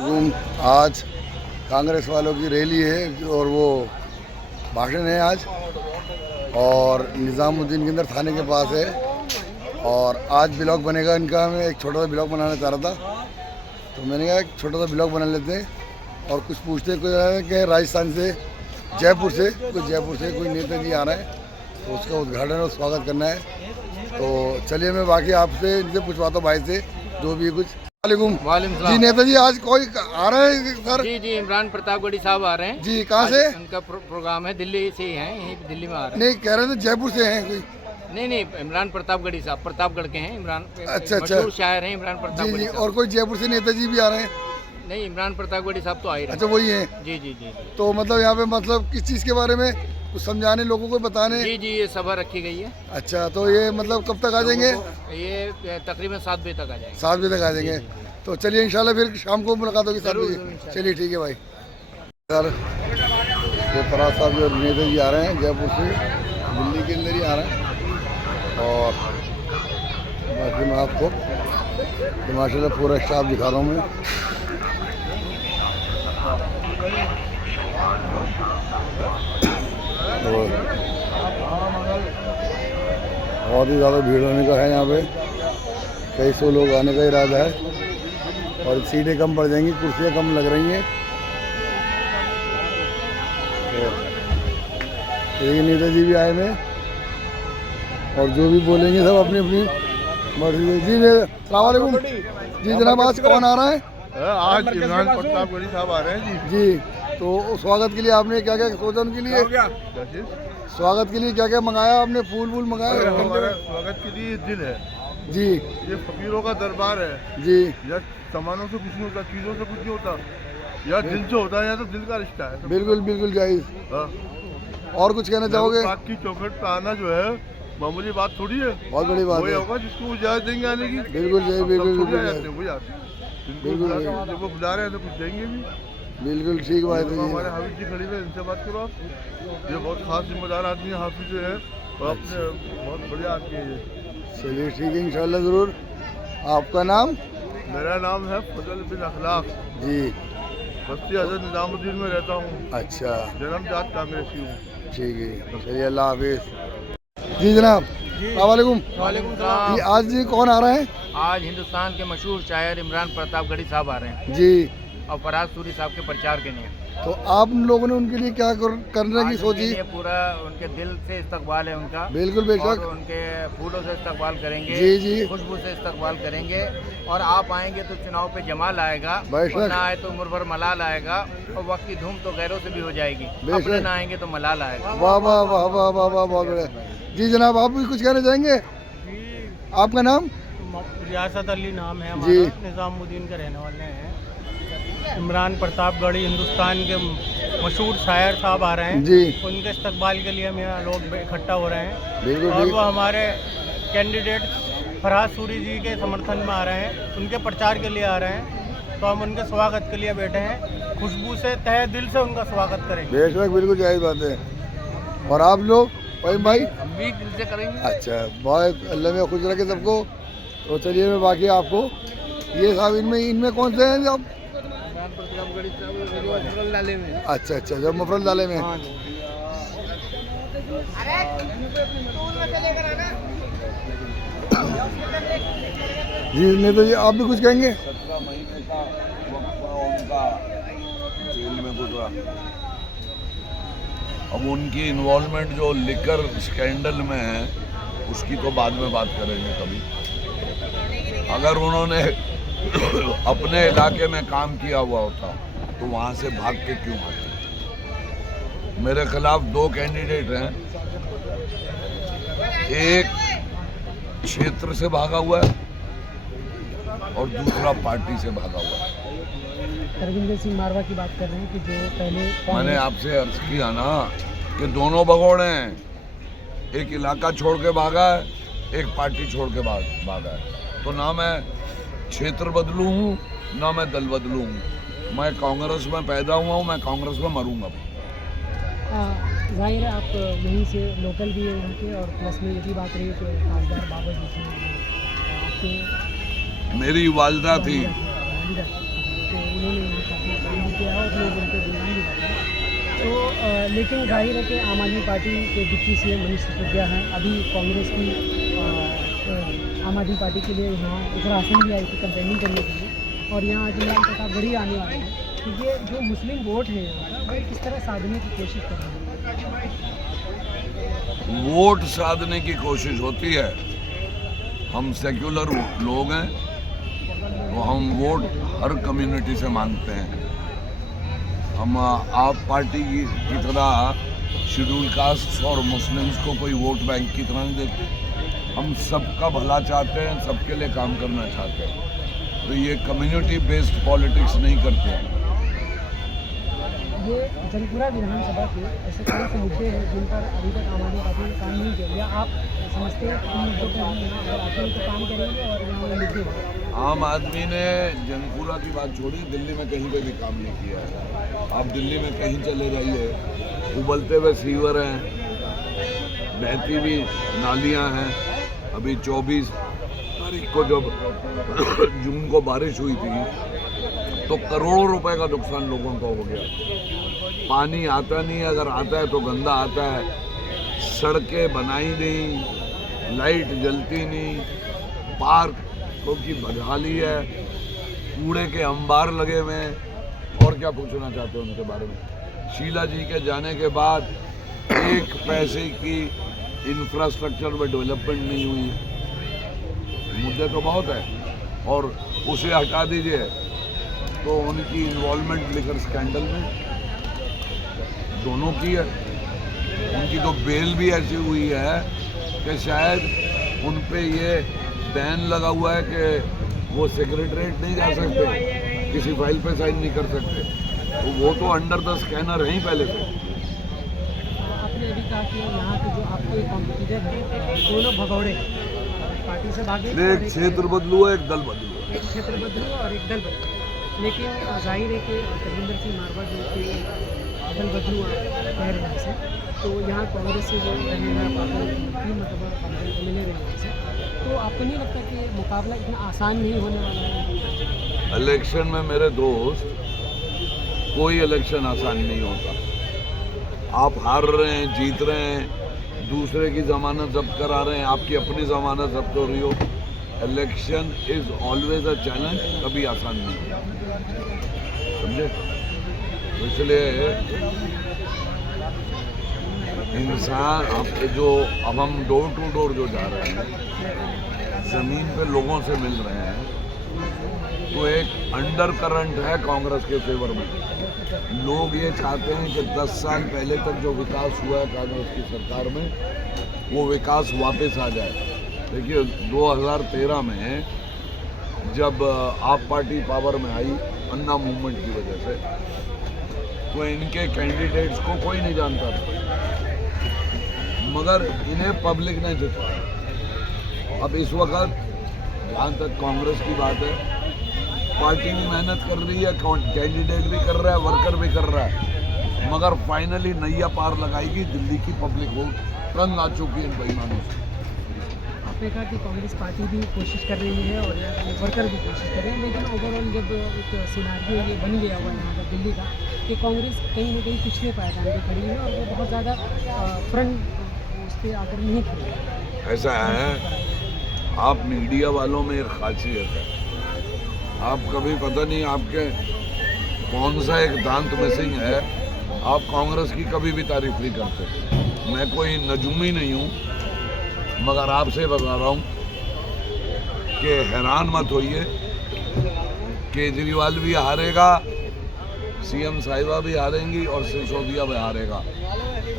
आज कांग्रेस वालों की रैली है और वो भाषण है आज, और निज़ामुद्दीन के अंदर थाने के पास है। और आज ब्लॉग बनेगा इनका। मैं एक छोटा सा ब्लॉग बनाना चाह रहा था, तो मैंने कहा एक छोटा सा ब्लॉग बना लेते हैं और कुछ पूछते हैं। कोई राजस्थान से, जयपुर से, कोई नेताजी आ रहा है, तो उसका उद्घाटन और स्वागत करना है। तो चलिए मैं बाकी आपसे इनसे पूछवाता हूँ, भाई से जो भी कुछ। वालेकुम जी। नेताजी आज कोई आ रहे हैं सर? जी इमरान प्रतापगढ़ी साहब आ रहे हैं जी। कहाँ से? उनका प्रोग्राम है, दिल्ली से ही हैं, यहीं दिल्ली में आ रहे हैं। नहीं, कह रहे थे जयपुर से हैं कोई। नहीं, इमरान प्रतापगढ़ी साहब प्रतापगढ़ के हैं। इमरान अच्छा। मशहूर शायर हैं इमरान प्रतापगढ़ी। और कोई जयपुर से नेताजी भी आ रहे हैं? नहीं, इमरान प्रतापगढ़ी साहब तो आ ही रहे हैं। अच्छा, वही हैं। जी। तो मतलब यहाँ पे मतलब किस चीज़ के बारे में कुछ समझाने, लोगों को बताने? जी ये सभा रखी गई है। अच्छा, तो ये मतलब कब तक आ जाएंगे? ये तकरीबन 7 बजे तक आ जाएंगे। 7 बजे तक आ जाएंगे। तो चलिए इंशाल्लाह फिर शाम को मुलाकात होगी 7 बजे। चलिए ठीक है भाई। सर ये फराज साहब जो नेताजी आ रहे हैं जयपुर से, दिल्ली के अंदर ही आ रहे हैं। और बाकी मैं आपको माशाल्लाह पूरा स्टाफ दिखा रहा हूँ मैं। तो बहुत ही ज़्यादा भीड़ होने का है यहाँ पे, कई सौ लोग आने का इरादा है। और सीटें कम पड़ जाएंगी, कुर्सियाँ कम लग रही हैं। तो ये नेताजी भी आए हैं और जो भी बोलेंगे सब अपनी अपनी मर्जी। जी अस्सलाम वालेकुम जी। जनाब आज कौन आ रहा है? आज इमरान प्रतापगढ़ी साहब आ रहे हैं जी। तो स्वागत के लिए आपने क्या क्या सोचा उनके लिए? स्वागत के लिए क्या क्या मंगाया आपने? फूल मंगाया? हमारा स्वागत के लिए दिल है जी। ये फकीरों का दरबार है जी। या सामानों से कुछ नहीं होता, चीज़ों से कुछ नहीं होता, या दिल से होता है, या तो दिल का रिश्ता है। बिल्कुल जायज़। और कुछ कहना चाहोगे? पाक की चौखट पे आना जो है मामूली बात थोड़ी है, बहुत बड़ी बात है। होगा जिसको इजाज़त देंगे आने की। बिल्कुल जब वो बुला रहे हैं तो कुछ देंगे भी। बिल्कुल ठीक बात है। हमारे हाफिज जी खड़ी है, इनसे बात करो आप। ये बहुत खास जिम्मेदार आदमी है हाफिज जो है, और अपने बहुत बढ़िया आदमी है ये। चलिए ठीक है, इंशाल्लाह ज़रूर। आपका नाम? मेरा नाम है फजल बिन अखलाक जी। बस्ती हज़रत निज़ामुद्दीन में रहता हूँ। अच्छा, जन्मजात कांग्रेसी हूँ। ठीक है, चलिए अल्लाह हाफिज़। जी जनाब वालेकुम। वालेकुम सलाम। जी आज जी कौन आ रहा है? आज हिंदुस्तान के मशहूर शायर इमरान प्रतापगढ़ी साहब आ रहे हैं जी। और फराज सूरी साहब के प्रचार के लिए। तो आप लोगों ने उनके लिए क्या करने की सोची? पूरा उनके दिल से इस्तकबाल है उनका। बिल्कुल बेशक। उनके फूलों से इस्तकबाल करेंगे। जी। खुशबू से इस्तकबाल करेंगे। और आप आएंगे तो चुनाव पे जमाल आएगा, बेशक। ना आए तो उम्र भर मलाल आएगा। और वक्त की धूम तो गैरों से भी हो जाएगी, अपने ना आएंगे तो मलाल आएगा। वाह वाह वाह वाह वाह वाह, बहुत बढ़िया। जी जनाब आप भी कुछ कहना चाहेंगे? आपका नाम? रियासत अली नाम है हमारा, निज़ामुद्दीन के रहने वाले हैं। इमरान प्रतापगढ़ी हिंदुस्तान के मशहूर शायर साहब आ रहे हैं जी। उनके इस्तकबाल के लिए हम यहाँ लोग इकट्ठा हो रहे हैं। बिल्कुल। और वो हमारे कैंडिडेट फराज सूरी जी के समर्थन में आ रहे हैं, उनके प्रचार के लिए आ रहे हैं। तो हम उनके स्वागत के लिए बैठे हैं, खुशबू से तहे दिल से उनका स्वागत करेंगे। बेशक, बिल्कुल जायज़ बात है। और आप लोग भाई? हम भी दिल से करेंगे। अच्छा, बहुत अल्लाह में खुश रखे सबको। तो चलिए मैं बाकी आपको ये साहब इनमें कौन से हैं आप? अच्छा, जब मफरल डाले में। जी नेता जी आप भी कुछ कहेंगे? 17 मई का उनका जेल में गुजरा। अब उनकी इन्वॉल्वमेंट जो लिकर स्कैंडल में है उसकी तो बाद में बात करेंगे कभी। अगर उन्होंने अपने इलाके में काम किया हुआ होता तो वहाँ से भाग के क्यों आते? मेरे खिलाफ 2 कैंडिडेट हैं, एक क्षेत्र से भागा हुआ है और दूसरा पार्टी से भागा हुआ है। रविंद्र सिंह मारवा की बात कर रहे हैं कि जो पहले मैंने आपसे अर्ज किया ना कि दोनों भगोड़े हैं, एक इलाका छोड़ के भागा है, एक पार्टी छोड़ के भागा है। तो ना मैं क्षेत्र बदलू हूँ ना मैं दल बदलू हूँ। मैं कांग्रेस में पैदा हुआ हूँ, मैं कांग्रेस में मरूंगा। जाहिर है आप यहीं से लोकल भी है यहाँ के, और प्लस में ये भी बात रही कि खासदार बाबा जी से आपके मेरी वालदा थी। तो उन्होंने लेकिन जाहिर है कि आम आदमी पार्टी के डिप्टी सीएम मनीष सिसोदिया हैं, अभी कांग्रेस की आम आदमी पार्टी के लिए यहाँ उत्तराखंड भी आई थी कैंपेनिंग करने के लिए, और यहाँ आज इमरान प्रताप गढ़ी आने वाले हैं। तो ये जो मुस्लिम वोट है यहाँ वो किस तरह साधने की कोशिश कर रहे हैं? वोट साधने की कोशिश होती है। हम सेक्युलर लोग हैं तो हम वोट हर कम्युनिटी से मांगते हैं। हम आप पार्टी की तरह शेड्यूल कास्ट और मुस्लिम्स को कोई वोट बैंक की तरह नहीं देते। हम सबका भला चाहते हैं, सबके लिए काम करना चाहते हैं। तो ये कम्युनिटी बेस्ड पॉलिटिक्स नहीं करते हैं। ये जलपुरा विधानसभा के ऐसे कौन से मुद्दे हैं जिन पर अभी तक आम आदमी पार्टी ने काम नहीं किया, या आप समझते हैं इन मुद्दों पर हम अगर आते हैं तो काम करेंगे और यहाँ वो मुद्दे हैं? आम आदमी ने जंगपुरा की बात छोड़ी, दिल्ली में कहीं पे भी काम नहीं किया है। आप दिल्ली में कहीं चले जाइए, उबलते हुए सीवर हैं, बहती हुई नालियां हैं। अभी 24 तारीख को जब जून को बारिश हुई थी तो करोड़ों रुपए का नुकसान लोगों को हो गया। पानी आता नहीं, अगर आता है तो गंदा आता है। सड़कें बनाई नहीं, लाइट जलती नहीं, पार्कों की बदहाली है, कूड़े के अंबार लगे हुए हैं। और क्या पूछना चाहते हैं उनके बारे में? शीला जी के जाने के बाद एक पैसे की इंफ्रास्ट्रक्चर में डेवलपमेंट नहीं हुई। मुद्दे तो बहुत है, और उसे हटा दीजिए तो उनकी इन्वॉल्वमेंट लिकर स्कैंडल में दोनों की है। उनकी तो बेल भी ऐसी हुई है कि शायद उन पे ये बैन लगा हुआ है कि वो सेक्रेटरीट नहीं जा सकते, किसी फाइल पे साइन नहीं कर सकते। तो वो तो अंडर द स्कैनर है ही पहले से। आपने अभी कहा कि यहाँ के जो आपके कॉम्पिटिटर हैं दोनों भगौड़े पार्टी से भागे, एक क्षेत्र बदलू है, एक दल बदलू है। एक क्षेत्र बदलू और एक दल बदलू। लेकिन जाहिर है कि तेजिंदर सिंह मारवा जो कि दल बदलू कह रहे हैं से, तो यहाँ कांग्रेस से जो रहेगा 3 मतलब मिले रहे से, तो आपको नहीं लगता कि मुकाबला इतना आसान नहीं होने वाला है? इलेक्शन में मेरे दोस्त, कोई इलेक्शन आसान नहीं होता। आप हार रहे हैं, जीत रहे हैं, दूसरे की जमानत जब्त करा रहे हैं, आपकी अपनी जमानत जब्त हो रही हो। Election is always a challenge, कभी आसान नहीं, समझे? तो इसलिए इंसान आपके जो अब हम डोर टू डोर जो जा रहे हैं, जमीन पे लोगों से मिल रहे हैं, तो एक अंडर करंट है कांग्रेस के फेवर में। लोग ये चाहते हैं कि 10 साल पहले तक जो विकास हुआ है कांग्रेस की सरकार में, वो विकास वापस आ जाए। देखिए 2013 में जब आप पार्टी पावर में आई अन्ना मूवमेंट की वजह से, तो इनके कैंडिडेट्स को कोई नहीं जानता था, मगर इन्हें पब्लिक ने जिताया। अब इस वक्त जहाँ तक कांग्रेस की बात है, पार्टी भी मेहनत कर रही है, कैंडिडेट भी कर रहा है, वर्कर भी कर रहा है, मगर फाइनली नैया पार लगाएगी दिल्ली की पब्लिक। वो तंग आ चुकी है इन बेईमानों से। आपने कहा कि कांग्रेस पार्टी भी कोशिश कर रही है और वर्कर भी कोशिश कर रहे हैं, लेकिन ओवरऑल जब एक सिनारियो ये बन गया हुआ यहाँ पर दिल्ली का कि कांग्रेस कहीं ना कहीं पिछले पायदान पर खड़ी है और वो बहुत ज़्यादा फ्रंट उस पर आकर नहीं खड़ी है। ऐसा है, आप मीडिया वालों में एक खासियत है, आप कभी पता नहीं आपके कौन सा एक दांत मिसिंग है, आप कांग्रेस की कभी भी तारीफ नहीं करते। मैं कोई नजूमी नहीं हूँ, मगर आपसे बता रहा हूँ कि हैरान मत होइए, केजरीवाल भी हारेगा, सीएम साहिबा भी हारेंगी और सिसोदिया भी हारेगा,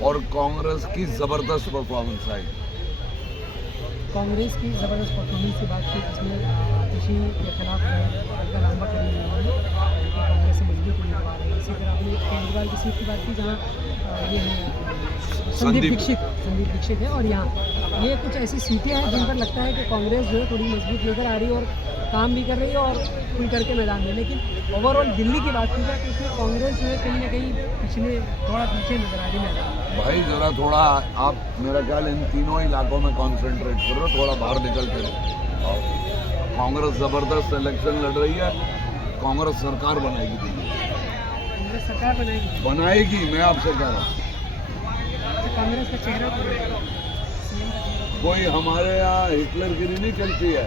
और कांग्रेस की ज़बरदस्त परफॉर्मेंस आएगी। कांग्रेस की ज़बरदस्त परफॉर्मेंस की बात की, जिसमें कृषि के खिलाफ लंबा करी हुई है, कांग्रेस से मजबूत होने के बाद इसी तरह अपनी केजरीवाल की सीट की बात की जहाँ ये है संदीप दीक्षित है, और यहाँ ये कुछ ऐसी सीटें हैं जिन पर लगता है कि कांग्रेस जो है थोड़ी मजबूत लेकर आ रही है और काम भी कर रही है और खुल करके मैदान में। लेकिन ओवरऑल दिल्ली की बात की जाए तो इसमें कांग्रेस जो है कहीं ना कहीं थोड़ा पीछे नजर आ रही है। भाई ज़रा थोड़ा आप मेरा ख्याल इन तीनों इलाकों में कॉन्सेंट्रेट करो, थोड़ा बाहर निकल कर। कांग्रेस ज़बरदस्त इलेक्शन लड़ रही है, कांग्रेस सरकार बनाएगी दिल्ली। कांग्रेस सरकार बनाएगी? बनाएगी, मैं आपसे कह रहा हूँ। तो कांग्रेस का चेहरा कोई हमारे यहाँ हिटलरगिरी नहीं चलती है।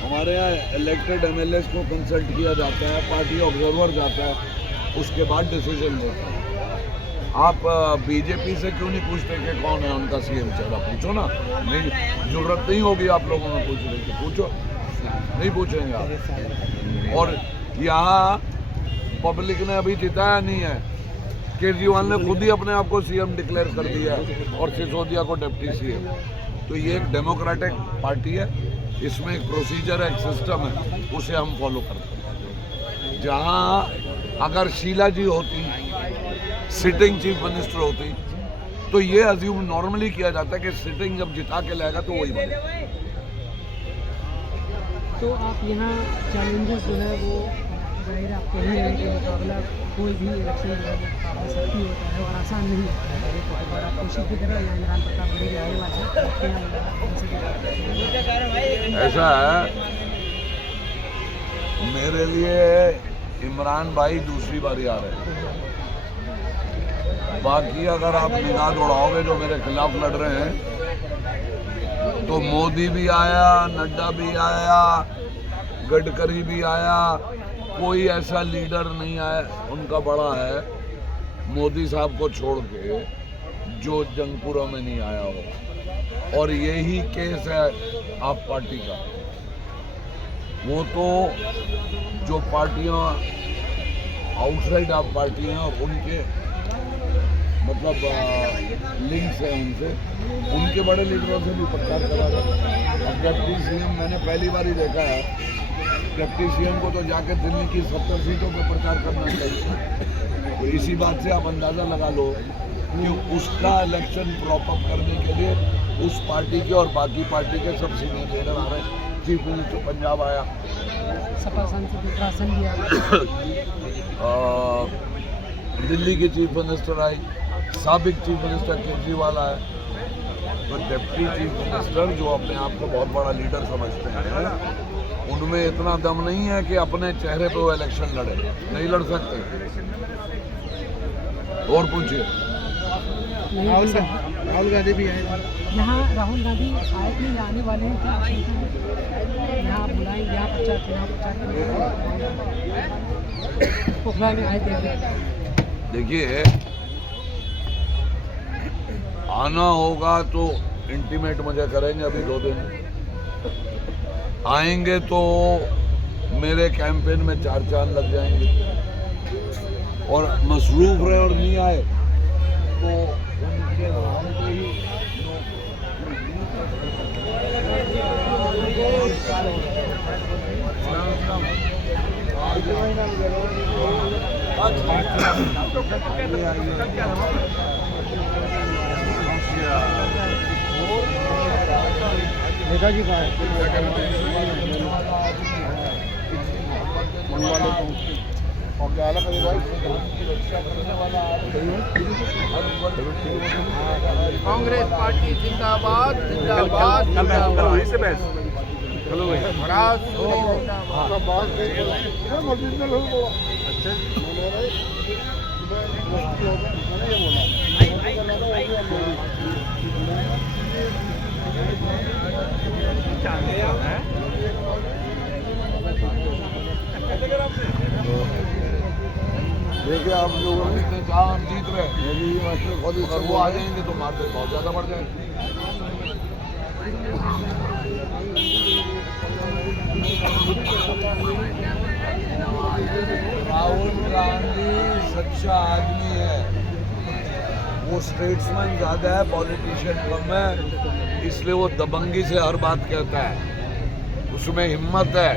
हमारे यहाँ इलेक्टेड एमएलएस को कंसल्ट किया जाता है, पार्टी ऑब्जर्वर जाता है, उसके बाद डिसीजन लेता है। आप बीजेपी से क्यों नहीं पूछते कि कौन है उनका सीएम चेहरा? पूछो ना, नहीं जरूरत नहीं होगी आप लोगों ने पूछने की, पूछो, नहीं पूछेंगे आप। और यहाँ पब्लिक ने अभी जिताया नहीं है, केजरीवाल ने खुद ही अपने आप को सीएम डिक्लेयर कर दिया है और सिसोदिया को डिप्टी सीएम। तो ये एक डेमोक्रेटिक पार्टी है, इसमें एक प्रोसीजर है, एक सिस्टम है, उसे हम फॉलो करते हैं। जहाँ अगर शीला जी होती, सिटिंग चीफ मिनिस्टर होती, तो ये अज्यूम नॉर्मली किया जाता है कि सिटिंग जब जिता के लाएगा तो वही बनेगा। तो आप यहाँ चैलेंजेस जो है वो जाहिर आपको ही है कि मुकाबला कोई भी इलेक्शन जो है वो मुकाबला सख्ती होता है और आसान नहीं होता है, और आप कोशिश भी कर रहे हैं इमरान प्रताप बड़ी आने वाले हैं। ऐसा है, मेरे लिए इमरान भाई दूसरी बारी आ रहे हैं। बाकी अगर आप निगाह दौड़ाओगे जो मेरे खिलाफ लड़ रहे हैं, तो मोदी भी आया, नड्डा भी आया, गडकरी भी आया, कोई ऐसा लीडर नहीं आया उनका बड़ा है मोदी साहब को छोड़ के जो जंगपुरा में नहीं आया हो। और यही केस है आप पार्टी का। वो तो जो पार्टियां आउटसाइड आप पार्टी हैं उनके मतलब लिंक्स हैं उनसे, उनके बड़े लीडरों से भी प्रचार करा रहा है। अब डिप्टी सीएम मैंने पहली बार ही देखा है, डिप्टी सीएम को तो जाके दिल्ली की 70 सीटों पर प्रचार करना चाहिए। तो इसी बात से आप अंदाज़ा लगा लो कि उसका इलेक्शन प्रॉप अप करने के लिए उस पार्टी के और बाकी पार्टी के सब सीनियर लीडर आ रहे हैं। चीफ मिनिस्टर पंजाब आया, सपा सांसद उत्तराखंड भी आया, दिल्ली के चीफ मिनिस्टर आई, साबिक चीफ मिनिस्टर केजरीवाल आया। तो डिप्टी चीफ मिनिस्टर जो अपने आप को बहुत बड़ा लीडर समझते हैं, उनमें इतना दम नहीं है कि अपने चेहरे पे वो इलेक्शन लड़े, नहीं लड़ सकते। और पूछिए। राहुल गांधी भी आए यहाँ, राहुल गांधी आए नहीं आने वाले हैं क्या? यहाँ बुलाएंगे, यहाँ चुनाव प्रचार पोखरा में आए थे। देखिए, आना होगा तो इंटीमेट मुझे करेंगे, अभी 2 दिन आएंगे तो मेरे कैंपेन में 4 चांद लग जाएंगे। और मसरूफ रहे और नहीं आए तो उनके नाम पे ही नेताजी का है और क्या अलग कांग्रेस पार्टी जिंदाबाद जिंदाबाद जिंदाबाद। देखिए आप लोगों ने इतने जहाँ हम जीत रहे हैं, अगर वो आ जाएंगे तो मार्केट बहुत ज़्यादा बढ़ जाएगी। राहुल गांधी सच्चा आदमी है, वो स्टेट्समैन ज़्यादा है, पॉलिटिशियन कम है, इसलिए वो दबंगी से हर बात कहता है, उसमें हिम्मत है।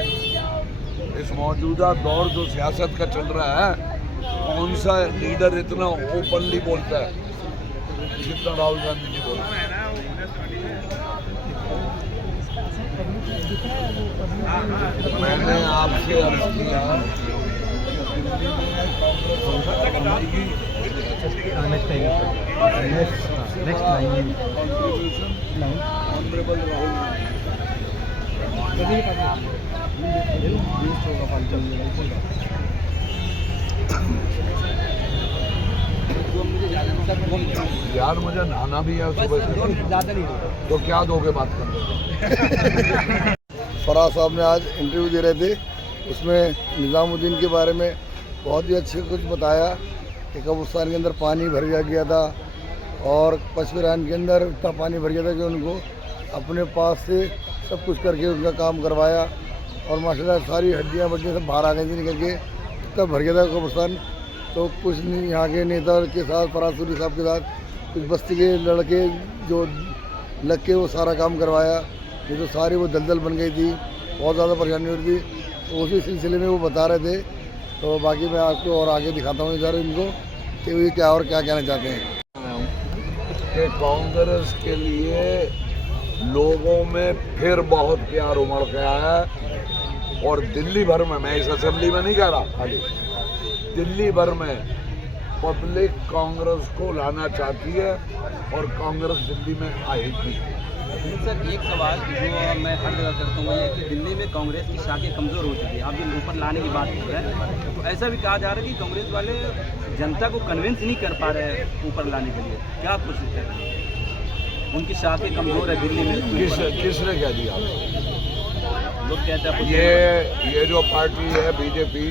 इस मौजूदा दौर जो सियासत का चल रहा है, कौन सा लीडर इतना ओपनली बोलता है जितना राहुल गांधी जी बोलते हैं। मैंने आपसे अर्ज किया ऑनरेबल राहुल गांधी यार मुझे नहाना भी है सुबह से, ज़्यादा नहीं तो क्या दोगे बात करने? फराज साहब ने आज इंटरव्यू दे रहे थे, उसमें निज़ामुद्दीन के बारे में बहुत ही अच्छे कुछ बताया कि कब्रिस्तान के अंदर पानी भर गया था और पचपरान के अंदर इतना पानी भर गया था कि उनको अपने पास से सब कुछ करके उनका काम करवाया और माशाल्लाह सारी हड्डियाँ बड्डियाँ सब बाहर आ गई थी निकल के, इतना भर गया था कब्रिस्तान। तो कुछ नहीं, यहाँ के नेता के साथ फराज सूरी साहब के साथ कुछ बस्ती के लड़के जो लग के वो सारा काम करवाया, ये तो सारी वो दलदल बन गई थी, बहुत ज़्यादा परेशानी हो रही थी। तो उसी सिलसिले में वो बता रहे थे। तो बाकी मैं आपको और आगे दिखाता हूँ इधर इनको कि ये क्या और क्या कहना चाहते हैं। कि कांग्रेस के लिए लोगों में फिर बहुत प्यार उमड़ गया है और दिल्ली भर में, मैं इस असेंबली में नहीं कह रहा, खाली दिल्ली भर में पब्लिक कांग्रेस को लाना चाहती है और कांग्रेस दिल्ली में आएगी। सर एक सवाल जो मैं हर जगह करता हूँ ये कि दिल्ली में कांग्रेस की शाखें कमज़ोर हो चुकी है, आप जो ऊपर लाने की बात कर रहे हैं, तो ऐसा भी कहा जा रहा है कि कांग्रेस वाले जनता को कन्विंस नहीं कर पा रहे हैं ऊपर लाने के लिए, क्या कोशिश कर रहे हैं? उनकी शाखें कमज़ोर है दिल्ली में। किसने कह दिया? लोग कहते हैं ये जो पार्टी है बीजेपी,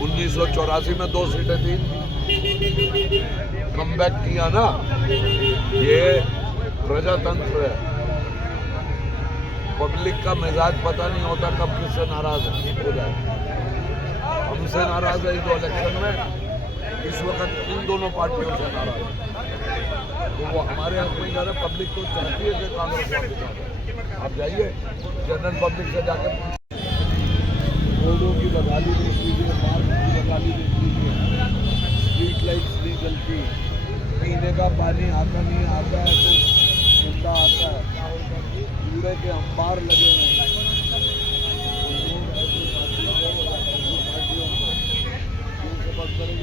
1984 में 2 सीटें थी, कमबैक किया ना, ये प्रजातंत्र है। पब्लिक का मिजाज पता नहीं होता कब किससे नाराज हो जाए। हमसे नाराज है जो इलेक्शन में इस वक्त इन दोनों पार्टियों से नाराज है, तो वो हमारे हक में जा रहे। पब्लिक तो चाहती है कि कांग्रेस वापस आ जाए। आप जाइए जनरल पब्लिक से जाकर रोडों की बदहाली देख लीजिए, मार्ग की बदहाली देख लीजिए, स्ट्रीट लाइट्स नहीं जलती, पीने का पानी आता नहीं, आता है तो गंदा आता है, कूड़े के अंबार लगे हुए हैं।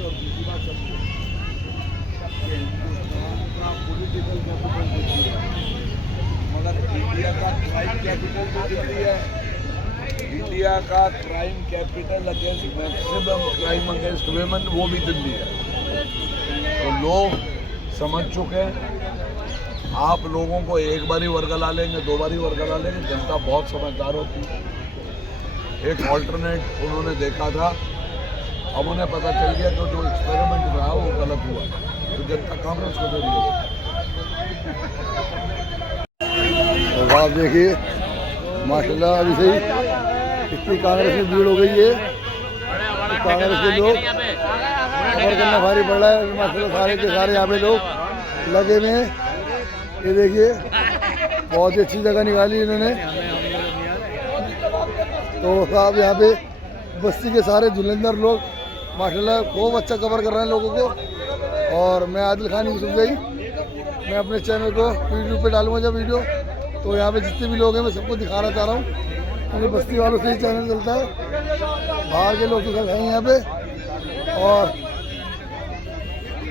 और दूसरी बात समझिए कि हिंदुस्तान का पॉलिटिकल कैपिटल दिल्ली है, मगर इंडिया का क्राइम कैपिटल तो दिल्ली है। इंडिया का crime capital against maximum crime against women वो भी दिल्ली है। तो लोग समझ चुके हैं। आप लोगों को एक बार ही वर्गला लेंगे, 2 बार ही वर्गला लेंगे, जनता बहुत समझदार होती है। एक ऑल्टरनेट उन्होंने देखा था, अब उन्हें पता चल गया कि जो एक्सपेरिमेंट रहा वो गलत हुआ, तो जनता कांग्रेस को दे दी। और आप देखिए माशाल्लाह अभी से ही इतनी कांग्रेस में भीड़ हो गई है, तो कांग्रेस के लोग खबर करना भारी पड़ रहा है माशाल्लाह। सारे के सारे यहाँ पे लोग लगे हुए हैं। ये देखिए बहुत ही अच्छी जगह निकाली इन्होंने। तो साहब यहाँ पे बस्ती के सारे धुलंधर लोग माशाल्लाह खूब अच्छा कवर कर रहे हैं लोगों को। और मैं आदिल खान यूसुफ भाई, मैं अपने चैनल को यूट्यूब पे डालूंगा जब वीडियो, तो यहाँ पे जितने भी लोग हैं मैं सबको दिखाना चाह रहा हूँ, क्योंकि बस्ती वालों से ही चैनल चलता है, बाहर के लोग तो सब हैं यहाँ पे। और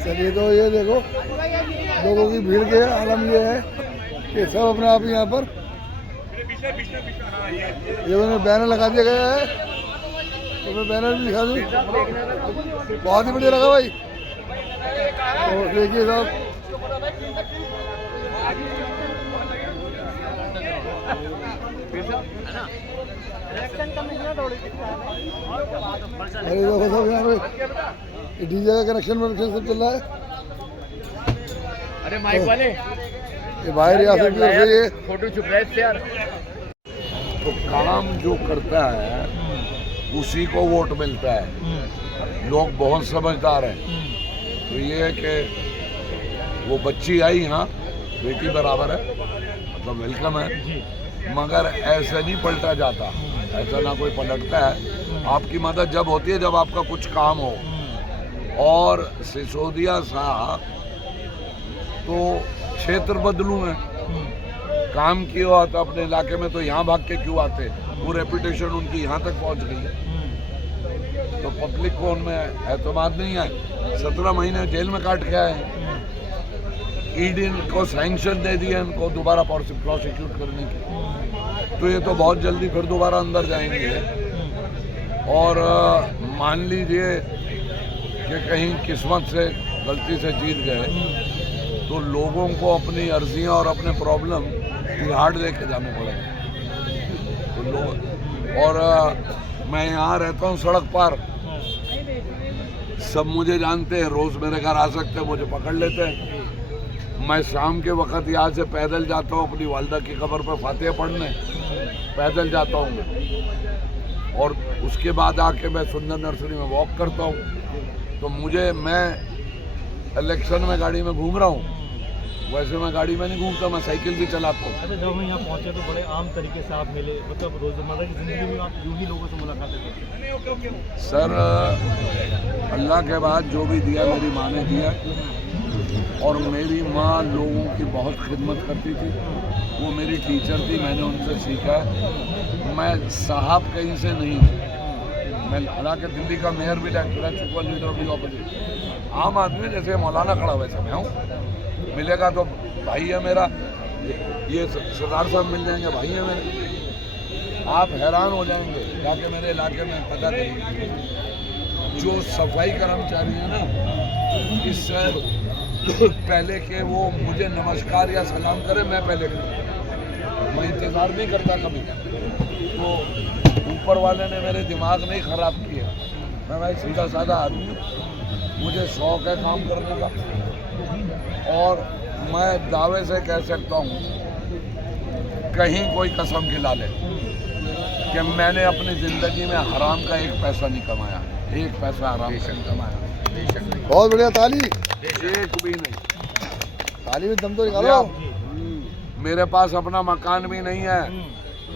चलिए तो ये देखो लोगों की भीड़ के आलम ये है कि सब अपने आप यहाँ पर ये उन्हें बैनर लगा दिया गया है, तो मैं बैनर भी दिखा दूँ। बहुत ही बढ़िया लगा भाई। तो देखिए साहब अरे देखो सब यहाँ पे डीजे का कनेक्शन सब चल रहा है। अरे माइक वाले ये बाहर रियासत की ओर से ये फोटो छुप रहे थे यार। तो काम जो करता है उसी को वोट मिलता है। लोग बहुत समझदार हैं। तो ये है कि वो बच्ची आई यहाँ, बेटी बराबर है, मतलब वेलकम है, मगर ऐसे नहीं पलटा जाता, ऐसा ना कोई पलटता है। आपकी मदद जब होती है जब आपका कुछ काम हो। और सिसोदिया साहब तो क्षेत्र बदलू हैं, काम किया हुआ था अपने इलाके में, तो यहाँ भाग के क्यों आते? वो रेपुटेशन उनकी यहाँ तक पहुँच गई है, तो पब्लिक को उनमें एतमाद नहीं है। 17 महीने जेल में काट के आए, ईडी को सैंक्शन दे दिए उनको दोबारा प्रोसिक्यूट करने की, तो ये तो बहुत जल्दी फिर दोबारा अंदर जाएंगे। और मान लीजिए कि कहीं किस्मत से गलती से जीत गए तो लोगों को अपनी अर्जियां और अपने प्रॉब्लम तिहाड़ लेके जाने पड़ेंगे। तो लोग और मैं यहाँ रहता हूँ सड़क पार, सब मुझे जानते हैं, रोज मेरे घर आ सकते हैं, मुझे पकड़ लेते हैं। मैं शाम के वक्त यहाँ से पैदल जाता हूँ अपनी वालदा की कब्र पर फातिहा पढ़ने, पैदल जाता हूँ और उसके बाद आके मैं सुंदर नर्सरी में वॉक करता हूँ। तो मैं इलेक्शन में गाड़ी में घूम रहा हूँ, वैसे मैं गाड़ी में नहीं घूमता, मैं साइकिल भी चलाता हूँ। अच्छा, जब हम यहाँ पहुँचे तो बड़े आम तरीके से आप मिले, मतलब रोज़मर्रा की ज़िंदगी में आप यूँ ही लोगों से मुलाकातें करते हैं? सर अल्लाह के बाद जो भी दिया मेरी माँ ने दिया, और मेरी माँ लोगों की बहुत खिदमत करती थी, वो मेरी टीचर थी, मैंने उनसे सीखा। मैं साहब कहीं से नहीं हूँ, मैं हालांकि दिल्ली का मेयर भी रह चुका, लीडर ऑफ द ऑपोजिशन, आम आदमी जैसे मौलाना खड़ा वैसे मैं हूँ। मिलेगा तो भाई है मेरा, ये सरदार साहब मिल जाएंगे, भाई है मेरे। आप हैरान हो जाएंगे जाके मेरे इलाके में पता करिए, जो सफाई कर्मचारी है ना, इससे पहले के वो मुझे नमस्कार या सलाम करे, मैं पहले करूँ, मैं इंतज़ार नहीं करता कभी। तो ऊपर वाले ने मेरे दिमाग नहीं ख़राब किया, मैं भाई सीधा साधा आदमी हूँ, मुझे शौक़ है काम करने का। और मैं दावे से कह सकता हूँ, कहीं कोई कसम खिला ले कि मैंने अपनी ज़िंदगी में हराम का एक पैसा नहीं कमाया, एक पैसा हराम से नहीं कमाया। बहुत बढ़िया, ताली एक भी नहीं, ताली में दम तो निकालो। मेरे पास अपना मकान भी नहीं है,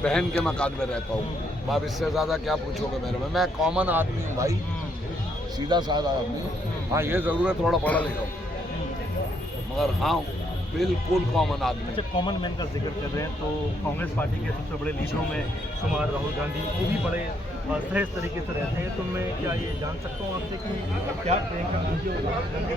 बहन के मकान में रहता हूँ। आप इससे ज़्यादा क्या पूछोगे मेरे में? मैं कॉमन आदमी हूँ भाई, सीधा साधा आदमी हूँ। हाँ, ये ज़रूर है थोड़ा पढ़ा लिखा हूँ, मगर हाँ बिल्कुल कॉमन आदमी। अच्छा, कॉमन मैन का जिक्र कर रहे हैं तो कांग्रेस पार्टी के सबसे बड़े लीडरों में शुमार राहुल गांधी, वो भी बड़े सहज तरीके से रहते हैं। तो मैं क्या ये जान सकता हूँ आपसे कि क्या प्रियंका गांधी और राहुल गांधी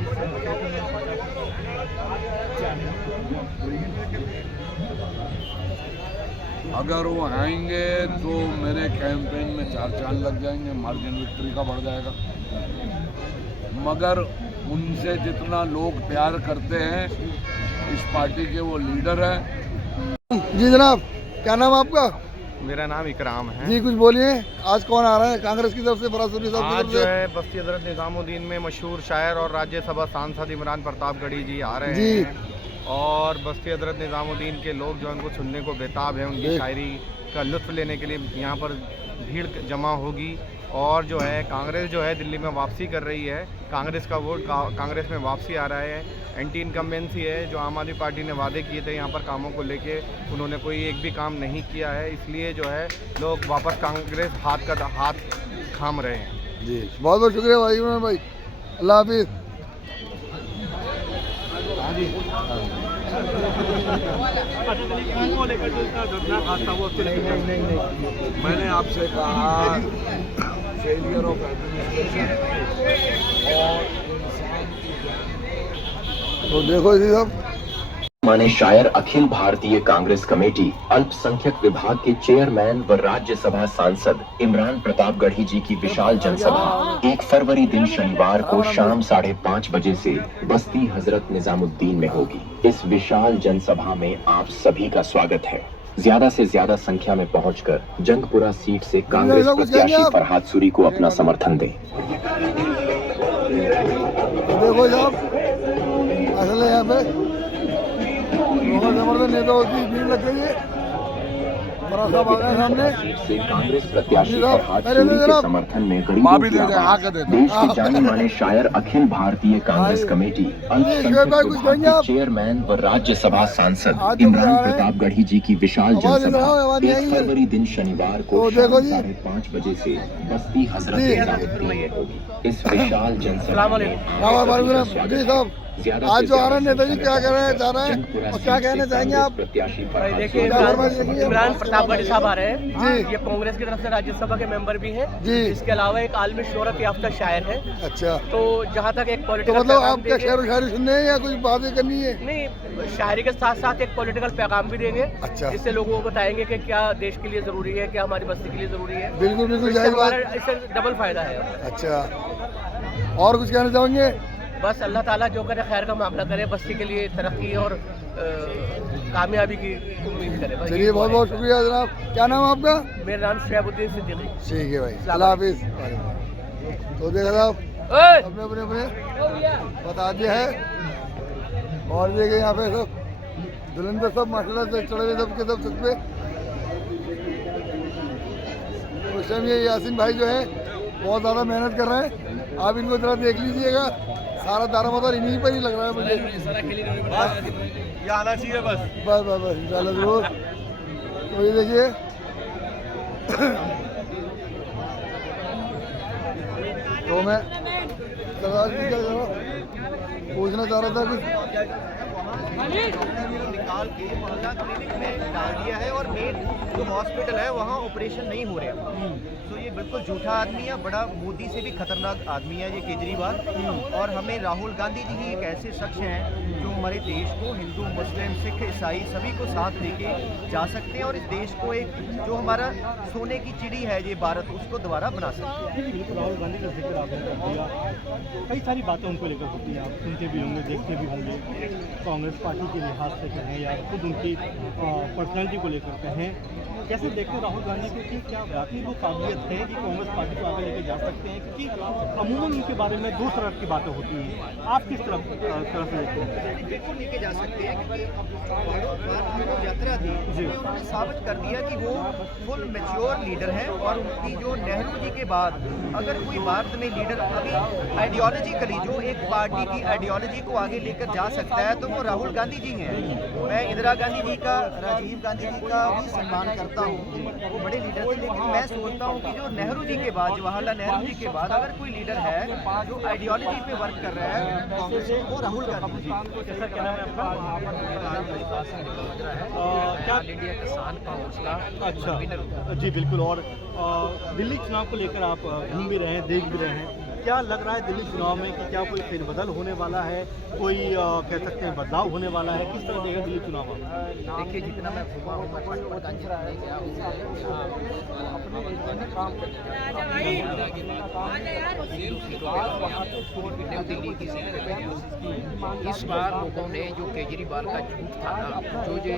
अगर वो आएंगे तो मेरे कैंपेन में 4 चांद लग जाएंगे, मार्जिन विक्ट्री का बढ़ जाएगा। मगर उनसे जितना लोग प्यार करते हैं, इस पार्टी के वो लीडर हैं। जी जनाब, क्या नाम आपका? मेरा नाम इकराम है जी, कुछ बोलिए, आज कौन आ रहा है कांग्रेस की तरफ से? फरासुरी साहब आज जो है बस्ती हजरत निजामुद्दीन में मशहूर शायर और राज्यसभा सांसद इमरान प्रतापगढ़ी जी आ रहे हैं, और बस्ती हजरत निजामुद्दीन के लोग जो उनको सुनने को बेताब है, उनकी शायरी का लुत्फ लेने के लिए यहाँ पर भीड़ जमा होगी। और जो है कांग्रेस जो है दिल्ली में वापसी कर रही है, कांग्रेस का वोट कांग्रेस में वापसी आ रहा है। एंटी इनकम्बेंसी है, जो आम आदमी पार्टी ने वादे किए थे यहाँ पर कामों को लेके, उन्होंने कोई एक भी काम नहीं किया है, इसलिए जो है लोग वापस कांग्रेस हाथ थाम रहे हैं। जी, बहुत बहुत शुक्रिया भाई इमरान भाई, अल्लाह हाफिज़। मैंने आपसे कहा फेलियर ऑफ एडमिनिस्ट्रेशन और इंसान की, तो देखो जी साहब, माने शायर अखिल भारतीय कांग्रेस कमेटी अल्पसंख्यक विभाग के चेयरमैन व राज्यसभा सांसद इमरान प्रतापगढ़ी जी की विशाल जनसभा 1 फरवरी दिन शनिवार को शाम 5:30 बजे से बस्ती हजरत निजामुद्दीन में होगी। इस विशाल जनसभा में आप सभी का स्वागत है। ज्यादा से ज्यादा संख्या में पहुंचकर जंगपुरा सीट से कांग्रेस प्रत्याशी फरहाद सूरी को अपना समर्थन दें। देखो साहब, असल है यहाँ पे बहुत जबरदस्त नेताओं की भीड़ लग गई है। सामने सीट से कांग्रेस प्रत्याशी फरहाद सूरी के समर्थन में गरीबों की आवाज देश के जाने माने शायर अखिल भारतीय कांग्रेस कमेटी अल्पसंख्यक विभाग के चेयरमैन व राज्यसभा सांसद इमरान प्रतापगढ़ी जी की विशाल जनसभा 1 फरवरी दिन शनिवार को शाम 5:30 बजे से बस्ती हजरत निजामुद्दीन में होगी। इस विशाल जनसभा में आज जो आ रहे हैं नेताजी क्या कहना चाह रहे हैं और क्या कहना चाहेंगे आप? देखिए, इमरान प्रतापगढ़ी साहब आ रहे हैं, ये कांग्रेस की तरफ से राज्यसभा के मेंबर भी हैं, इसके अलावा एक आलमी शोहरत याफ्ता शायर है। अच्छा, तो जहाँ तक एक पॉलिटिकल, तो मतलब आप क्या शेर शायरी सुनने हैं या कुछ बातें करनी है? नहीं, शायरी के साथ साथ एक पॉलिटिकल पैगाम भी देंगे। अच्छा, जिससे लोगों को बताएंगे कि क्या देश के लिए जरूरी है, क्या हमारी बस्ती के लिए जरूरी है। बिल्कुल बिल्कुल, इससे डबल फायदा है। अच्छा, और कुछ कहना चाहेंगे? बस अल्लाह ताला जो करे खैर का मामला करे, बस्ती के लिए तरक्की और कामयाबी की उम्मीद करे। चलिए बहुत बहुत शुक्रिया जनाब। क्या नाम है आपका? मेरा नाम शहाबुद्दीन सिद्दीकी। ठीक है भाई, अल्लाह हाफिज़। तो देखा साहब अपने अपने अपने बता दिया है। और देखिए यहाँ पे सब धुलंधर सब माशाल्लाह से चढ़े हुए सब के सब छत पे। उस टाइम ये यासीन भाई जो है बहुत ज़्यादा मेहनत कर रहे हैं। आप इनको जरा देख लीजिएगा, सारा दारोमदार इन्हीं पर ही लग रहा है मुझे। ये आना चाहिए बस बस बस बस इंशाल्लाह जरूर। तो ये देखिए तो मैं सरदार जी क्या पूछना चाह रहा था कुछ। निकाल के मोहल्ला क्लिनिक में डाल दिया है और मेन जो हॉस्पिटल है वहाँ ऑपरेशन नहीं हो रहे। तो ये बिल्कुल झूठा आदमी है, बड़ा मोदी से भी खतरनाक आदमी है ये केजरीवाल। और हमें राहुल गांधी जी ही एक ऐसे शख्स हैं जो हमारे देश को हिंदू मुस्लिम सिख ईसाई सभी को साथ लेके जा सकते हैं और इस देश को एक जो हमारा सोने की चिड़ी है ये भारत, उसको दोबारा बना सकते हैं। बिल्कुल राहुल गांधी का जिक्र आपने कर दिया, कई सारी बातें उनको लेकर होती हैं, आप सुनते भी होंगे देखते भी होंगे। कांग्रेस पार्टी के लिहाज से कहें या खुद उनकी पर्सनैलिटी को लेकर कहें, कैसे देखते हैं राहुल गांधी को कि क्या वाकई वो काबिलियत है कि कांग्रेस पार्टी को आगे लेकर जा सकते हैं? क्योंकि अमूमन उनके बारे में दो तरह की बातें होती हैं, आप किस तरफ से देखते हैं? बिल्कुल लेके जा सकते हैं क्योंकि जो यात्रा थी उसमें उन्होंने साबित कर दिया कि वो फुल मैच्योर लीडर हैं। और उनकी जो नेहरू जी के बाद अगर कोई भारत में लीडर अभी आइडियोलॉजिकली जो एक पार्टी की आइडियोलॉजी को आगे लेकर जा सकता है तो वो राहुल गांधी जी हैं। मैं इंदिरा गांधी जी का, राजीव गांधी जी का भी सम्मान करता हूँ, वो बड़े लीडर थे। लेकिन मैं सोचता हूँ कि जो नेहरू जी के बाद, जवाहरलाल नेहरू जी के बाद अगर कोई लीडर है जो आइडियोलॉजी पे वर्क कर रहा है कांग्रेस में, वो राहुल गांधी जी। इंडिया किसान कांग्रेस का अच्छा जी बिल्कुल। और दिल्ली चुनाव को लेकर आप घूम भी रहे हैं, देख भी रहे हैं, क्या लग रहा है दिल्ली चुनाव में कि क्या कोई फेरबदल होने वाला है, कोई कह सकते हैं बदलाव होने वाला है? किस तरह देगा दिल्ली चुनाव? देखिए जितना मैं घूमा हूँ, मैं पटनागंज में गया हूँ, न्यू दिल्ली की सीट पे गया। इस बार लोगों ने जो केजरीवाल का झूठ था ना, जो ये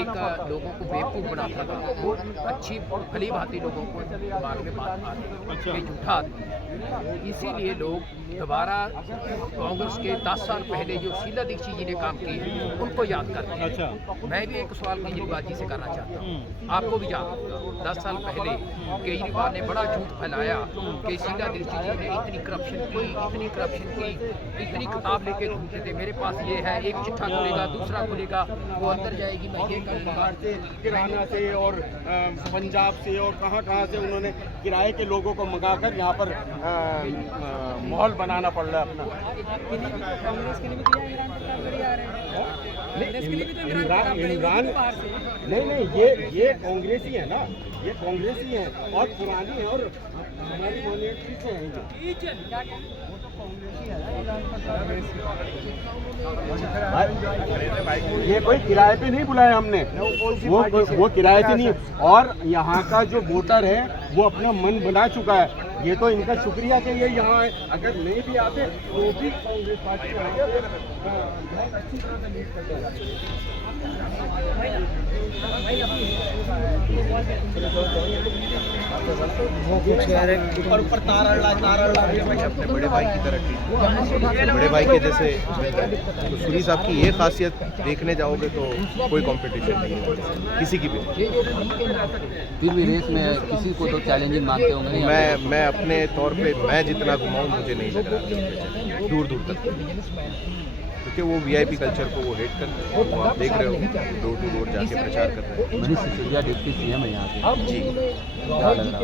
एक लोगों को बेवकूफ़ बनाता था, वो अच्छी भली भांति लोगों को दिमाग में बात आ रही झूठा आदमी। इसीलिए लोग दोबारा कांग्रेस के 10 साल पहले जो शीला दीक्षित जी ने काम किए उनको याद करते हैं। अच्छा। मैं भी एक सवाल केजरीवाल जी से करना चाहता हूँ, आपको भी याद होगा 10 साल पहले केजरीवाल ने बड़ा झूठ फैलाया कि शीला दीक्षित जी ने इतनी करप्शन की, इतनी किताब लेके घूमते थे, मेरे पास ये है, एक चिट्ठा खुलेगा दूसरा खुलेगा, वो अंदर जाएगी, मैं ये करूँगा। किराना से और पंजाब से और कहाँ से उन्होंने किराए के लोगों को मंगाकर यहाँ पर माहौल बनाना पड़ रहा है अपना। कांग्रेस के लिए भी किया, इमरान नहीं, ये कांग्रेसी है ना, ये कांग्रेसी है और पुरानी है और हमारी मॉनिटरी से है। ये कोई किराए पे नहीं बुलाया हमने, वो किराए से नहीं। और यहाँ का जो वोटर है वो अपना मन बना चुका है। ये तो इनका शुक्रिया कि ये यहाँ है, अगर नहीं भी आते तो भी कांग्रेस पार्टी को आएगा। और ऊपर तार अपने बड़े भाई की तरह की, बड़े भाई के जैसे। तो सूरी साहब की ये खासियत देखने जाओगे तो कोई कंपटीशन नहीं है किसी की भी। फिर भी रेस में किसी को तो चैलेंजिंग मानते होंगे। मैं अपने तौर पे मैं जितना घुमाऊँ मुझे नहीं लग रहा दूर तक, क्योंकि वो वीआईपी कल्चर को वो हेट करते हैं। वो आप देख रहे हो डोर टू डोर जाके प्रचार कर रहे हैं। मनीष सिसोदिया डिप्टी सीएम है यहाँ पे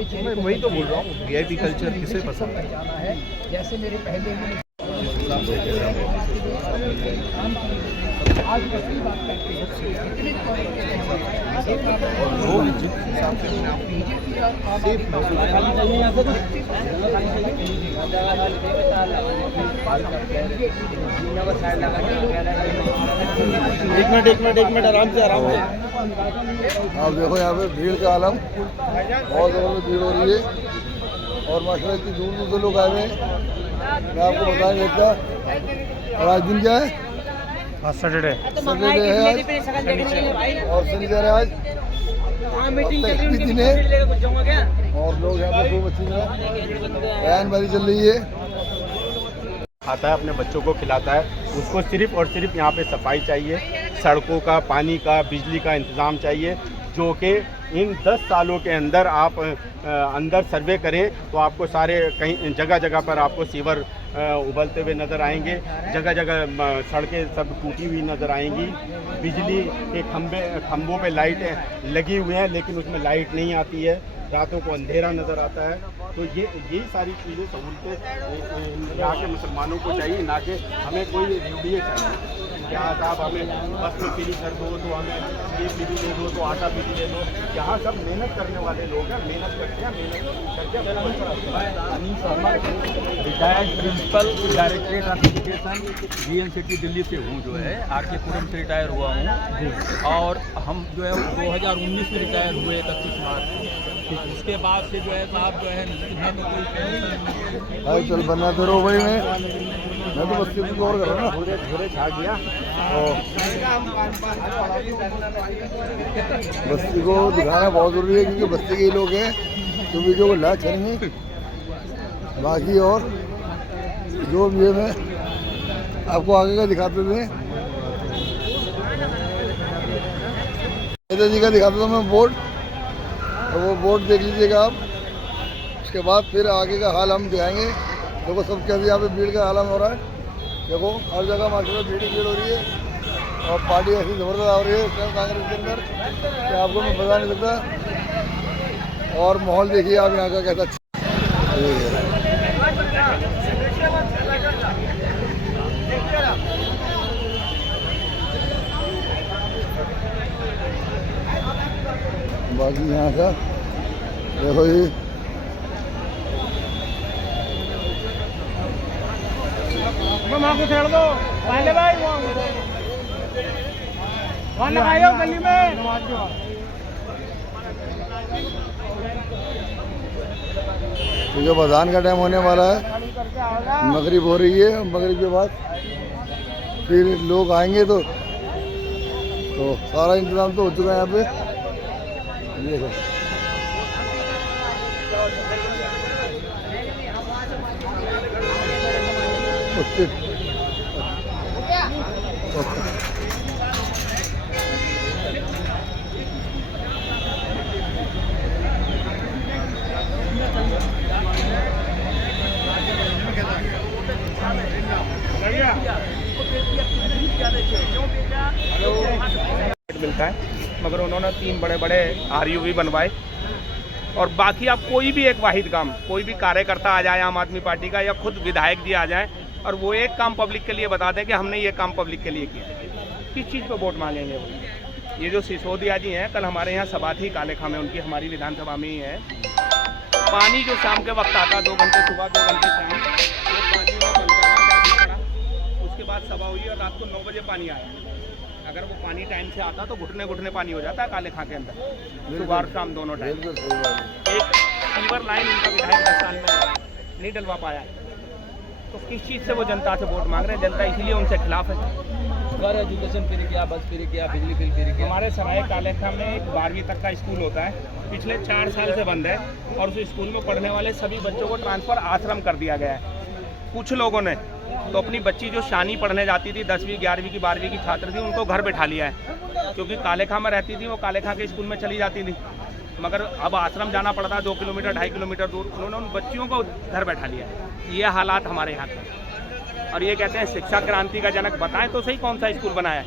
जी, मैं वही तो बोल रहा हूँ, वीआईपी कल्चर किसे पसंद है? जैसे मेरे पहले आज की बात करते हैं, एक मिनट आराम से। आप देखो यहाँ पे भीड़ का आलम, बहुत ज़बरदस्त भीड़ हो रही है और माशाल्लाह इतनी दूर से लोग आए हुए हैं। मैं आपको बता नहीं सकता। और आज दिन क्या है? सैटरडे सैटरडे है आज और शनिवार है आज। दिन है और लोग यहाँ पे खूब अच्छी तरह बयानबाजी चल रही है। खाता है, अपने बच्चों को खिलाता है, उसको सिर्फ और सिर्फ यहाँ पे सफाई चाहिए, सड़कों का, पानी का, बिजली का इंतज़ाम चाहिए, जो कि इन 10 सालों के अंदर आप अंदर सर्वे करें तो आपको सारे कहीं जगह जगह पर आपको सीवर उबलते हुए नज़र आएंगे, जगह जगह सड़कें सब टूटी हुई नज़र आएंगी, बिजली के खंभों पे लाइटें लगी हुई हैं लेकिन उसमें लाइट नहीं आती है, रातों को अंधेरा नज़र आता है। तो यही सारी चीज़ें सहूलतें यहाँ के मुसलमानों को चाहिए, ना कि हमें कोई रेवड़िए चाहिए। यहाँ साहब हमें बस में फ्री कर दो तो हमें ये फ्री दे दो तो आटा फ्री दे दो। यहाँ सब मेहनत करने वाले लोग हैं, मेहनत करते हैं, मेहनत करके retired principal directorate of education GNCT Delhi से हूँ, जो है RK पुरम से रिटायर हुआ हूँ और हम जो है 2019 में रिटायर हुए 31 मार्च। उसके बाद से जो है साहब जो है भाई चल बनना तो रो भाई मैं तो बस्ती को और कर रहा हूँ ना, घोड़े छाड़ दिया। बस्ती को दिखाना बहुत ज़रूरी है क्योंकि बस्ती के ही लोग हैं तो वीडियो को लाइक करेंगे। बाकी और जो भी है मैं आपको आगे का दिखाते थे, नेताजी का दिखाता था मैं बोर्ड, तो वो बोर्ड देख लीजिएगा आप। उसके बाद फिर आगे का हाल हम दिखाएंगे। देखो सब कैसे यहाँ पे भीड़ का आलम हो रहा है। देखो हर जगह मार्केट में भीड़ हो रही है और पार्टी ऐसी ज़बरदस्त आ रही है कांग्रेस के अंदर कि आपको मैं बता नहीं सकता। और माहौल देखिए आप यहाँ का कैसा बाकी यहाँ का देखो ये वहाँ को छेड़ दो पहले भाई, वहाँ लगाइयो गली में। तो जब अजान का टाइम होने वाला है, मगरिब हो रही है, मगरिब के बाद फिर लोग आएंगे तो सारा इंतजाम तो हो चुका है यहाँ पे। देखो मिलता है मगर उन्होंने 3 बड़े बड़े RUV बनवाए और बाकी आप कोई भी एक वाहिद काम, कोई भी कार्यकर्ता आ जाए आम आदमी पार्टी का या खुद विधायक जी आ जाए और वो एक काम पब्लिक के लिए बता दें कि हमने ये काम पब्लिक के लिए किया, किस चीज़ पे वोट मांगेंगे वो। ये जो सिसोदिया जी हैं, कल हमारे यहाँ सभा थी कालेखा में, उनकी हमारी विधानसभा में ही है। पानी जो शाम के वक्त आता, 2 घंटे सुबह 2 घंटे शाम, वो पानी में बंद पड़ा। उसके बाद सभा हुई और रात को 9 बजे पानी आया। अगर वो पानी टाइम से आता तो घुटने घुटने पानी हो जाता है कालेखा के अंदर, सुबह और शाम दोनों टाइम। एक सीवर लाइन उनका विधायक 10 साल में नहीं डलवा पाया, तो किस चीज़ से वो जनता से वोट मांग रहे हैं? जनता इसीलिए उनसे खिलाफ है। एजुकेशन फ्री किया, बस फ्री किया, बिजली बिल फ्री किया। हमारे सराय कालेखा में 12वीं तक का स्कूल होता है, पिछले 4 साल से बंद है और उस स्कूल में पढ़ने वाले सभी बच्चों को ट्रांसफ़र आश्रम कर दिया गया है। कुछ लोगों ने तो अपनी बच्ची जो शानी पढ़ने जाती थी, 10वीं 11वीं की 12वीं की छात्र थी, उनको घर बैठा लिया है, क्योंकि कालेखा में रहती थी, वो कालेखा के स्कूल में चली जाती थी, मगर अब आश्रम जाना पड़ता है 2 किलोमीटर 2.5 किलोमीटर दूर। उन्होंने उन बच्चियों को घर बैठा लिया है। ये हालात हमारे यहाँ के, और ये कहते हैं शिक्षा क्रांति का जनक। बताएं तो सही कौन सा स्कूल बनाया है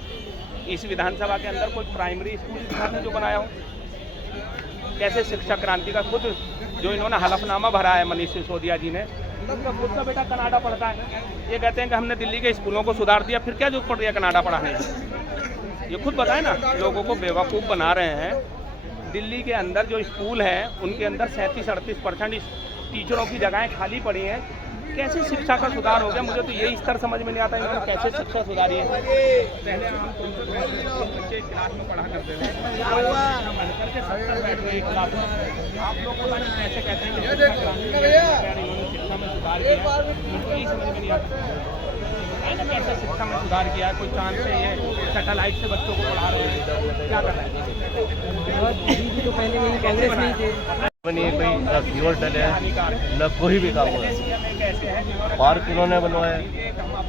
इस विधानसभा के अंदर? कोई प्राइमरी स्कूल जो बनाया हो? कैसे शिक्षा क्रांति का खुद जो इन्होंने हलफनामा भरा है मनीष सिसोदिया जी ने, उनका खुद का बेटा कनाडा पढ़ता है। ये कहते हैं कि हमने दिल्ली के स्कूलों को सुधार दिया, फिर क्या जरूरत पड़ रही है कनाडा पढ़ाने की? ये खुद बताएं ना, लोगों को बेवकूफ़ बना रहे हैं। दिल्ली के अंदर जो स्कूल हैं उनके अंदर 37-38% टीचरों की जगहें खाली पड़ी हैं। कैसे शिक्षा का सुधार हो गया? मुझे तो यही स्तर समझ में नहीं आता इन्होंने कैसे शिक्षा सुधारी है। पहले हम बच्चे क्लास में पढ़ा करते थे, क्लास में आप लोग कैसे कहते हैं शिक्षा में सुधार किया है, मुझको यही समझ में नहीं आता है ना, कैसे शिक्षा में सुधार किया है, कोई चांद से ये सैटेलाइट से बच्चों को पढ़ा रहे हैं, क्या कर रहे हैं। तो पहले यही कांग्रेस में ही थे, नहीं कोई न फ्यूल डले है न कोई भी काम हुआ है। पार्क उन्होंने बनवाया,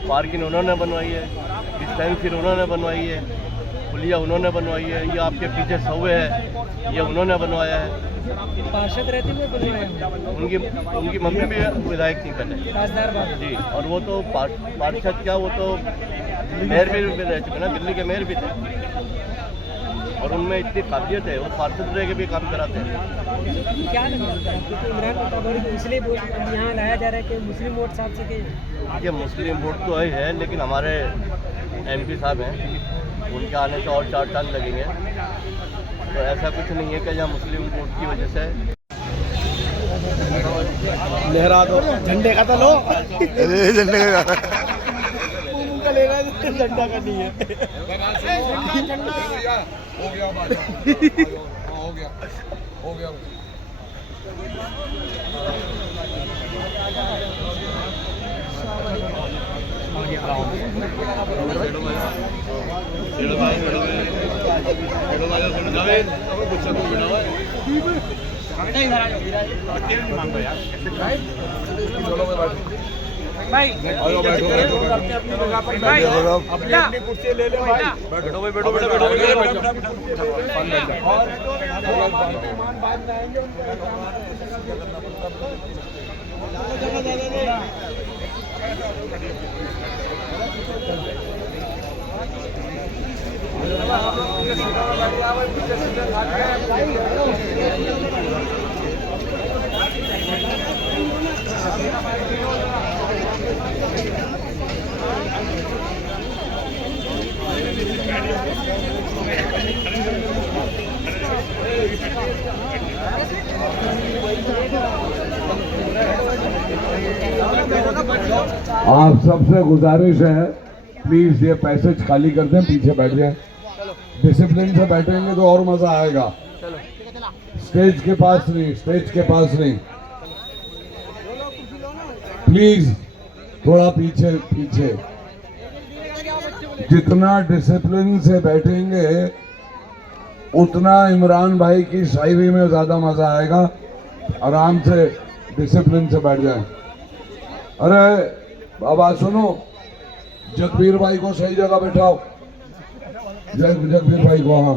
पार्किंग उन्होंने बनवाई है, डिस्पेंसरी उन्होंने बनवाई है, पुलिया उन्होंने बनवाई है, ये आपके पीछे सौवे है ये उन्होंने बनवाया है। पार्षद रहते हुए बनवाया, उनकी मम्मी भी विधायक थी पहले जी, और वो तो पार्षद क्या, वो तो मेयर भी रह चुके ना, दिल्ली के मेयर भी थे, और उनमें इतनी काबिलियत है वो पार्षद रह के भी काम कराते हैं। क्या लगता है क्योंकि इमरान प्रताप गढ़ी को इसलिए यहाँ लाया जा रहा है कि मुस्लिम वोट साथ सके। ये मुस्लिम वोट तो है, लेकिन हमारे MP साहब हैं, उनके आने से और 4 साल लगेंगे, तो ऐसा कुछ नहीं है कि यहाँ मुस्लिम वोट की वजह से। लहरा दो झंडे का, तो लो अरे झंडे का उनका लेगा, झंडा का नहीं है। हो गया बात, हो गया हो गया। भाई अपनी कुर्सी ले लो भाई, बैठो भाई, बैठो बैठो बैठो आप सबसे गुजारिश है, प्लीज ये पैसेज खाली कर दें, पीछे बैठ जाएं। डिसिप्लिन से बैठेंगे तो और मजा आएगा। स्टेज के पास नहीं, स्टेज के पास नहीं, प्लीज थोड़ा पीछे पीछे। जितना डिसिप्लिन से बैठेंगे उतना इमरान भाई की शायरी में ज्यादा मजा आएगा। आराम से डिसिप्लिन से बैठ जाएं। अरे बाबा सुनो, जगबीर भाई को सही जगह बैठाओ, जगबीर भाई को। हाँ,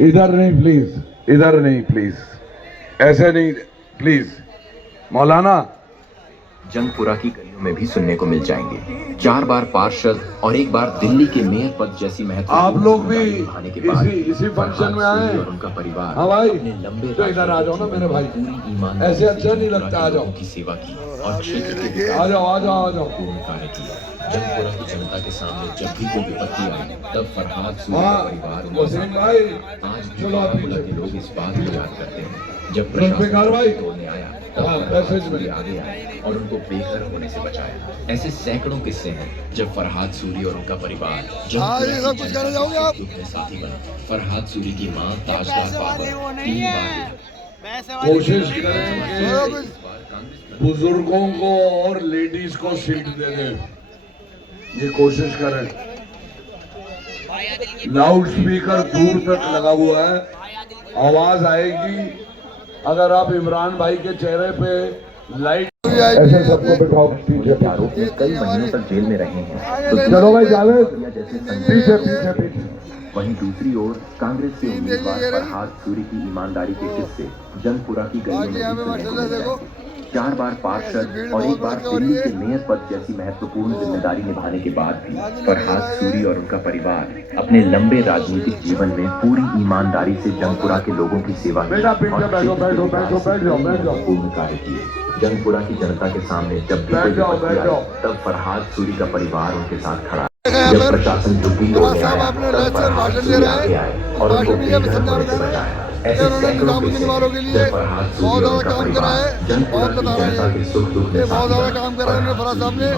इधर नहीं प्लीज, इधर नहीं प्लीज, ऐसे नहीं प्लीज। मौलाना जंगपुरा की गलियों में भी सुनने को मिल जाएंगे 4 बार पार्षद और 1 बार दिल्ली के मेयर पद जैसी महत्वपूर्ण आप लोग भी इसी फंक्शन में आए और उनका परिवार। हाँ भाई, लंबे तो इधर आ जाओ ना मेरे भाई, ऐसे अच्छा नहीं लगता। आ जाओ की सेवा की और क्षेत्र के आ जाओ आ जाओ आ जाओ। पूर्ण कार्य किया। जंगपुरा की जनता के सामने जब भी कोई विपत्ति आई तब फरहाद सूरी का परिवार आज भी बारामूला के लोग इस बात को याद करते हैं जब प्रशासन तोड़ने आया तब आगे आए और उनको बेघर होने से बचाया। ऐसे सैकड़ों किस्से हैं जब फरहाद सूरी और उनका परिवार में साथी बना। फरहाद सूरी की मां ताजदार बाबर 3 बार कोशिश करें कि बुजुर्गों को और लेडीज को सीट दे दें, ये कोशिश करें। लाउड स्पीकर दूर तक लगा हुआ है, आवाज आएगी। अगर आप इमरान भाई के चेहरे पे लाइट ऐसे सबको बिठाओ पीछे। आरोपी कई महीनों तक जेल में रहे हैं तो चलो भाई जावेद पीछे पीछे पीछे। वहीं दूसरी ओर कांग्रेस के उम्मीदवार फरहाद सूरी की ईमानदारी के किस्से जंगपुरा की गलियों में भी सुनने को मिल जाएंगे। 4 बार पार्षद और 1 बार दिल्ली के मेयर पद जैसी महत्वपूर्ण जिम्मेदारी निभाने के बाद भी फरहाद सूरी और उनका परिवार अपने लंबे राजनीतिक जीवन में पूरी ईमानदारी से जंगपुरा के लोगों की सेवा की और पूर्ण कार्य किए। जंगपुरा की जनता के सामने जब भी कोई विपत्ति आई तब फरहाद सूरी का परिवार उनके साथ खड़ा। जब प्रशासन झुग्गी तोड़ने आया तब फरहाद सूरी आगे आए और उनको बेघर होने से बचाया। ऐसे उन्होंने सैकड़ों निजामुद्दीन केस वालों के हैं लिए जिन पर हाथ बहुत सूजी और ज़्यादा उनका काम करा परिवार है, जनपुरा बहुत की बता रहे जनता के सुख दुख हैं। में ये बहुत साथ ज़्यादा दिया। काम करा है उन्होंने फराज साहब ने।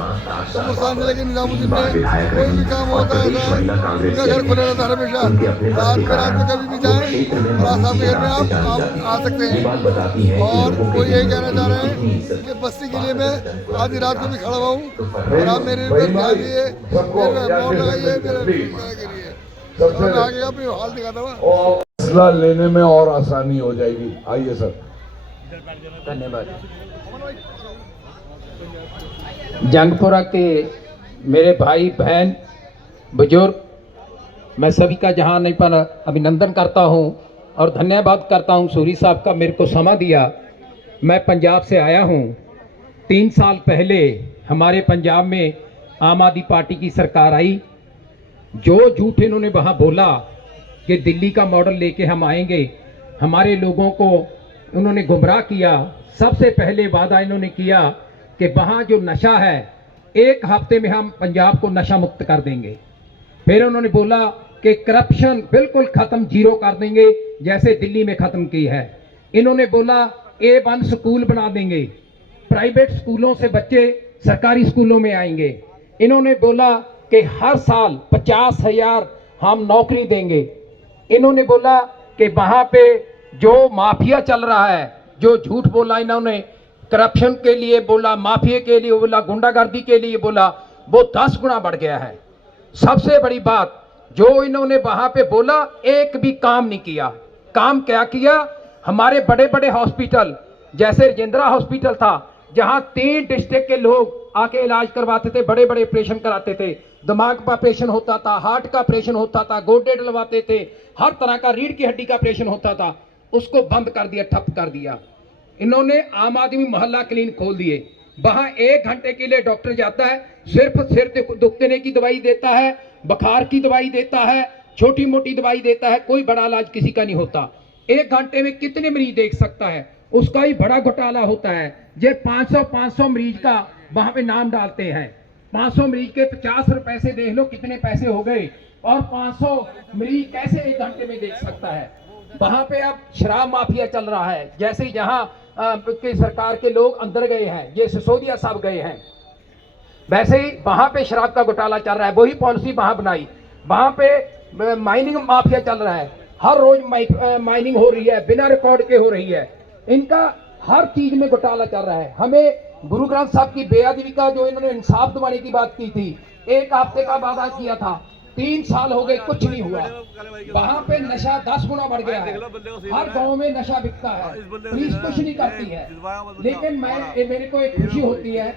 कपूरस्थान जिले के निजामुद्दीन में विधायक कोई भी रही काम और होता है प्रदेश महिला कांग्रेस उनका घर खुला रहता है हमेशा। उनके अपने पद रात के में कारण कभी भी वो जाएं, क्षेत्र में फराज साहब के घर में से जानी आप जाती आ सकते है। हैं। ये बात बताती है कि और लोगों के वो यही दिल कहना में चाह रहे कितनी हैं इज्जत कि बस्ती के लिए मैं आधी रात को भी खड़ा हुआ हूँ भाई- और आप मेरे भाई ऊपर ध्यान भाई, दिए, सबको मेरे याद अमाउंट रखना लगाइए, मेरे जरूरी। के लिए सबसे और आगे अपनी हाल दिखाता हुआ। और फैसला लेने में और आसानी हो जाएगी। आइए सर। धन्यवाद। जंगपुरा के मेरे भाई बहन बुजुर्ग, मैं सभी का जहां नहीं पर अभिनंदन करता हूं और धन्यवाद करता हूं सूरी साहब का मेरे को समय दिया। मैं पंजाब से आया हूं। 3 साल पहले हमारे पंजाब में आम आदमी पार्टी की सरकार आई। जो झूठ इन्होंने वहाँ बोला कि दिल्ली का मॉडल लेके हम आएंगे, हमारे लोगों को उन्होंने गुमराह किया। सबसे पहले वादा इन्होंने किया कि वहाँ जो नशा है 1 हफ्ते में हम पंजाब को नशा मुक्त कर देंगे। फिर उन्होंने बोला कि करप्शन बिल्कुल ख़त्म, जीरो कर देंगे जैसे दिल्ली में ख़त्म की है। इन्होंने बोला A1 स्कूल बना देंगे, प्राइवेट स्कूलों से बच्चे सरकारी स्कूलों में आएंगे। इन्होंने बोला कि हर साल 50,000 हम नौकरी देंगे। इन्होंने बोला कि वहाँ पे जो माफिया चल रहा है, जो झूठ बोला इन्होंने, करप्शन के लिए बोला, माफिया के लिए बोला, गुंडागर्दी के लिए बोला, वो 10 गुना बढ़ गया है। सबसे बड़ी बात जो इन्होंने वहाँ पे बोला, एक भी काम नहीं किया। काम क्या किया? हमारे बड़े बड़े हॉस्पिटल जैसे राजेंद्रा हॉस्पिटल था, जहाँ 3 डिस्ट्रिक्ट के लोग आके इलाज करवाते थे, बड़े बड़े ऑपरेशन कराते थे। दिमाग का ऑपरेशन होता था, हार्ट का ऑपरेशन होता था, गोड्डे डलवाते थे, हर तरह का रीढ़ की हड्डी का ऑपरेशन होता था। उसको बंद कर दिया, ठप कर दिया। इन्होंने आम आदमी मोहल्ला क्लिनिक खोल दिए। वहाँ 1 घंटे के लिए डॉक्टर जाता है, सिर्फ सिर दुखने की दवाई देता है, बुखार की दवाई देता है, छोटी मोटी दवाई देता है, कोई बड़ा इलाज किसी का नहीं होता। 1 घंटे में कितने मरीज देख सकता है? उसका ही बड़ा घोटाला होता है। ये 500 मरीज का वहाँ पे नाम डालते हैं। 500 मरीज के 50 रुपए से देख लो कितने पैसे हो गए। और 500 मरीज कैसे 1 घंटे में देख सकता है? वहाँ पे अब शराब माफिया चल रहा है। जैसे जहाँ के सरकार के लोग अंदर गए हैं, ये सिसोदिया साहब गए हैं, वैसे ही वहाँ पे शराब का घोटाला चल रहा है। वही पॉलिसी वहाँ बनाई। वहाँ पे माइनिंग माफिया चल रहा है। हर रोज माइनिंग हो रही है, बिना रिकॉर्ड के हो रही है। इनका हर चीज में घोटाला चल रहा है। हमें गुरु ग्रंथ साहब की बेअदबी का जो इन्होंने इंसाफ दिलाने की बात की थी, 1 हफ्ते का वादा किया था, 3 साल हो गए, कुछ नहीं हुआ। वहाँ पे नशा 10 गुना बढ़ गया है। हर गांव में नशा बिकता है, पुलिस कुछ नहीं करती है। लेकिन मेरे को एक खुशी होती है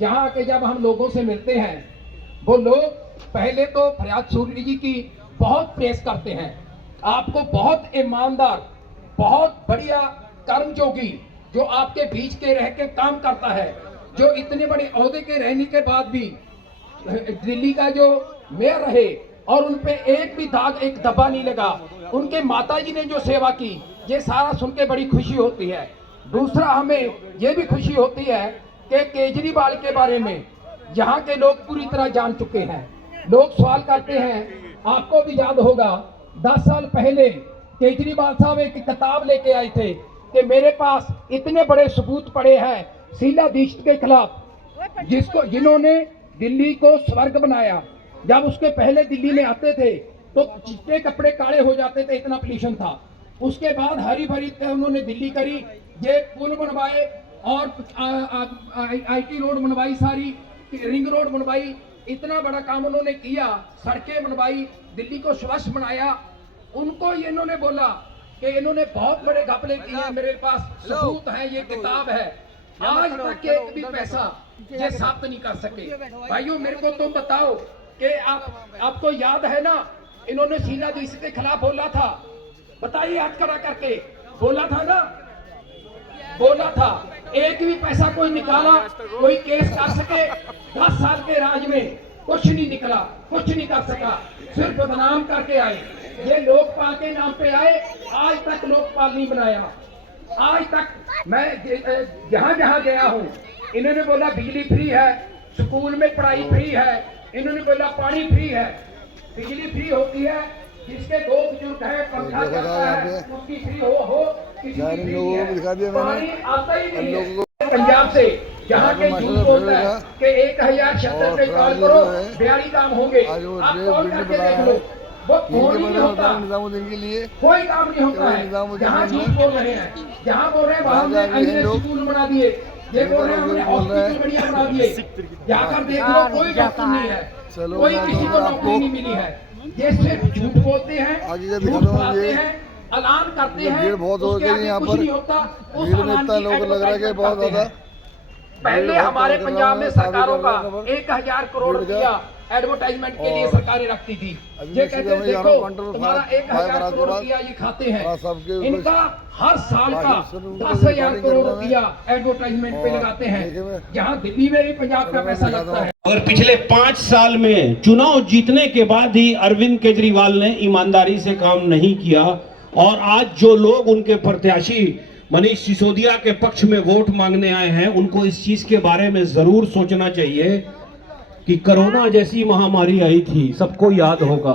जहाँ के जब हम लोगों से मिलते हैं, वो लोग पहले तो फरियाद सूरी जी की बहुत प्रेस करते हैं। आपको बहुत ईमानदार, बहुत बढ़िया कर्मयोगी, जो आपके बीच के रह के काम करता है, जो इतने बड़े ओहदे के रहने के बाद भी दिल्ली का जो मेयर रहे और उन पे एक भी दाग, एक धब्बा नहीं लगा। उनके माताजी ने जो सेवा की, ये सारा सुन के बड़ी खुशी होती है। दूसरा, हमें ये भी खुशी होती है कि केजरीवाल के बारे में यहाँ के लोग पूरी तरह जान चुके हैं। लोग सवाल करते हैं, आपको भी याद होगा 10 साल पहले केजरीवाल साहब एक किताब लेके आए थे कि मेरे पास इतने बड़े सबूत पड़े हैं शीला दीक्षित के खिलाफ, जिन्होंने दिल्ली को स्वर्ग बनाया। जब उसके पहले दिल्ली में आते थे तो चिट्टे कपड़े काले हो जाते थे, इतना पोल्यूशन था। उसके बाद हरी भरी उन्होंने दिल्ली करी, ये पुल बनवाए और IT रोड बनवाई, सारी रिंग रोड बनवाई, इतना बड़ा काम उन्होंने किया, सड़कें बनवाई, दिल्ली को स्वच्छ बनाया। उनको ये इन्होंने बोला कि इन्होंने बहुत बड़े घपले किए हैं, मेरे पास सबूत है, ये किताब है। आज तक एक भी पैसा ये साबित नहीं कर सके। भाइयों, मेरे को तुम बताओ कि आपको याद है ना, इन्होंने शीला दीक्षित के खिलाफ बोला था, बताइए हाथ खड़ा करके, बोला था ना, बोला था। एक भी पैसा कोई निकाला, कोई केस कर सके? 10 साल के राज में कुछ नहीं निकला, कुछ नहीं कर सका, सिर्फ बदनाम करके आए। ये लोकपाल के नाम पे आए, आज तक लोकपाल नहीं बनाया। आज तक मैं जहां जहां गया हूं, इन्होंने बोला बिजली फ्री है, स्कूल में पढ़ाई फ्री है, इन्होंने बोला पानी फ्री है। बिजली फ्री होती है जिसके दो बुजुर्ग है, पंखा देखो चलता साहब, है, यहाँ पे उसकी फ्री हो किसी यार की इन फ्री लोगों नहीं को भी दिखा दिया है। मैंने। पानी आता ही नहीं लोगों है पंजाब से, जहाँ यहाँ के पे झूठ मास्टर बोलता है रहेगा। कि 1076 पे और कॉल ये करो जो है, 42 काम होंगे। आज वो आप रेल कॉल बिल्डिंग करके बना देख है। लो, वो इनके फोन ही बने नहीं होता होता, है निजामुद्दीन के लिए। कोई काम नहीं होता है। निजामुद्दीन जहाँ ने झूठ बोल रहे हैं, जहाँ बोल रहे हैं वहाँ हमने राजा भी हैं लोग। स्कूल बना दिए, ये बोल रहे हैं हमने बोल रहे हैं। हॉस्पिटल बढ़िया बना दिए, जाकर देख लो कोई डॉक्टर नहीं है, चलो कोई मैं किसी तो को आपको नौकरी नहीं मिली है। ये सिर्फ झूठ बोलते हैं, आगे का झूठ दिखा दूँ फैलाते ये। हैं, ऐलान करते ये हैं, भीड़ बहुत हो उसके गई आगे यहाँ कुछ पर। नहीं होता, उस भीड़ में ऐलान इतना की लोग लग रहा है कि advertisement बहुत करते ज़्यादा। हैं। पहले बहुत हमारे कर पंजाब रहा में हूँ, शादी सरकारों कर का रहा हूँ। 1000 करोड़ भीड़ का। रुपया एडवर्टाइजमेंट के लिए और सरकारें रखती थी। अभी ये भी कहते सीधा मैं जा रहा हूँ देखो काउंटर पर तुम्हारा फायर 1000 बरात के करोड़ बाद। रुपया ये खाते हैं, हाँ, सबके इनका हर साल का बाकी सुनूंगा, 10,000 रिकॉर्डिंग करोड़ करूंगा मैं। रुपया एडवर्टाइजमेंट पे और लगाते देखे हैं, मैं। जहाँ दिल्ली में भी पंजाब का चलो मैं पैसा दिखाता लगता हूँ। है। और पिछले 5 साल में चुनाव जीतने के बाद ही अरविंद केजरीवाल ने ईमानदारी से काम नहीं किया, और आज जो लोग उनके प्रत्याशी मनीष सिसोदिया के पक्ष में वोट मांगने आए हैं, उनको इस चीज के बारे में जरूर सोचना चाहिए कि कोरोना जैसी महामारी आई थी, सबको याद होगा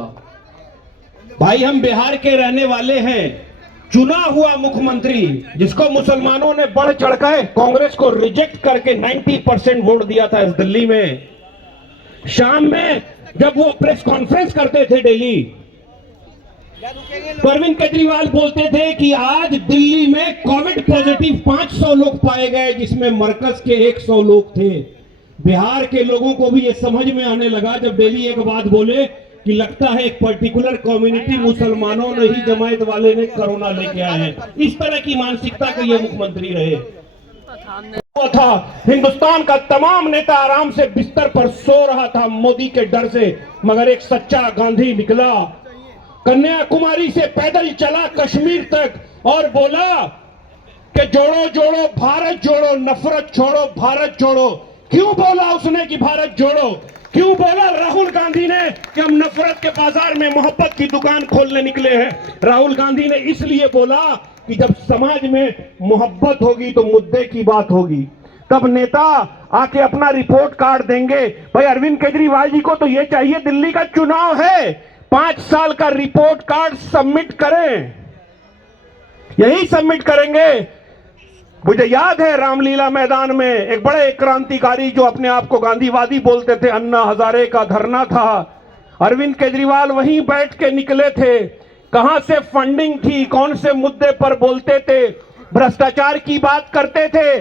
भाई। हम बिहार के रहने वाले हैं, चुना हुआ मुख्यमंत्री जिसको मुसलमानों ने बढ़ चढ़कर कांग्रेस को रिजेक्ट करके 90% वोट दिया था इस दिल्ली में, शाम में जब वो प्रेस कॉन्फ्रेंस करते थे दिल्ली, तो अरविंद केजरीवाल बोलते थे कि आज दिल्ली में कोविड पॉजिटिव 500 लोग पाए गए, जिसमें मरकज के 100 लोग थे। बिहार के लोगों को भी ये समझ में आने लगा जब दिल्ली एक बात बोले कि लगता है एक पर्टिकुलर कम्युनिटी मुसलमानों ने ही, जमायत वाले ने कोरोना लेके आए हैं। इस तरह की मानसिकता के ये मुख्यमंत्री रहे था। हिंदुस्तान का तमाम नेता आराम से बिस्तर पर सो रहा था मोदी के डर से, मगर एक सच्चा गांधी निकला, कन्याकुमारी से पैदल चला कश्मीर तक और बोला कि जोड़ो जोड़ो भारत जोड़ो, नफरत छोड़ो भारत जोड़ो। क्यों बोला उसने कि भारत जोड़ो? क्यों बोला राहुल गांधी ने कि हम नफरत के बाजार में मोहब्बत की दुकान खोलने निकले हैं? राहुल गांधी ने इसलिए बोला कि जब समाज में मोहब्बत होगी तो मुद्दे की बात होगी, तब नेता आके अपना रिपोर्ट कार्ड देंगे। भाई अरविंद केजरीवाल जी को तो ये चाहिए, दिल्ली का चुनाव है, 5 साल का रिपोर्ट कार्ड सबमिट करें, यही सबमिट करेंगे। मुझे याद है रामलीला मैदान में एक बड़े क्रांतिकारी जो अपने आप को गांधीवादी बोलते थे, अन्ना हजारे का धरना था, अरविंद केजरीवाल वहीं बैठ के निकले थे। कहां से फंडिंग थी, कौन से मुद्दे पर बोलते थे? भ्रष्टाचार की बात करते थे,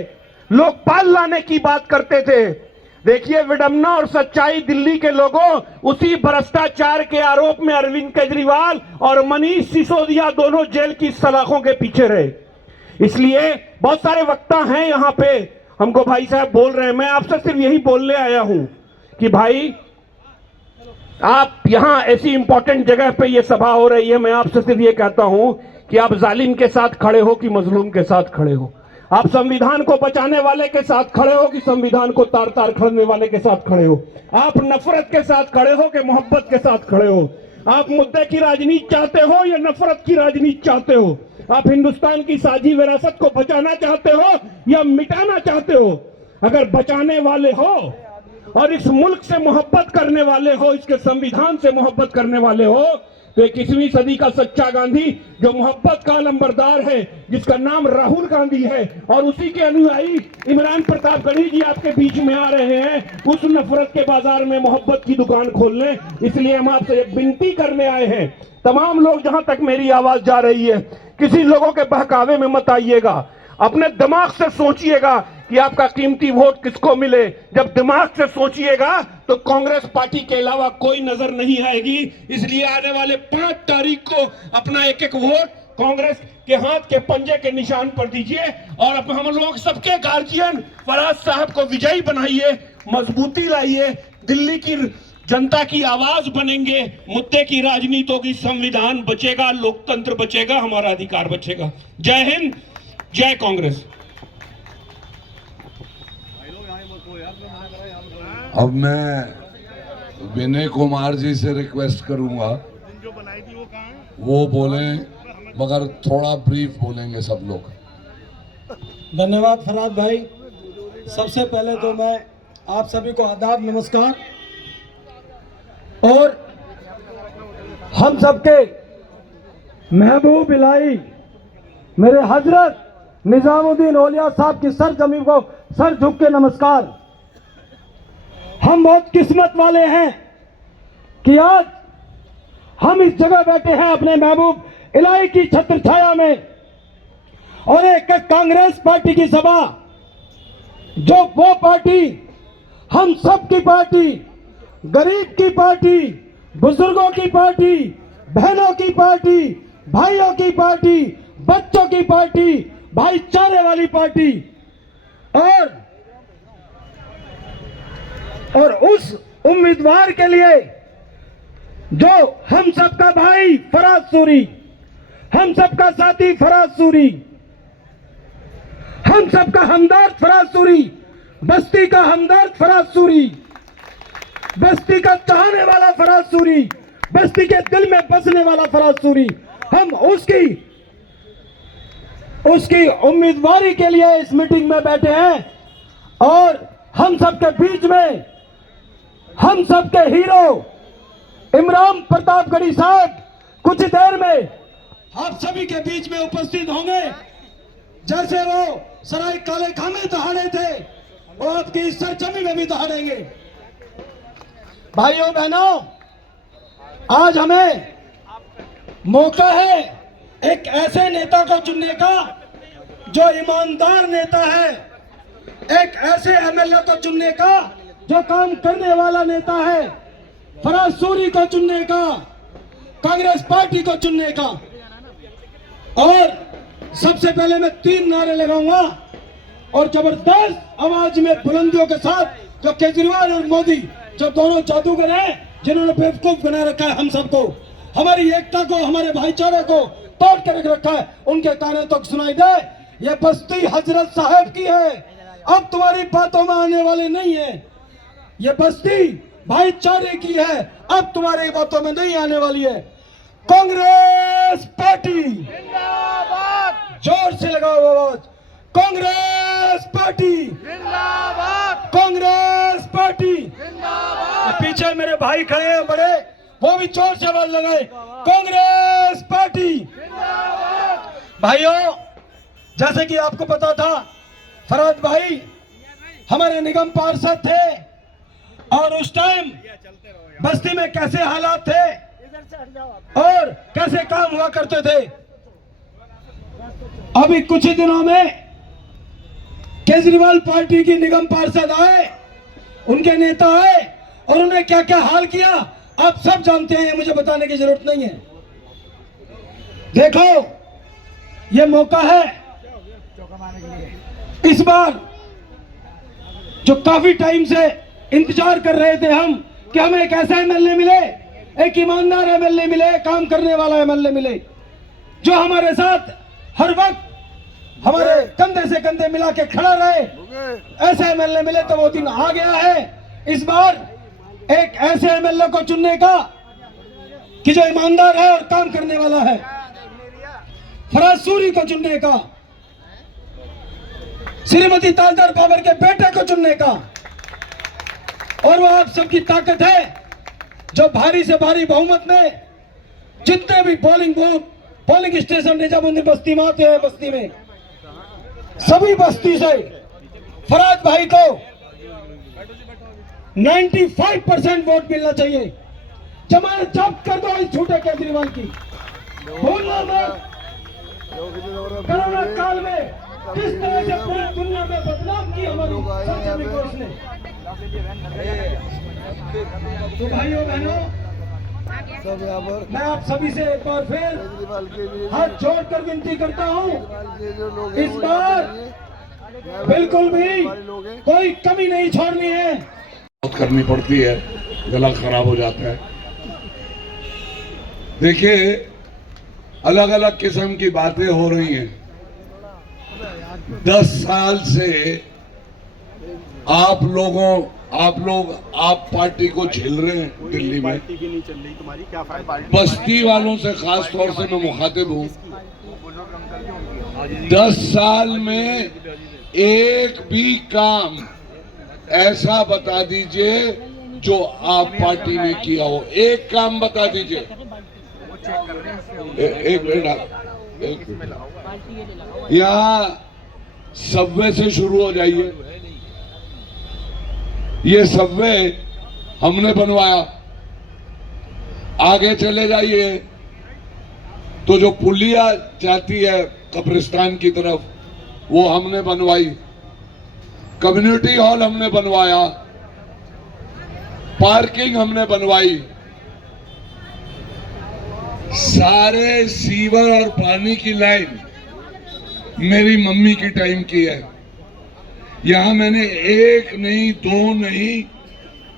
लोकपाल लाने की बात करते थे। देखिए विडंबना और सच्चाई, दिल्ली के लोगों, उसी भ्रष्टाचार के आरोप में अरविंद केजरीवाल और मनीष सिसोदिया दोनों जेल की सलाखों के पीछे रहे। इसलिए बहुत सारे वक्ता हैं यहां पे, हमको भाई साहब बोल रहे हैं, मैं आपसे सिर्फ यही बोलने आया हूं कि भाई आप यहां ऐसी इंपॉर्टेंट जगह पे ये सभा हो रही है, मैं आपसे सिर्फ ये कहता हूं कि आप जालिम के साथ खड़े हो कि मजलूम के साथ खड़े हो, आप संविधान को बचाने वाले के साथ खड़े हो कि संविधान को तार तार खड़ने वाले के साथ खड़े हो, आप नफरत के साथ खड़े हो कि मोहब्बत के साथ खड़े हो, आप मुद्दे की राजनीति चाहते हो या नफरत की राजनीति चाहते हो, आप हिंदुस्तान की साझी विरासत को बचाना चाहते हो या मिटाना चाहते हो? अगर बचाने वाले हो और इस मुल्क से मोहब्बत करने वाले हो, इसके संविधान से मोहब्बत करने वाले हो, तो 21वीं सदी का सच्चा गांधी जो मोहब्बत का लंबरदार है, जिसका नाम राहुल गांधी है, और उसी के अनुयायी इमरान प्रतापगढ़ी जी आपके बीच में आ रहे हैं उस नफरत के बाजार में मोहब्बत की दुकान खोलने। इसलिए हम आपसे एक विनती करने आए हैं, तमाम लोग जहां तक मेरी आवाज जा रही है, किसी लोगों के बहकावे में मत आइएगा, अपने दिमाग से सोचिएगा कि आपका कीमती वोट किसको मिले। जब दिमाग से सोचिएगा तो कांग्रेस पार्टी के अलावा कोई नजर नहीं आएगी। इसलिए आने वाले 5 तारीख को अपना एक एक वोट कांग्रेस के हाथ के पंजे के निशान पर दीजिए और अब हम लोग सबके गार्जियन फराज साहब को विजयी बनाइए, मजबूती लाइए, दिल्ली की जनता की आवाज बनेंगे, मुद्दे की राजनीति होगी, संविधान बचेगा, लोकतंत्र बचेगा, हमारा अधिकार बचेगा। जय हिंद, जय कांग्रेस। अब मैं विनय कुमार जी से रिक्वेस्ट करूंगा वो बोलें, मगर थोड़ा ब्रीफ बोलेंगे सब लोग। धन्यवाद फराद भाई। सबसे पहले तो मैं आप सभी को आदाब, नमस्कार। और हम सबके महबूब इलाही मेरे हजरत निजामुद्दीन औलिया साहब की सर जमीन को सर झुक के नमस्कार। हम बहुत किस्मत वाले हैं कि आज हम इस जगह बैठे हैं अपने महबूब इलाही की छत्र छाया में, और एक कांग्रेस पार्टी की सभा, जो वो पार्टी हम सब की पार्टी, गरीब की पार्टी, बुजुर्गों की पार्टी, बहनों की पार्टी, भाइयों की पार्टी, बच्चों की पार्टी, भाईचारे वाली पार्टी, और उस उम्मीदवार के लिए जो हम सबका भाई फराज सूरी, हम सबका साथी फराज सूरी, हम सबका हमदर्द फराज सूरी, बस्ती का हमदर्द फराज सूरी, बस्ती का चाहने वाला फराज सूरी, बस्ती के दिल में बसने वाला फराज सूरी, हम उसकी उम्मीदवारी के लिए इस मीटिंग में बैठे हैं। और हम सबके बीच में हम सबके हीरो इमरान प्रतापगढ़ी साहब कुछ देर में आप सभी के बीच में उपस्थित होंगे। जैसे वो सराय काले खामे दहाड़े थे, वो आपकी सरजमी में भी दहाड़ेंगे। भाइयों बहनों, आज हमें मौका है एक ऐसे नेता को चुनने का जो ईमानदार नेता है, एक ऐसे एमएलए को चुनने का जो काम करने वाला नेता है, फराज सूरी को चुनने का, कांग्रेस पार्टी को चुनने का। और सबसे पहले मैं 3 नारे लगाऊंगा और जबरदस्त आवाज में बुलंदियों के साथ, जो केजरीवाल और मोदी जो दोनों जादूगर हैं जिन्होंने बेवकूफ बना रखा है हम सबको, हमारी एकता को, हमारे भाईचारे को तोड़ के रख रखा है, उनके ताने तो सुनाई दे। ये बस्ती हजरत साहब की है, अब तुम्हारी बातों में आने वाले नहीं है। ये बस्ती भाईचारे की है, अब तुम्हारी बातों में नहीं आने वाली है। कांग्रेस पार्टी जिंदाबाद, जोर से लगाओ आवाज, कांग्रेस पार्टी जिंदाबाद, कांग्रेस पार्टी जिंदाबाद। पीछे मेरे भाई खड़े हैं बड़े, वो भी जोर से आवाज लगाए, कांग्रेस पार्टी जिंदाबाद। भाइयों, जैसे कि आपको पता था, फराज भाई हमारे निगम पार्षद थे और उस टाइम बस्ती में कैसे हालात थे और कैसे काम हुआ करते थे। अभी कुछ ही दिनों में केजरीवाल पार्टी की निगम पार्षद आए, उनके नेता आए और उन्होंने क्या क्या हाल किया आप सब जानते हैं, मुझे बताने की जरूरत नहीं है। देखो, ये मौका है इस बार, जो काफी टाइम से इंतजार कर रहे थे हम कि हमें एक ऐसा एमएलए मिले, एक ईमानदार एमएलए मिले, काम करने वाला एमएलए मिले, जो हमारे साथ हर वक्त हमारे कंधे से कंधे मिला के खड़ा रहे। ऐसे एमएलए मिले तो वो दिन आ गया है। इस बार एक ऐसे एमएलए को चुनने का कि जो ईमानदार है और काम करने वाला है, फराज सूरी को चुनने का, श्रीमती ताजदार बाबर के बेटे को चुनने का। और वो आप सबकी ताकत है जो भारी से भारी बहुमत में जितने भी polling booth, polling station Nizamuddin बस्ती में आते हैं, बस्ती में सभी बस्ती से फराज भाई को 95% वोट मिलना चाहिए। जमानत जब्त कर दो इस झूठे केजरीवाल की। भूलना मत, कोरोना काल में किस तरह से पूरी दुनिया में बदनाम की हमारी सरकारी कोर्स ने। तो भाइयों बहनों, मैं आप सभी से एक बार फिर हाथ जोड़कर विनती करता हूं, इस बार बिल्कुल भी कोई कमी नहीं छोड़नी है। बहुत करनी पड़ती है, गला खराब हो जाता है। देखिए, अलग अलग किस्म की बातें हो रही हैं। 10 साल से आप पार्टी को झेल रहे हैं दिल्ली में। बस्ती वालों से खास तौर से मैं मुखातिब हूं। 10 साल में एक भी काम ऐसा बता दीजिए जो आप पार्टी ने किया हो। एक काम बता दीजिए। एक मिनट, यहाँ सबवे से शुरू हो जाइए। ये सबवे हमने बनवाया। आगे चले जाइए तो जो पुलिया जाती है कब्रिस्तान की तरफ, वो हमने बनवाई। कम्युनिटी हॉल हमने बनवाया, पार्किंग हमने बनवाई। सारे सीवर और पानी की लाइन मेरी मम्मी की टाइम की है। यहां मैंने एक नहीं, दो नहीं,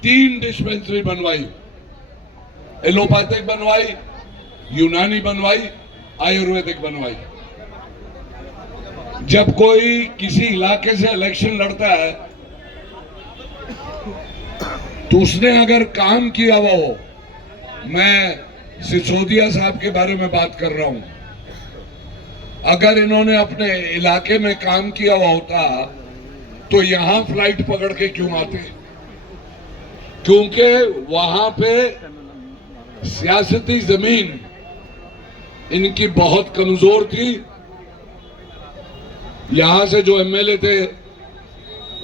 3 डिस्पेंसरी बनवाई। एलोपैथिक बनवाई, यूनानी बनवाई, आयुर्वेदिक बनवाई। जब कोई किसी इलाके से इलेक्शन लड़ता है तो उसने अगर काम किया हुआ हो, मैं सिसोदिया साहब के बारे में बात कर रहा हूं, अगर इन्होंने अपने इलाके में काम किया हुआ होता तो यहां फ्लाइट पकड़ के क्यों आते? क्योंकि वहां पे सियासती जमीन इनकी बहुत कमजोर थी। यहां से जो एमएलए थे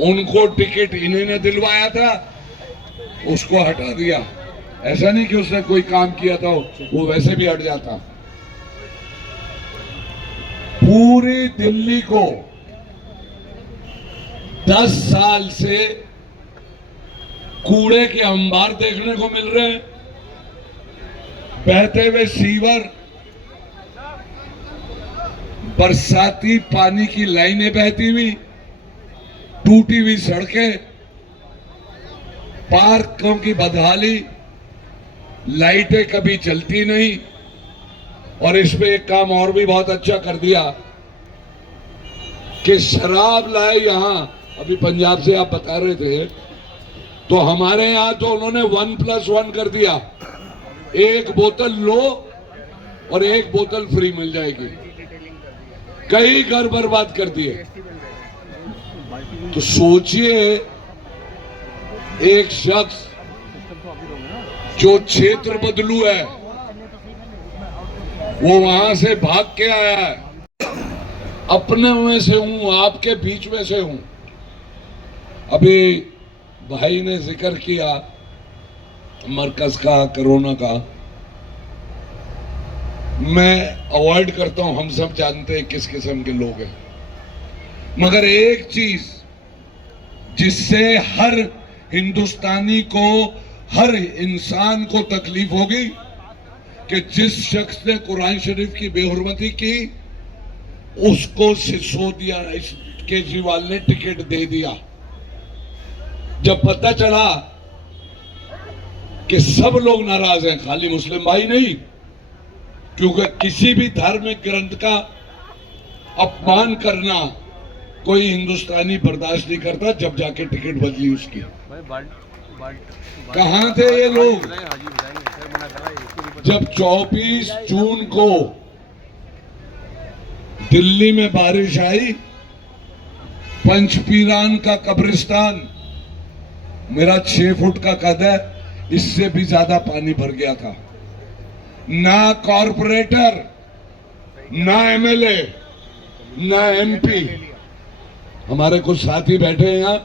उनको टिकट इन्हीं ने दिलवाया था, उसको हटा दिया। ऐसा नहीं कि उसने कोई काम किया था, वो वैसे भी हट जाता। पूरी दिल्ली को 10 साल से कूड़े के अंबार देखने को मिल रहे हैं, बहते हुए सीवर, बरसाती पानी की लाइनें बहती हुई, टूटी हुई सड़कें, पार्कों की बदहाली, लाइटें कभी चलती नहीं। और इसमें एक काम और भी बहुत अच्छा कर दिया कि शराब लाए यहां, अभी पंजाब से आप बता रहे थे, तो हमारे यहां तो उन्होंने 1+1 कर दिया। 1 बोतल लो और 1 बोतल फ्री मिल जाएगी। कई घर बर्बाद कर दिए। तो सोचिए, एक शख्स जो क्षेत्र बदलू है वो वहां से भाग के आया है। अपने में से हूं, आपके बीच में से हूं। अभी भाई ने जिक्र किया मरकज का, कोरोना का। मैं अवॉइड करता हूं, हम सब जानते हैं किस किस्म के लोग हैं। मगर एक चीज जिससे हर हिंदुस्तानी को, हर इंसान को तकलीफ होगी कि जिस शख्स ने कुरान शरीफ की बेहुरमती की उसको सिसोदिया केजरीवाल ने टिकट दे दिया। जब पता चला कि सब लोग नाराज हैं, खाली मुस्लिम भाई नहीं, क्योंकि किसी भी धार्मिक ग्रंथ का अपमान करना कोई हिंदुस्तानी बर्दाश्त नहीं करता। जब जाके टिकट बदली उसकी। कहां थे ये लोग जब 24 जून को दिल्ली में बारिश आई? पंचपीरान का कब्रिस्तान, मेरा 6 फुट का कद है, इससे भी ज्यादा पानी भर गया था। ना कॉरपोरेटर, ना एमएलए, ना एमपी। हमारे कुछ साथी बैठे हैं यहाँ,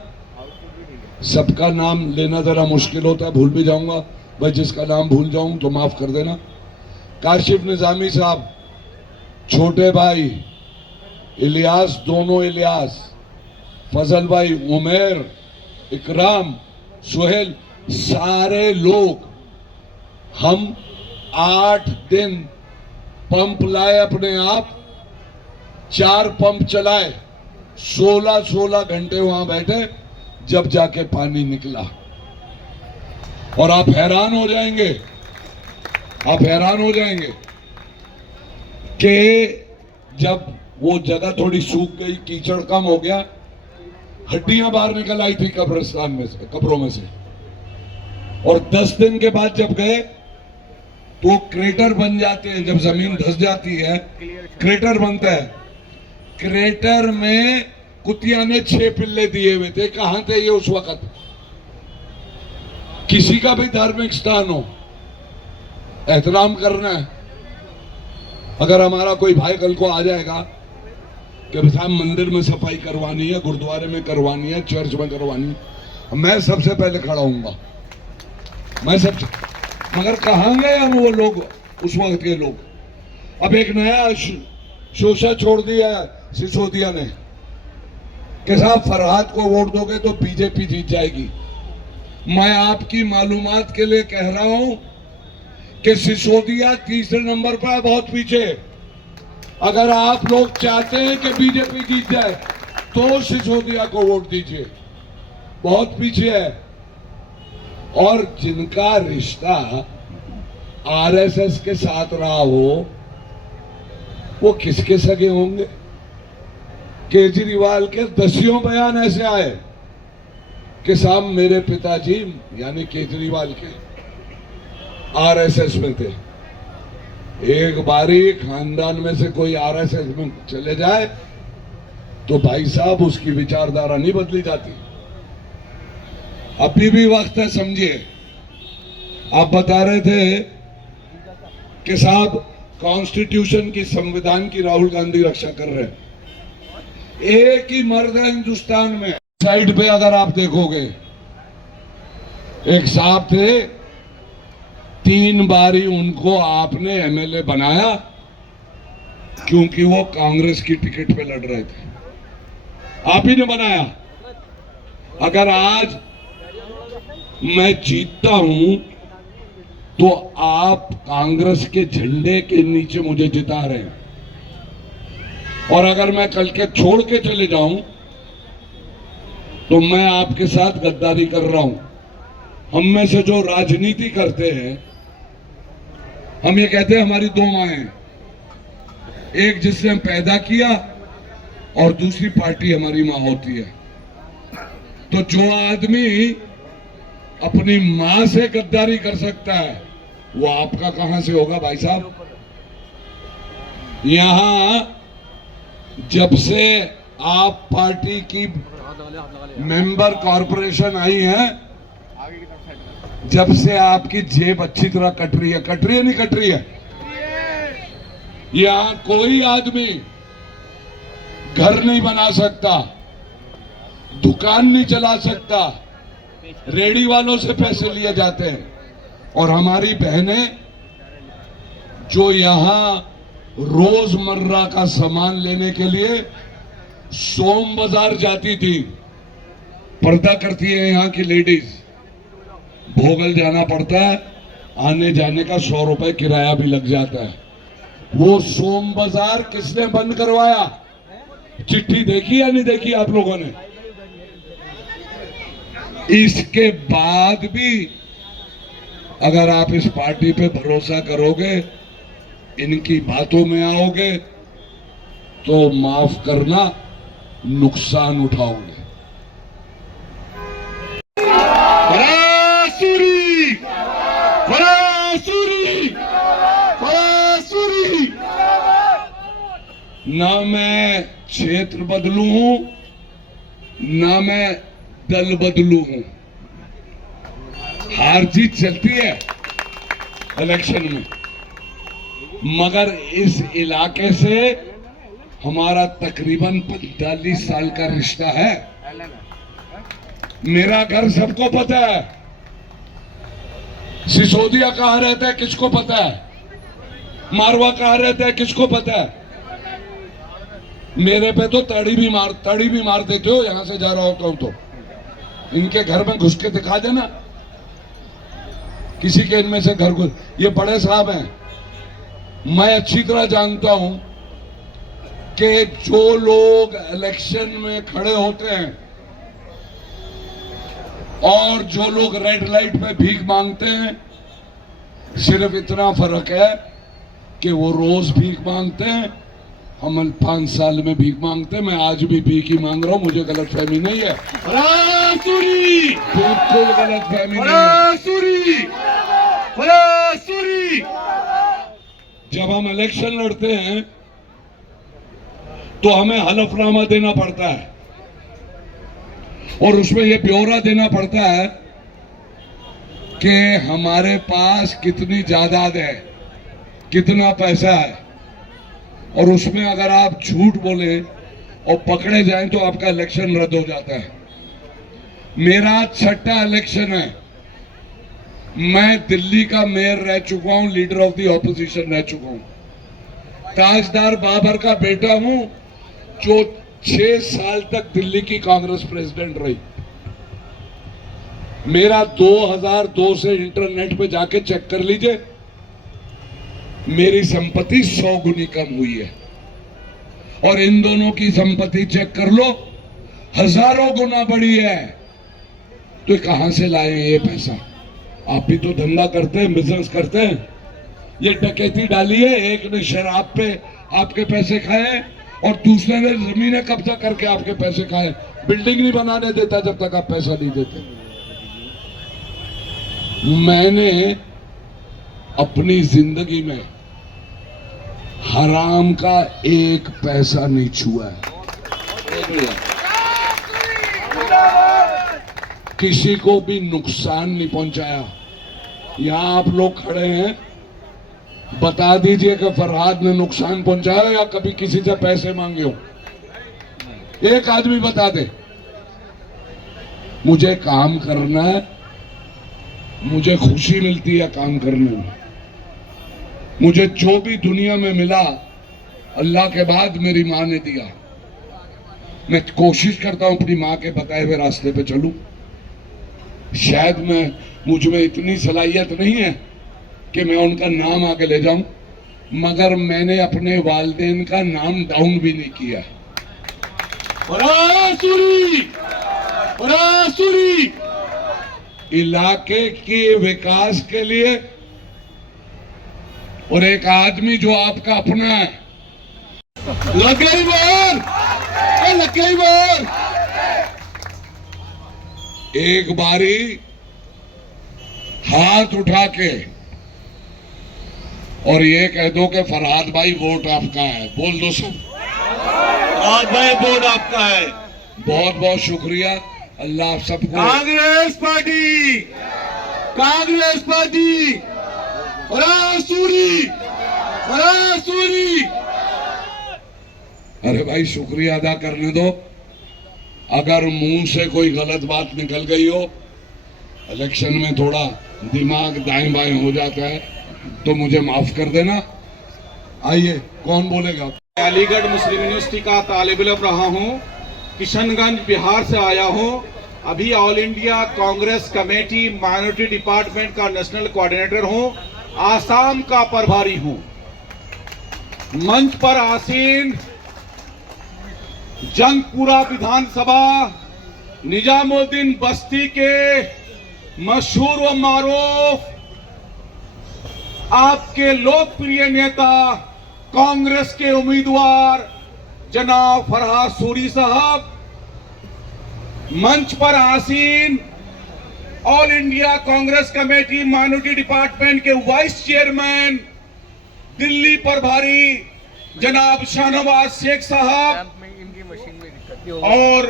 सबका नाम लेना जरा मुश्किल होता है, भूल भी जाऊंगा। भाई जिसका नाम भूल जाऊं तो माफ कर देना। काशिफ निजामी साहब, छोटे भाई इलियास, दोनों इलियास, फजल भाई, उमेर, इकराम, सुहेल, सारे लोग हम 8 दिन पंप लाए अपने आप, 4 पंप चलाए, 16 घंटे वहां बैठे, जब जाके पानी निकला। और आप हैरान हो जाएंगे, आप हैरान हो जाएंगे कि जब वो जगह थोड़ी सूख गई, कीचड़ कम हो गया, हड्डियां बाहर निकल आई थी कब्रिस्तान में से, कब्रों में से। और 10 दिन के बाद जब गए तो क्रेटर बन जाते हैं। जब जमीन धंस जाती है क्रेटर बनता है। क्रेटर में कुतिया ने 6 पिल्ले दिए हुए थे। कहां थे ये उस वक्त? किसी का भी धार्मिक स्थान हो, एहतराम करना है। अगर हमारा कोई भाई कल को आ जाएगा कि साहब मंदिर में सफाई करवानी है, गुरुद्वारे में करवानी है, चर्च में करवानी है, मैं सबसे पहले खड़ा हूंगा, मैं सबसे। मगर कहाँ गए हम वो लोग, उस वक्त के लोग? अब एक नया शोषा छोड़ दिया सिसोदिया ने कि साहब फरहाद को वोट दोगे तो बीजेपी जीत जाएगी। मैं आपकी मालूमात के लिए कह रहा हूं कि सिसोदिया तीसरे नंबर पर है, बहुत पीछे। अगर आप लोग चाहते हैं कि बीजेपी जीत जाए तो सिसोदिया को वोट दीजिए, बहुत पीछे है। और जिनका रिश्ता आरएसएस के साथ रहा हो वो किसके सगे होंगे? केजरीवाल के दसियों बयान ऐसे आए कि साहब मेरे पिताजी यानी केजरीवाल के आरएसएस में थे। एक बारी खानदान में से कोई आरएसएस में चले जाए तो भाई साहब उसकी विचारधारा नहीं बदली जाती। अभी भी वक्त है, समझिए। आप बता रहे थे कि साहब कॉन्स्टिट्यूशन की, संविधान की राहुल गांधी रक्षा कर रहे हैं। एक ही मर्द है हिंदुस्तान में। साइड पे अगर आप देखोगे, एक साहब थे, 3 बारी उनको आपने एमएलए बनाया क्योंकि वो कांग्रेस की टिकट पे लड़ रहे थे, आप ही ने बनाया। अगर आज मैं जीतता हूं तो आप कांग्रेस के झंडे के नीचे मुझे जिता रहे हैं, और अगर मैं कल के छोड़ के चले जाऊं तो मैं आपके साथ गद्दारी कर रहा हूं। हम में से जो राजनीति करते हैं, हम ये कहते हैं हमारी 2 मां हैं, एक जिससे हम पैदा किया और दूसरी पार्टी हमारी मां होती है। तो जो आदमी अपनी मां से गद्दारी कर सकता है वो आपका कहां से होगा भाई साहब? यहां जब से आप पार्टी की मेंबर कॉरपोरेशन आई है, जब से आपकी जेब अच्छी तरह कट रही है नहीं कट रही है? यहां कोई आदमी घर नहीं बना सकता, दुकान नहीं चला सकता, रेडी वालों से पैसे लिए जाते हैं। और हमारी बहनें जो यहां रोजमर्रा का सामान लेने के लिए सोम बाजार जाती थी, पर्दा करती है यहाँ की लेडीज, भोगल जाना पड़ता है, आने जाने का 100 रुपए किराया भी लग जाता है। वो सोम बाजार किसने बंद करवाया? चिट्ठी देखी या नहीं देखी आप लोगों ने? इसके बाद भी अगर आप इस पार्टी पे भरोसा करोगे, इनकी बातों में आओगे तो माफ करना, नुकसान उठाओगे। फरासुरी, फरासुरी, फरासुरी। ना मैं क्षेत्र बदलू हूं, ना मैं दल बदलू हूं। हार जीत चलती है इलेक्शन में, मगर इस इलाके से हमारा तकरीबन 45 साल का रिश्ता है। मेरा घर सबको पता है, सिसोदिया कहाँ रहता है किसको पता है, मारवा कहाँ रहता है किसको पता है। मेरे पे तो तड़ी भी मार देते हो, यहां से जा रहा होता हूं तो इनके घर में घुस के दिखा देना, किसी के इनमें से घर घुस। ये बड़े साहब हैं, मैं अच्छी तरह जानता हूं कि जो लोग इलेक्शन में खड़े होते हैं और जो लोग रेड लाइट पे भीख मांगते हैं, सिर्फ इतना फर्क है कि वो रोज भीख मांगते हैं, हम 5 साल में भीख मांगते हैं। मैं आज भी भीख ही मांग रहा हूं, मुझे गलतफहमी नहीं है, बिल्कुल गलतफहमी नहीं है। जब हम इलेक्शन लड़ते हैं तो हमें हलफनामा देना पड़ता है और उसमें यह ब्यौरा देना पड़ता है कि हमारे पास कितनी जायदाद है, कितना पैसा है, और उसमें अगर आप झूठ बोले और पकड़े जाएं तो आपका इलेक्शन रद्द हो जाता है। मेरा 6ठा इलेक्शन है। मैं दिल्ली का मेयर रह चुका हूं, लीडर ऑफ द ऑपोजिशन रह चुका हूं, ताजदार बाबर का बेटा हूं, जो 6 साल तक दिल्ली की कांग्रेस प्रेसिडेंट रही। मेरा 2002 से इंटरनेट पे जाके चेक कर लीजिए, मेरी संपत्ति 100 गुनी कम हुई है। और इन दोनों की संपत्ति चेक कर लो, हजारों गुना बढ़ी है। तो कहां से लाए ये पैसा? आप भी तो धंधा करते हैं, बिजनेस करते हैं। ये डकैती डाली है, एक ने शराब पे आपके पैसे खाए और दूसरे ने जमीनें कब्जा करके आपके पैसे खाए। बिल्डिंग नहीं बनाने देता जब तक आप पैसा नहीं देते। मैंने अपनी जिंदगी में हराम का एक पैसा नहीं छुआ है, किसी को भी नुकसान नहीं पहुंचाया। यहां आप लोग खड़े हैं, बता दीजिए कि फरहाद ने नुकसान पहुंचाया या कभी किसी से पैसे मांगे हो? एक आदमी बता दे। मुझे काम करना है, मुझे खुशी मिलती है काम करने में। मुझे जो भी दुनिया में मिला अल्लाह के बाद मेरी माँ ने दिया। मैं कोशिश करता हूं अपनी माँ के बताए हुए रास्ते पे चलूं। शायद मुझ में इतनी सलाहियत नहीं है कि मैं उनका नाम आगे ले जाऊं, मगर मैंने अपने वालिदैन का नाम डाउन भी नहीं किया। इलाके के विकास के लिए, और एक आदमी जो आपका अपना है, लग गई बोल, एक बारी हाथ उठा के और ये कह दो कि फरहाद भाई वोट आपका है। बोल दो सब, फरहाद भाई वोट आपका है। बहुत बहुत शुक्रिया। अल्लाह आप सबको। कांग्रेस पार्टी, कांग्रेस पार्टी, अरे भाई शुक्रिया अदा करने दो। अगर मुंह से कोई गलत बात निकल गई हो, इलेक्शन में थोड़ा दिमाग दाएं बाएं हो जाता है, तो मुझे माफ कर देना। आइए, कौन बोलेगा? अलीगढ़ मुस्लिम यूनिवर्सिटी का तालिब इल्म रहा हूं, किशनगंज बिहार से आया हूं। अभी all India Congress committee minority department का नेशनल कोऑर्डिनेटर हूं। आसाम का प्रभारी हूं। मंच पर आसीन जंगपुरा विधानसभा निजामुद्दीन बस्ती के मशहूर व मारूफ आपके लोकप्रिय नेता कांग्रेस के उम्मीदवार जनाब फरहाद सूरी साहब, मंच पर आसीन all India Congress committee minority department के वाइस चेयरमैन दिल्ली प्रभारी जनाब शाहनवाज शेख साहब, और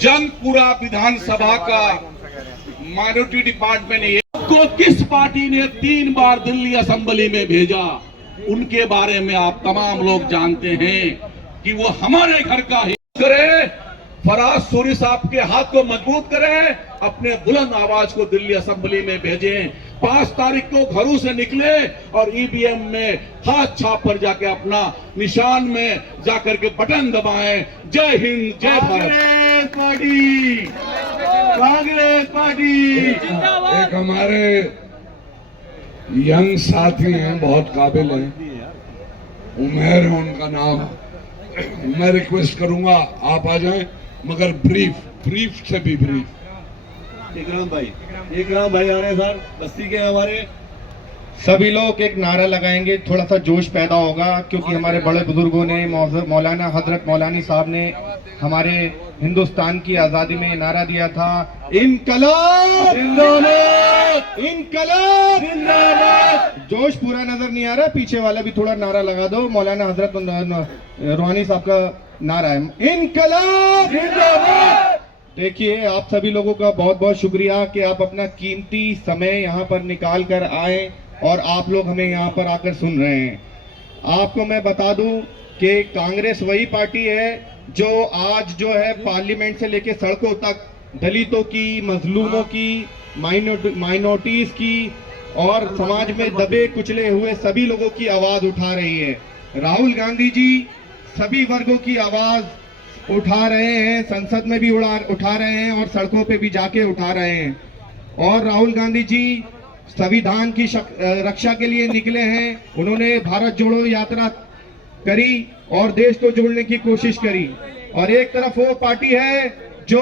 जंगपुरा विधानसभा का माइनॉरिटी डिपार्टमेंट को किस पार्टी ने 3 बार दिल्ली असेंबली में भेजा, उनके बारे में आप तमाम लोग जानते हैं कि वो हमारे घर का ही करे। फरहाद सूरी साहब के हाथ को मजबूत करें, अपने बुलंद आवाज को दिल्ली असेंबली में भेजें। 5 तारीख को घरों से निकले और ईवीएम में हाथ छाप पर जाके अपना निशान में जाकर के बटन दबाएं। जय हिंद, जय भारत। Congress party, Congress party. एक हमारे यंग साथी हैं, बहुत काबिल हैं, उमेर है उनका नाम। मैं रिक्वेस्ट करूंगा आप आ जाएं, मगर ब्रीफ से भी ब्रीफ। इकराम भाई आ रहे हैं सर, बस्ती के हमारे सभी लोग एक नारा लगाएंगे, थोड़ा सा जोश पैदा होगा, क्योंकि हमारे बड़े बुजुर्गों ने, मौलाना हजरत मौलानी साहब ने हमारे हिंदुस्तान की आजादी में नारा दिया था, इनकलाब जिंदाबाद, इनकलाब जिंदाबाद। जोश पूरा नजर नहीं आ रहा, पीछे वाला भी थोड़ा नारा लगा दो। मौलाना हजरत रूहानी साहब का नारा है, इनकलाब जिंदाबाद। देखिए, आप सभी लोगों का बहुत बहुत शुक्रिया कि आप अपना कीमती समय यहाँ पर निकाल कर आए और आप लोग हमें यहाँ पर आकर सुन रहे हैं। आपको मैं बता दूं कि कांग्रेस वही पार्टी है जो आज जो है पार्लियामेंट से लेके सड़कों तक दलितों की, मजलूमों की, माइनॉरिटीज की और समाज में दबे कुचले हुए सभी लोगों की आवाज उठा रही है। राहुल गांधी जी सभी वर्गों की आवाज उठा रहे हैं, संसद में भी उठा रहे हैं और सड़कों पे भी जाके उठा रहे हैं। और राहुल गांधी जी संविधान की रक्षा के लिए निकले हैं। उन्होंने भारत जोड़ो यात्रा करी और देश को जोड़ने की कोशिश करी। और एक तरफ वो पार्टी है जो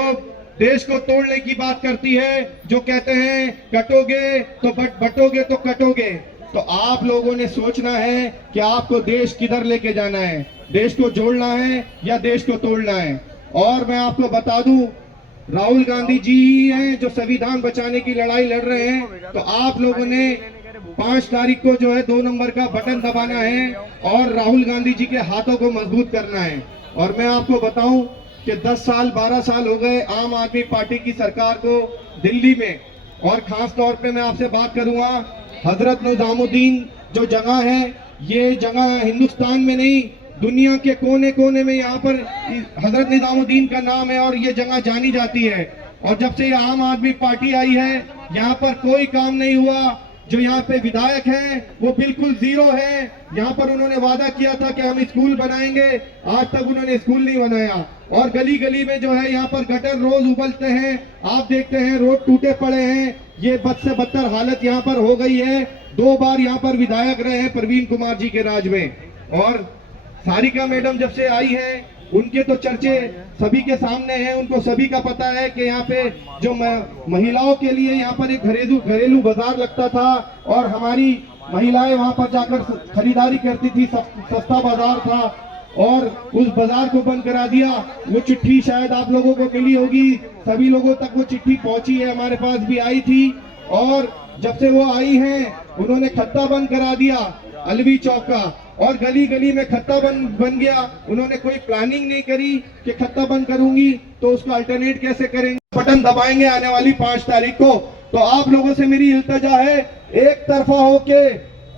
देश को तोड़ने की बात करती है, जो कहते हैं कटोगे तो बटोगे तो कटोगे। तो आप लोगों ने सोचना है कि आपको देश किधर लेके जाना है, देश को जोड़ना है या देश को तोड़ना है। और मैं आपको बता दूं, राहुल गांधी जी हैं जो संविधान बचाने की लड़ाई लड़ रहे हैं। तो आप लोगों ने 5 तारीख को जो है 2 नंबर का बटन दबाना है और राहुल गांधी जी के हाथों को मजबूत करना है। और मैं आपको बताऊं कि 10 साल 12 साल हो गए आम आदमी पार्टी की सरकार को दिल्ली में, और खास तौर पे मैं आपसे बात करूंगा हजरत निजामुद्दीन जो जगह है, ये जगह हिंदुस्तान में नहीं दुनिया के कोने कोने में यहाँ पर हजरत निजामुद्दीन का नाम है और ये जगह जानी जाती है। और जब से ये आम आदमी पार्टी आई है यहाँ पर कोई काम नहीं हुआ। जो यहाँ पे विधायक हैं वो बिल्कुल जीरो है। यहाँ पर उन्होंने वादा किया था कि हम स्कूल बनाएंगे, आज तक उन्होंने स्कूल नहीं बनाया। और गली गली में जो है यहाँ पर गटर रोज उबलते हैं, आप देखते हैं रोड टूटे पड़े हैं। ये बद से बदतर हालत यहाँ पर हो गई है। 2 बार यहाँ पर विधायक रहे हैं प्रवीण कुमार जी के राज में। और सारिका मैडम जब से आई हैं उनके तो चर्चे सभी के सामने हैं, उनको सभी का पता है कि यहाँ पे जो महिलाओं के लिए यहाँ पर एक घरेलू बाजार लगता था और हमारी महिलाएं वहाँ पर जाकर खरीदारी करती थी, सस्ता बाजार था और उस बाजार को बंद करा दिया। वो चिट्ठी शायद आप लोगों को मिली होगी, सभी लोगों तक वो चिट्ठी पहुंची है, हमारे पास भी आई थी। और जब से वो आई हैं उन्होंने खत्ता बंद करा दिया अलवी चौक का, और गली गली में खत्ता बन गया। उन्होंने कोई प्लानिंग नहीं करी कि खत्ता बंद करूंगी तो उसका अल्टरनेट कैसे करेंगे। बटन दबाएंगे आने वाली 5 तारीख को। तो आप लोगों से मेरी इल्तिजा है, एक तरफा होके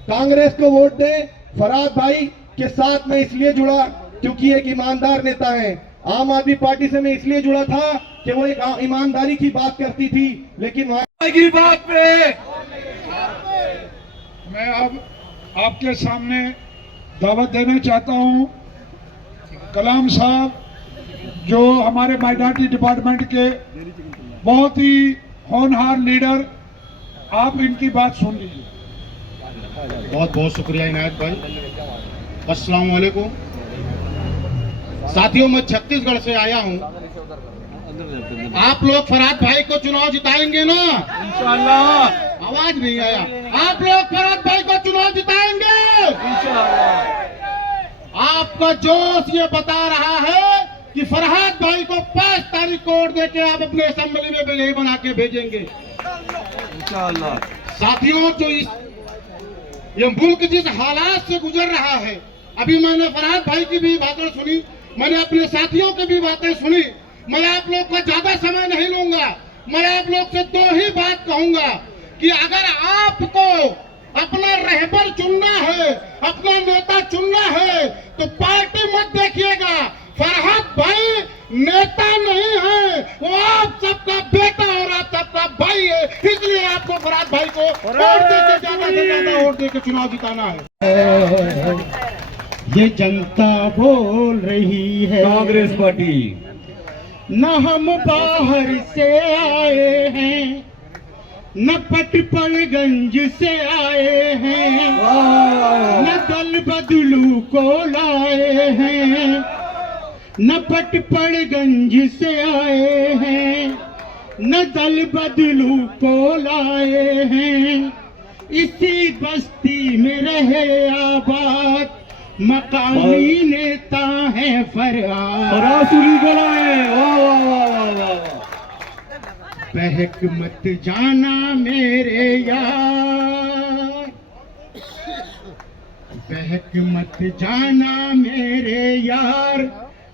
कांग्रेस को वोट दें। फरहाद भाई के साथ में इसलिए जुड़ा क्योंकि एक ईमानदार नेता है। आम आदमी पार्टी से मैं इसलिए जुड़ा था कि वो एक ईमानदारी की बात करती थी, लेकिन वहां की बात पे मैं अब आपके सामने दावत देना चाहता हूं। कलाम साहब जो हमारे माइनॉरिटी डिपार्टमेंट के बहुत ही होनहार लीडर, आप इनकी बात सुन लीजिए। बहुत बहुत शुक्रिया इनायत भाई। अस्सलाम वालेकुम साथियों, मैं छत्तीसगढ़ से आया हूं। आप लोग फरहाद भाई को चुनाव जिताएंगे ना? इंशाअल्लाह। आवाज नहीं आया। आप लोग फरहाद भाई को चुनाव जिताएंगे इंशाअल्लाह। आपका जोश ये बता रहा है कि फरहाद भाई को 5 तारीख को वोट देके आप अपने असेंबली में बिल बना के भेजेंगे इंशाअल्लाह। साथियों, जो ये मुल्क जिस हालात से गुजर रहा है, अभी मैंने फरहाद भाई की भी बातें सुनी, मैंने अपने साथियों की भी बातें सुनी। मैं आप लोग का ज्यादा समय नहीं लूंगा। मैं आप लोग से 2 ही बात कहूंगा कि अगर आपको अपना रहबर चुनना है, अपना नेता चुनना है, तो पार्टी मत देखिएगा। फरहाद भाई नेता नहीं है, वो आप सबका बेटा और आप सबका भाई है। इसलिए आपको फरहाद भाई को वोट देके ज्यादा से ज्यादा वोट देके चुनाव जिताना है। ये जनता बोल रही है, कांग्रेस पार्टी न हम बाहर से आए हैं, न पटपड़गंज से आए हैं, न दल बदलू को लाए हैं, न पटपड़गंज से आए हैं, न दल बदलू को लाए हैं। इसी बस्ती में रहे आबाद मकामी नेता है फरहाद। बहक मत जाना मेरे यार, बहक मत जाना मेरे यार,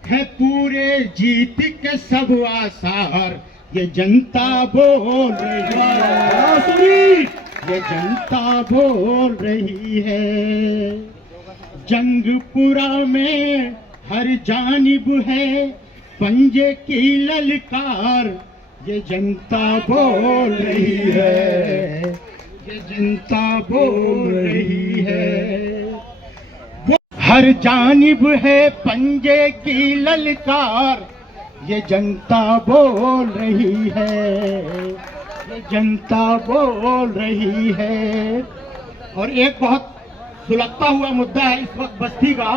है पूरे जीत के सब आसार। ये जनता बोल रही है, ये जनता बोल रही है। जंगपुरा में हर जानिब है पंजे की ललकार, ये जनता बोल रही है, ये जनता बोल रही है। हर जानिब है पंजे की ललकार, ये जनता बोल रही है, ये जनता बोल रही है। और एक बहुत सुलगता हुआ मुद्दा है इस वक्त बस्ती का,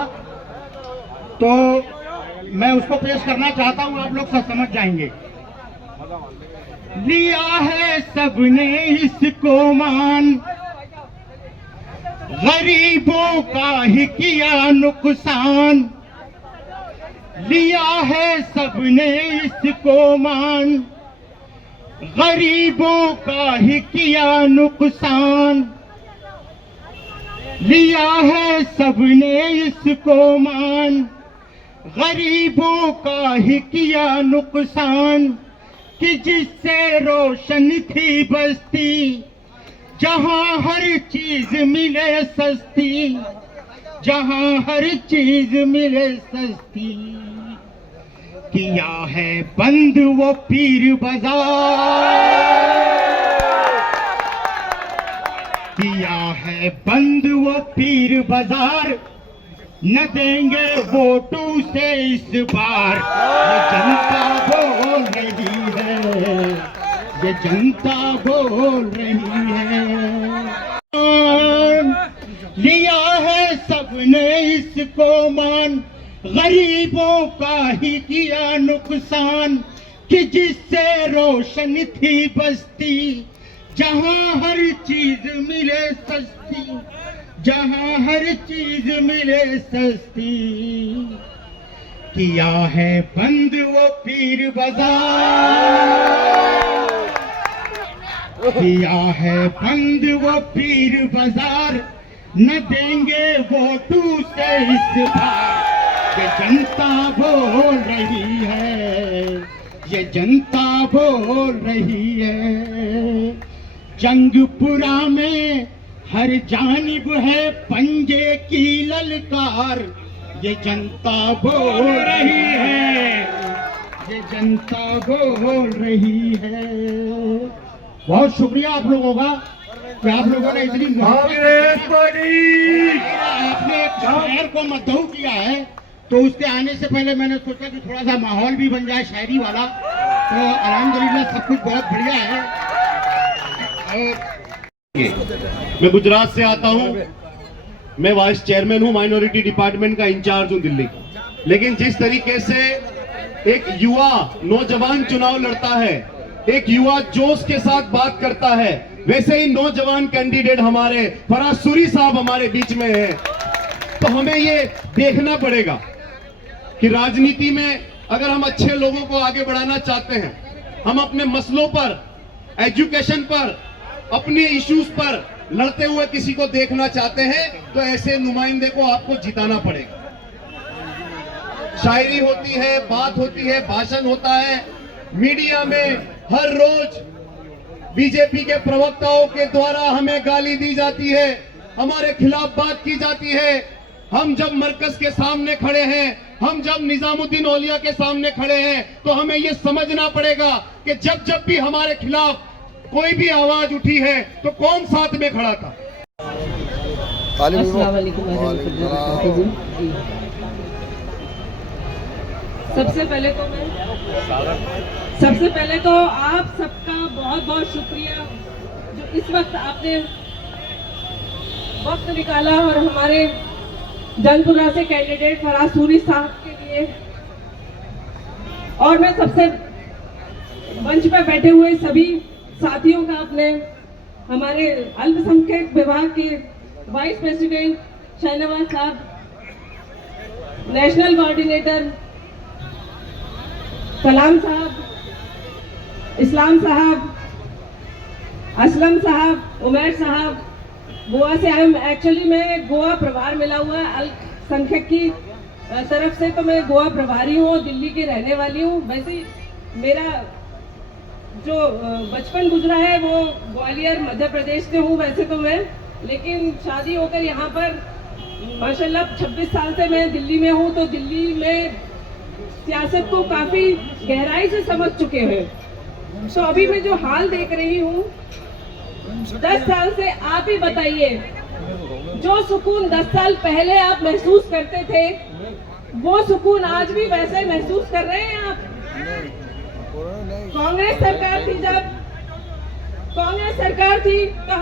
तो मैं उसको पेश करना चाहता हूं, आप लोग सब समझ जाएंगे। लिया है सबने इसको मान, गरीबों का ही किया नुकसान। लिया है सबने इसको मान, गरीबों का ही किया नुकसान। लिया है सबने इसको मान, गरीबों का ही किया नुकसान। कि जिससे रोशन थी बस्ती, जहां हर चीज मिले सस्ती, जहां हर चीज मिले सस्ती। किया है बंद वो पीर बाजार, किया है बंद वो पीर बाजार, न देंगे वोट उसे इस बार। ये जनता बोल रही है, ये जनता बोल रही है। लिया है सबने इसको मान, गरीबों का ही किया नुकसान। कि जिससे रोशन थी बस्ती, जहां हर चीज मिले सस्ती, जहां हर चीज मिले सस्ती। किया है बंद वो पीर बाजार, किया है बंद वो पीर बाजार, न देंगे वोटू से इस बार। ये जनता बोल रही है, ये जनता बोल रही है। जंगपुरा में हर जानिब है पंजे की ललकार, ये जनता बोल रही है, ये जनता बोल रही है। बहुत शुक्रिया आप लोगों का कि आप लोगों ने इतनी आपने शहर को मदऊ किया है। तो उसके आने से पहले मैंने सोचा कि थोड़ा सा माहौल भी बन जाए शायरी वाला, तो अल्हम्दुलिल्लाह सब कुछ बहुत बढ़िया है। मैं गुजरात से आता हूं, मैं वाइस चेयरमैन हूं, माइनॉरिटी डिपार्टमेंट का इंचार्ज हूं दिल्ली। लेकिन जिस तरीके से एक युवा नौजवान चुनाव लड़ता है, एक युवा जोश के साथ बात करता है, वैसे ही नौजवान कैंडिडेट हमारे फराज सूरी साहब हमारे बीच में है। तो हमें ये देखना पड़ेगा कि राजनीति में अगर हम अच्छे लोगों को आगे बढ़ाना चाहते हैं, हम अपने मसलों पर, एजुकेशन पर, अपने इश्यूज पर लड़ते हुए किसी को देखना चाहते हैं, तो ऐसे नुमाइंदे को आपको जिताना पड़ेगा। शायरी होती है, बात होती है, भाषण होता है, मीडिया में हर रोज बीजेपी के प्रवक्ताओं के द्वारा हमें गाली दी जाती है, हमारे खिलाफ बात की जाती है। हम जब मरकज के सामने खड़े हैं, हम जब निजामुद्दीन औलिया के सामने खड़े हैं, तो हमें यह समझना पड़ेगा कि जब जब भी हमारे खिलाफ कोई भी आवाज उठी है तो कौन साथ में खड़ा था। सबसे पहले तो आप सबका बहुत बहुत शुक्रिया जो इस वक्त आपने वक्त निकाला और हमारे जंगपुरा से कैंडिडेट फराज सूरी साहब के लिए। और मैं सबसे मंच पर बैठे हुए सभी साथियों का, अपने हमारे अल्पसंख्यक विभाग के वाइस प्रेसिडेंट शाहनवाज साहब, नेशनल कोऑर्डिनेटर कलाम साहब, इस्लाम साहब, असलम साहब, उमर साहब, गोवा से आए। एक्चुअली मैं गोवा प्रभार मिला हुआ है अल्पसंख्यक की तरफ से, तो मैं गोवा प्रभारी हूँ, दिल्ली की रहने वाली हूँ। वैसे मेरा जो बचपन गुजरा है वो ग्वालियर मध्य प्रदेश से हूँ वैसे तो मैं, लेकिन शादी होकर यहाँ पर माशाल्लाह 26 साल से मैं दिल्ली में हूँ, तो दिल्ली में सियासत को काफ़ी गहराई से समझ चुके हैं। तो अभी मैं जो हाल देख रही हूँ, 10 साल से आप ही बताइए, जो सुकून 10 साल पहले आप महसूस करते थे, वो सुकून आज भी वैसे महसूस कर रहे हैं आप? कांग्रेस सरकार थी, जब कांग्रेस सरकार थी तो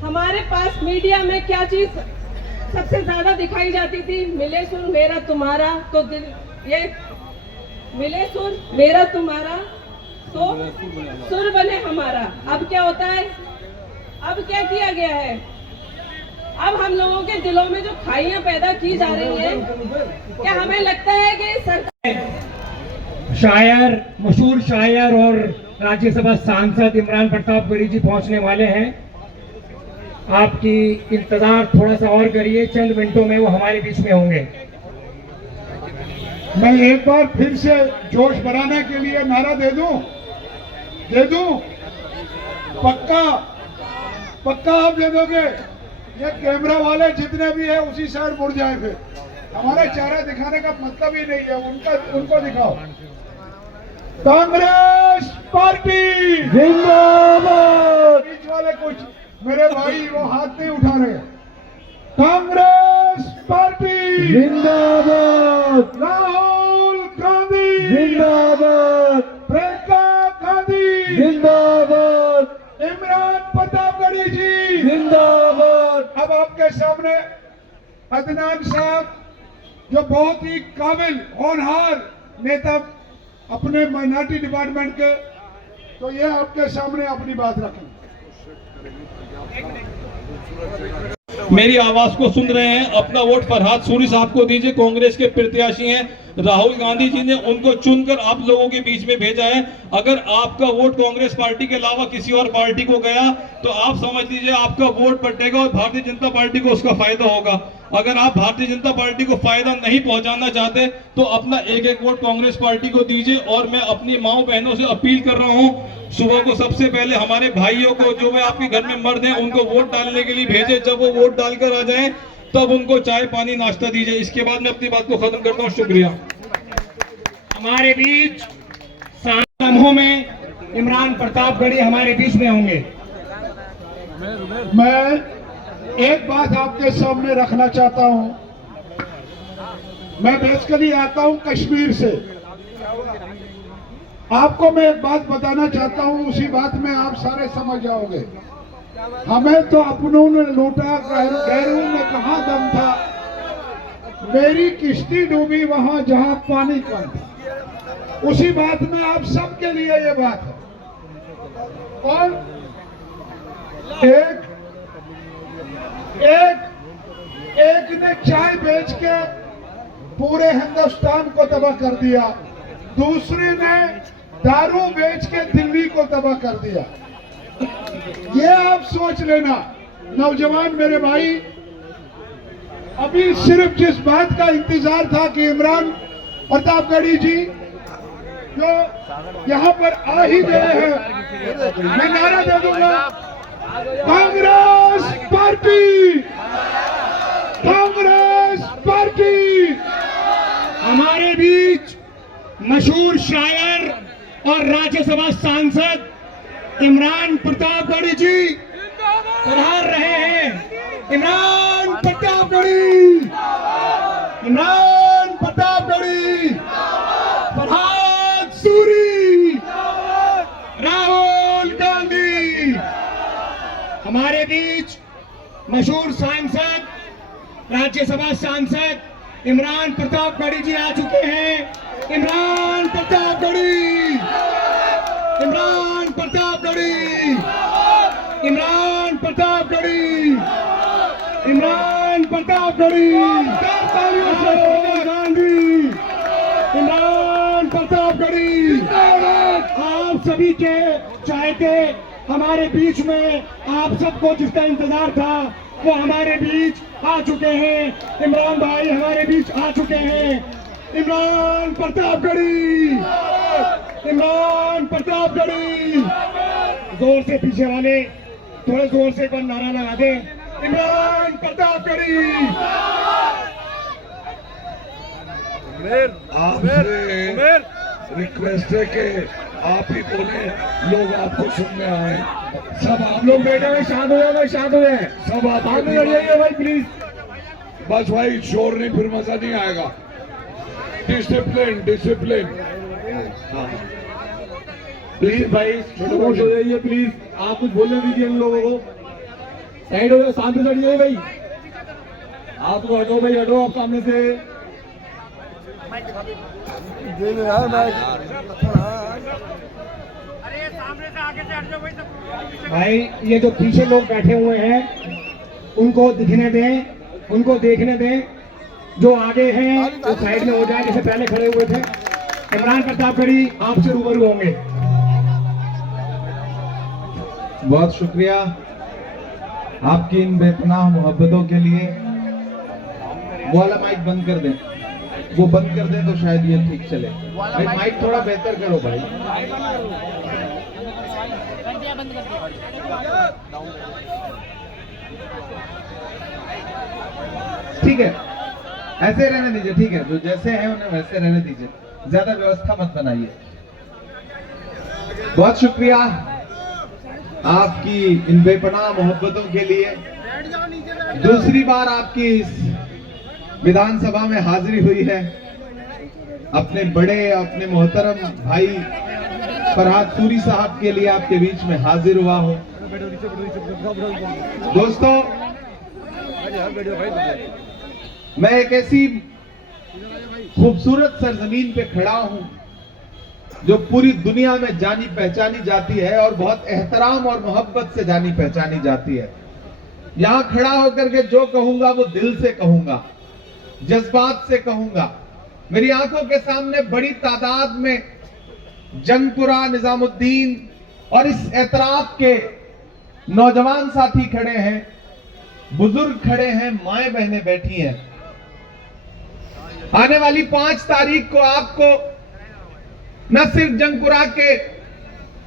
हमारे पास मीडिया में क्या चीज सबसे ज्यादा दिखाई जाती थी? मिले सुर मेरा तुम्हारा तो दिल, ये मिले सुर मेरा तुम्हारा तो सुर बने हमारा। अब क्या होता है? अब क्या किया गया है? अब हम लोगों के दिलों में जो खाइयां पैदा की जा रही हैं, क्या हमें लगता है कि सरकार शायर, मशहूर शायर और राज्यसभा सांसद इमरान प्रतापगढ़ी जी पहुंचने वाले हैं। आपकी इंतजार थोड़ा सा और करिए, चंद मिनटों में वो हमारे बीच में होंगे। मैं एक बार फिर से जोश बढ़ाने के लिए नारा दे दूं? पक्का आप दे दोगे? ये कैमरा वाले जितने भी है उसी साइड मुड़ जाए, फिर हमारा चेहरा दिखाने का मतलब ही नहीं है, उनको दिखाओ। कांग्रेस पार्टी जिंदाबाद। बीच वाले कुछ मेरे भाई वो हाथ नहीं उठा रहे। कांग्रेस पार्टी जिंदाबाद। राहुल गांधी जिंदाबाद। प्रियंका गांधी जिंदाबाद। इमरान प्रतापगढ़ी जी जिंदाबाद। अब आपके सामने अदनान साहब, जो बहुत ही काबिल होनहार नेता अपने माइनॉरिटी डिपार्टमेंट के, तो ये आपके सामने अपनी बात रखें। मेरी आवाज को सुन रहे हैं, अपना वोट फरहाद सूरी साहब को दीजिए। कांग्रेस के प्रत्याशी हैं, राहुल गांधी जी ने उनको चुनकर आप लोगों के बीच में भेजा है। अगर आपका वोट कांग्रेस पार्टी के अलावा किसी और पार्टी को गया तो आप समझ लीजिए आपका वोट बटेगा और भारतीय जनता पार्टी को उसका फायदा होगा। अगर आप भारतीय जनता पार्टी को फायदा नहीं पहुंचाना चाहते तो अपना एक एक वोट कांग्रेस पार्टी को दीजिए। और मैं अपनी माओ बहनों से अपील कर रहा हूं, सुबह को सबसे पहले हमारे भाइयों को, जो वे आपके घर में मर्द हैं, उनको वोट डालने के लिए भेजे। जब वो वोट डालकर आ जाएं तब उनको चाय पानी नाश्ता दीजिए। इसके बाद मैं अपनी बात को खत्म करता हूँ। शुक्रिया। हमारे बीच लम्हों में इमरान प्रतापगढ़ी हमारे बीच में होंगे। मैं एक बात आपके सामने रखना चाहता हूं। मैं बेसिकली आता हूं कश्मीर से। आपको मैं एक बात बताना चाहता हूं, उसी बात में आप सारे समझ जाओगे। हमें तो अपनों ने लूटा, गैरों में कहां दम था। मेरी किश्ती डूबी वहां जहां पानी कम था। उसी बात में आप सबके लिए ये बात है। और एक ने चाय बेच के पूरे हिंदुस्तान को तबाह कर दिया, दूसरे ने दारू बेच के दिल्ली को तबाह कर दिया। ये आप सोच लेना। नौजवान मेरे भाई, अभी सिर्फ जिस बात का इंतजार था कि इमरान प्रतापगढ़ी जी जो यहाँ पर आ ही गए हैं, मैं नारा दे दूंगा, कांग्रेस पार्टी, कांग्रेस पार्टी। हमारे बीच मशहूर शायर और राज्यसभा सांसद इमरान प्रतापगढ़ी जी पधार रहे हैं। इमरान प्रतापगढ़ी, इमरान प्रतापगढ़ी, फरहाद सूरी, राहुल गांधी। हमारे बीच मशहूर सांसद, राज्यसभा सांसद इमरान प्रतापगढ़ी जी आ चुके हैं। इमरान प्रतापगढ़ी, इमरान प्रतापगढ़ी, इमरान प्रतापगढ़ी, इमरान प्रतापगढ़ी, राहुल गांधी, इमरान प्रतापगढ़ी। आप सभी के चाहते हमारे बीच में, आप सबको जिसका इंतजार था वो हमारे बीच आ चुके हैं। इमरान भाई हमारे बीच आ चुके हैं। इमरान प्रतापगढ़ी, इमरान प्रतापगढ़ी। जोर से पीछे वाले थोड़े जोर से एक बार नारा लगा दें। इमरान प्रतापगढ़ी। आपसे रिक्वेस्ट है कि आप ही बोले, लोग आपको सुनने आए। सब आप लोग बैठे हुए शांत हो जाए, शांत हो जाए, सब आप जाइए भाई प्लीज। बस भाई शोर नहीं, फिर मजा नहीं आएगा। Discipline discipline. प्लीज भाई छोटे हो जाइए प्लीज, आप कुछ बोलने दीजिए इन लोगों को। साइड हो जाओ, सामने से हटिए भाई, आप हटो भाई, हटो आप सामने से। भाई ये जो पीछे लोग बैठे हुए हैं उनको दिखने दें, उनको देखने दें। जो आगे हैं वो साइड में हो जाए, जैसे पहले खड़े हुए थे। इमरान प्रतापगढ़ी आपसे रूबरू होंगे। बहुत शुक्रिया आपकी इन बेपनाह मोहब्बतों के लिए। वो वाला माइक बंद कर दें, वो बंद कर दें तो शायद ये ठीक चले। भाई माइक थोड़ा बेहतर करो भाई। ठीक है, ऐसे रहने दीजिए, ठीक है, जो जैसे हैं उन्हें वैसे रहने दीजिए, ज्यादा व्यवस्था मत बनाइए। बहुत शुक्रिया आपकी इन बेपनाह मोहब्बतों के लिए। दूसरी बार आपकी इस विधानसभा में हाजिरी हुई है। अपने बड़े, अपने मोहतरम भाई फरहाद सूरी साहब के लिए आपके बीच में हाजिर हुआ हूं। दोस्तों, मैं एक ऐसी खूबसूरत सरजमीन पे खड़ा हूं जो पूरी दुनिया में जानी पहचानी जाती है और बहुत एहतराम और मोहब्बत से जानी पहचानी जाती है। यहां खड़ा होकर के जो कहूंगा वो दिल से कहूंगा, जज्बात से कहूंगा। मेरी आंखों के सामने बड़ी तादाद में जंगपुरा, निजामुद्दीन और इस एतराफ के नौजवान साथी खड़े हैं, बुजुर्ग खड़े हैं, माएं बहनें बैठी हैं। आने वाली 5 तारीख को आपको न सिर्फ जंगपुरा के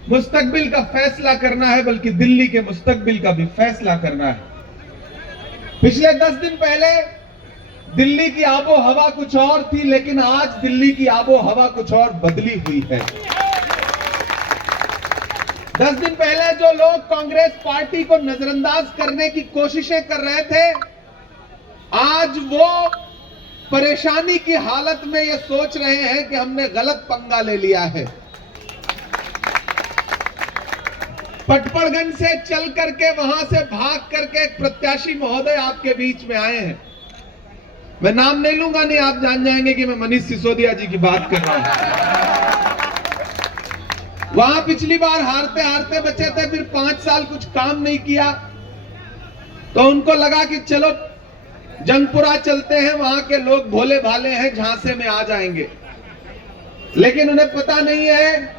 मुस्तकबिल का फैसला करना है, बल्कि दिल्ली के मुस्तकबिल का भी फैसला करना है। पिछले 10 दिन पहले दिल्ली की आबो हवा कुछ और थी, लेकिन आज दिल्ली की आबो हवा कुछ और बदली हुई है। 10 दिन पहले जो लोग कांग्रेस पार्टी को नजरअंदाज करने की कोशिशें कर रहे थे, आज वो परेशानी की हालत में ये सोच रहे हैं कि हमने गलत पंगा ले लिया है। पटपड़गंज से चल करके, वहां से भाग करके एक प्रत्याशी महोदय आपके बीच में आए हैं। मैं नाम नहीं लूंगा, नहीं आप जान जाएंगे कि मैं मनीष सिसोदिया जी की बात कर रहा हूं। वहां पिछली बार हारते हारते बचे थे, फिर 5 साल कुछ काम नहीं किया, तो उनको लगा कि चलो जंगपुरा चलते हैं, वहां के लोग भोले भाले हैं, झांसे में आ जाएंगे। लेकिन उन्हें पता नहीं है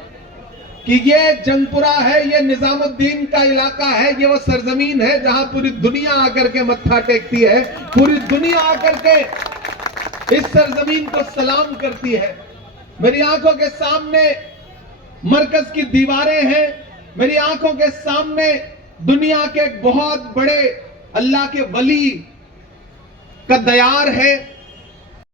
कि ये जंगपुरा है, ये निजामुद्दीन का इलाका है, ये वो सरजमीन है जहां पूरी दुनिया आकर के मत्था टेकती है, पूरी दुनिया आकर के इस सरजमीन को सलाम करती है। मेरी आंखों के सामने मरकज की दीवारें हैं, मेरी आंखों के सामने दुनिया के एक बहुत बड़े अल्लाह के वली का दयार है।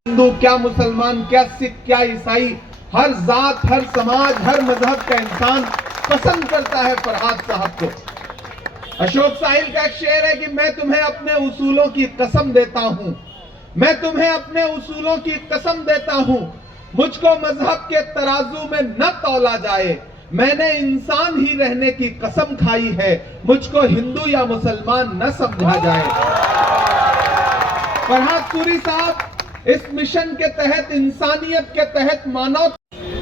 हिंदू क्या, मुसलमान क्या, सिख क्या, ईसाई, हर जात, हर समाज, हर मजहब का इंसान पसंद करता है फरहाद साहब को। अशोक साहिल का एक शेर है कि मैं तुम्हें अपने उसूलों की कसम देता हूं, मैं तुम्हें अपने उसूलों की कसम देता हूं, मुझको मजहब के तराजू में न तौला जाए, मैंने इंसान ही रहने की कसम खाई है, मुझको हिंदू या मुसलमान न समझा जाए। फरहाद सूरी साहब इस मिशन के तहत, इंसानियत के तहत, मानव